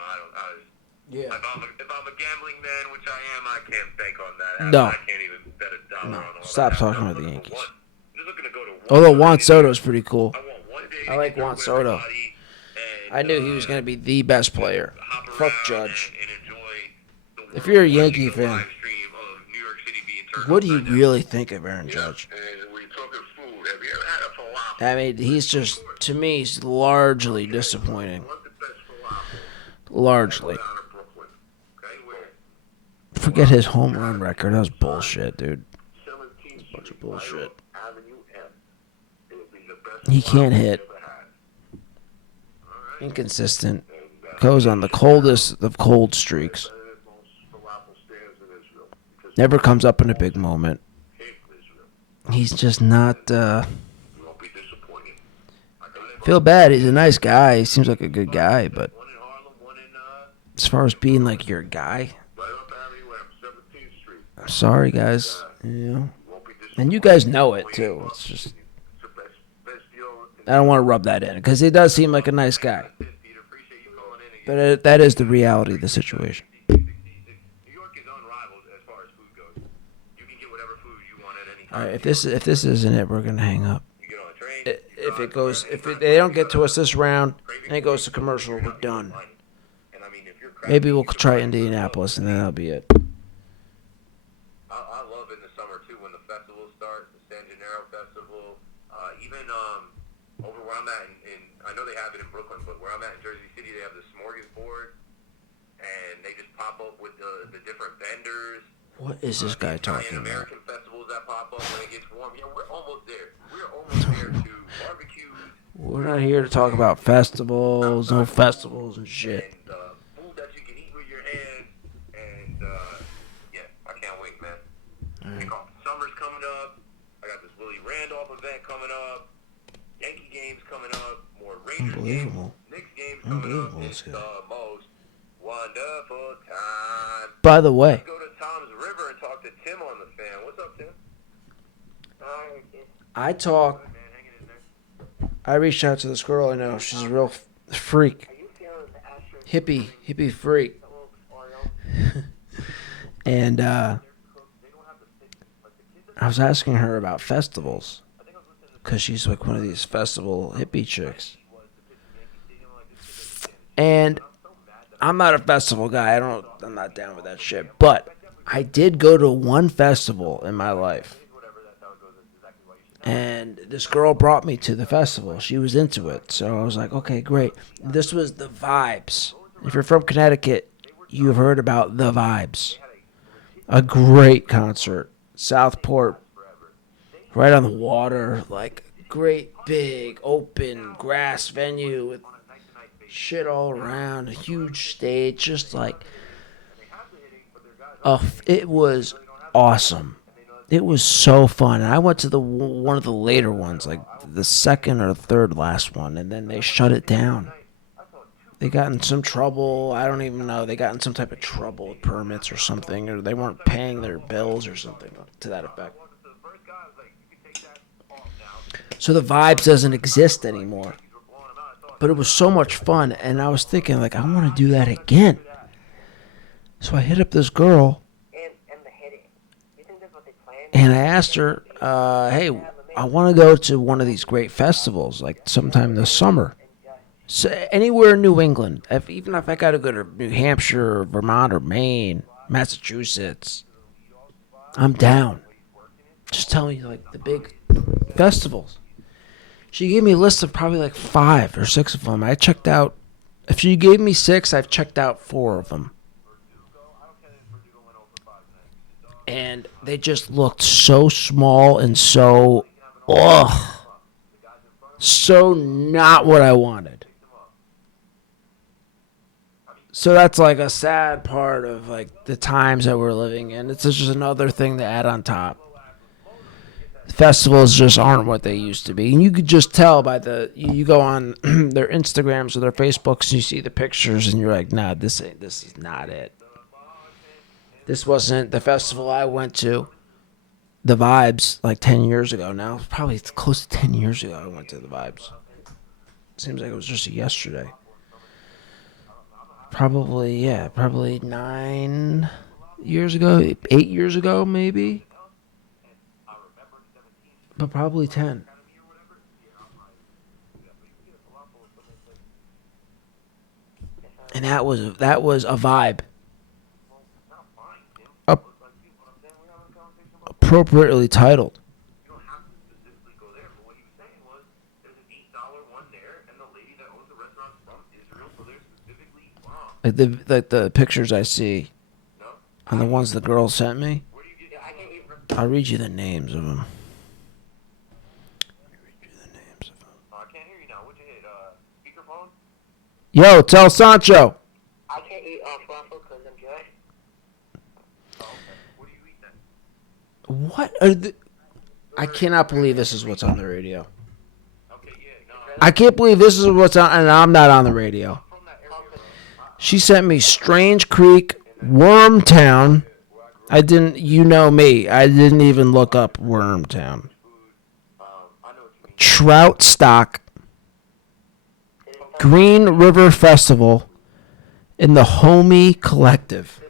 Yeah. If I'm a gambling man, which I am, I can't bank on that. No. I can't even bet a dollar on all Stop that. talking about the Yankees. I'm just looking to go to Although Juan Soto's pretty cool. I like Juan Soto. I knew he was going to be the best player. Fuck Judge. If you're a Yankee fan, what do you really think of Aaron Judge? I mean, he's just, to me, he's largely disappointing. Largely. Forget his home run record. That was bullshit, dude. A bunch of bullshit. Avenue M. He can't hit. Inconsistent. Goes on the coldest of cold streaks. Never comes up in a big moment. He's just not. Feel bad. He's a nice guy. He seems like a good guy, but as far as being like your guy, I'm sorry, guys. You know, and you guys know it too. It's just I don't want to rub that in because he does seem like a nice guy, but that is the reality of the situation. All right, if this isn't it, we're gonna hang up. If they don't get to us this round and it goes to commercial, we're done. Maybe we'll try Indianapolis and then that'll be it. I love in the summer too when the festivals start, the San Gennaro Festival, even over where I'm at in I know they have it in Brooklyn, but where I'm at in Jersey City, they have the smorgasbord, and they just pop up with the different vendors. What is this guy talking about? American festivals that pop up when it gets warm. Yeah, we're almost there. We're almost there to barbecues. We're not here to talk about festivals, no festivals and shit. And food that you can eat with your hands. And yeah, I can't wait, man. Right. Summer's coming up. I got this Willie Randolph event coming up. Yankee games coming up. More Rangers games. Knicks games coming up. It's the most wonderful time. By the way, Let's go to Tom's River and talk to Tim on the fan. What's up, Tim? I reached out to this girl I know. She's a real freak. Hippie freak. And I was asking her about festivals because she's like one of these festival hippie chicks. And I'm not a festival guy. I'm not down with that shit. But I did go to one festival in my life. And this girl brought me to the festival. She was into it. So I was like, okay, great. This was The Vibes. If you're from Connecticut, you've heard about The Vibes. A great concert. Southport, right on the water. Like, great, big, open, grass venue with shit all around. A huge stage. Just like, it was awesome. It was so fun. And I went to one of the later ones, like the second or third last one, and then they shut it down. They got in some trouble. I don't even know. They got in some type of trouble with permits or something, or they weren't paying their bills or something to that effect. So The Vibes doesn't exist anymore. But it was so much fun, and I was thinking, like, I want to do that again. So I hit up this girl, and I asked her, hey, I want to go to one of these great festivals, like sometime this summer. So anywhere in New England, even if I got to go to New Hampshire, or Vermont, or Maine, Massachusetts, I'm down. Just tell me, like, the big festivals. She gave me a list of probably like 5 or 6 of them. I checked out. If she gave me 6, I've checked out 4 of them. And they just looked so small and so not what I wanted. So that's like a sad part of like the times that we're living in. It's just another thing to add on top. Festivals just aren't what they used to be. And you could just tell by you go on their Instagrams or their Facebooks and you see the pictures and you're like, nah, this is not it. This wasn't the festival I went to. The Vibes, like 10 years ago now. Probably close to 10 years ago I went to The Vibes. Seems like it was just yesterday. Probably 9 years ago, 8 years ago maybe. But probably 10. And that was a vibe. Appropriately titled. Like the pictures I see and the ones the girl sent me. I'll read you the names of them. Yo, tell Sancho. I can't eat falafel because I'm Jewish. What are the... I cannot believe this is what's on the radio. I can't believe this is what's on, and I'm not on the radio. She sent me Strange Creek, Wormtown. I didn't, you know me, I didn't even look up Wormtown. Trout Stock, Green River Festival, and the Homie Collective.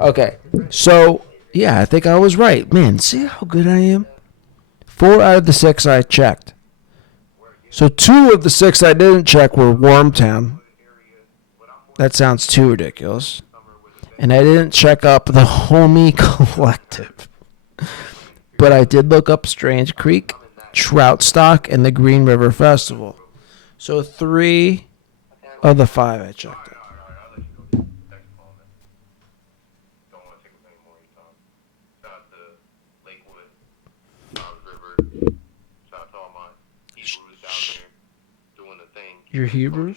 Okay, so, yeah, I think I was right. Man, see how good I am? 4 out of the 6 I checked. So 2 of the 6 I didn't check were Wormtown. That sounds too ridiculous. And I didn't check up the Homie Collective. But I did look up Strange Creek, Trout Stock, and the Green River Festival. So 3 of the 5 I checked. Your Hebrews?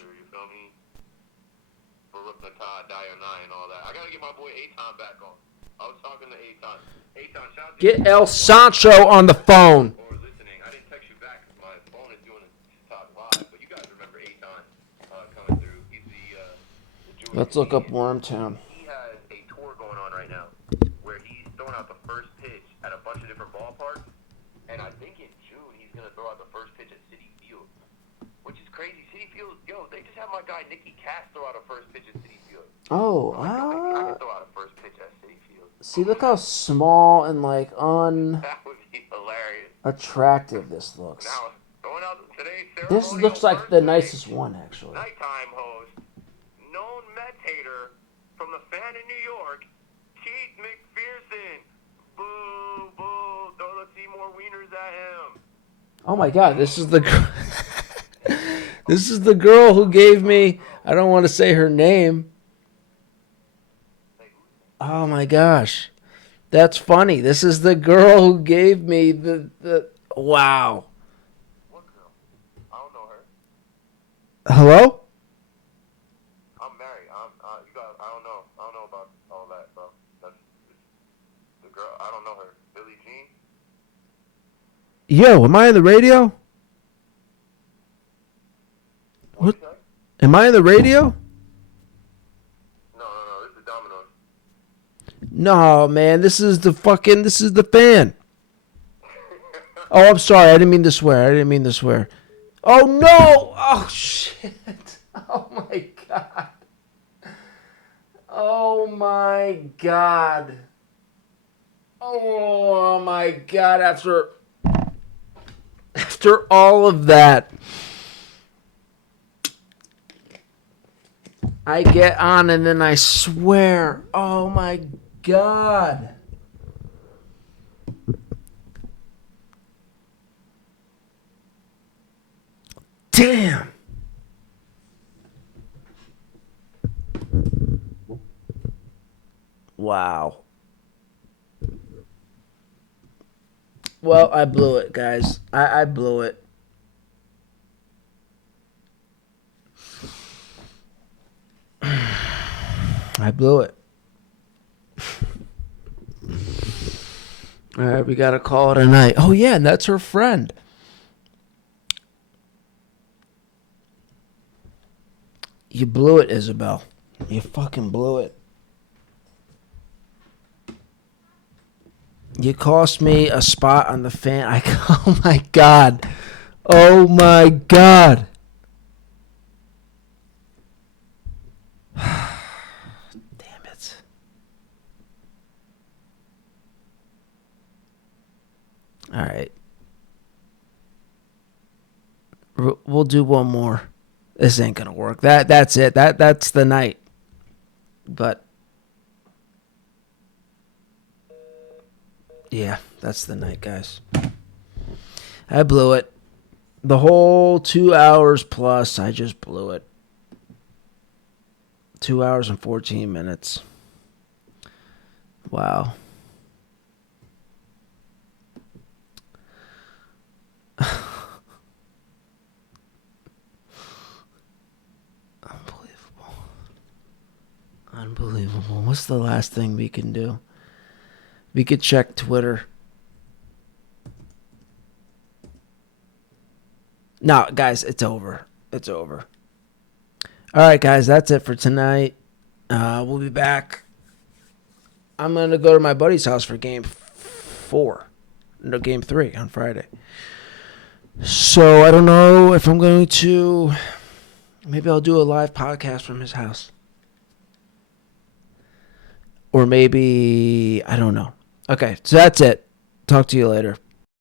Get El Sancho on the phone. Let's look up Wormtown. He has a tour going on right now where he's throwing out the first pitch at a bunch of different ballparks. And I think in June he's going to throw out the first pitch at Citi Field, which is crazy. Citi Field, yo, they just had my guy Nicky Cass throw out a first pitch at Citi Field. Oh, I can throw out a first pitch at Citi Field. See, look how small and like That would be hilarious. unattractive this looks. Now, going out today's This looks like the nicest one, actually. nighttime host, known Mets hater from the fan in New York, Keith McPherson. Boo, boo, don't let's see more wieners at him. Oh my God, this is the this is the girl who gave me. I don't want to say her name. Oh my gosh, that's funny. This is the girl who gave me the wow. What girl? I don't know her. Hello? I'm married. You got. I don't know. I don't know about all that, bro. That's the girl. I don't know her. Billie Jean. Yo, am I on the radio? What? Am I on the radio? No. This is Domino's. No, man, this is the fan. Oh, I'm sorry. I didn't mean to swear. Oh, no. Oh, shit. Oh, my God. Oh, my God. Oh, my God. After all of that, I get on and then I swear. Oh, my God. Damn. Wow. Well, I blew it, guys. I blew it. I blew it. All right, we got to call it a night. Oh, yeah, and that's her friend. You blew it, Isabel. You fucking blew it. You cost me a spot on the fan. Oh, my God. Oh, my God. Damn it. All right. We'll do one more. This ain't gonna work. That's it. That's the night. But yeah, that's the night, guys. I blew it. The whole 2 hours plus, I just blew it. 2 hours and 14 minutes. Wow. Unbelievable. What's the last thing we can do? We could check Twitter. No, guys, it's over. It's over. All right, guys, that's it for tonight. We'll be back. I'm going to go to my buddy's house for game 3 on Friday. So I don't know if I'm going to. Maybe I'll do a live podcast from his house. Or maybe, I don't know. Okay, so that's it. Talk to you later.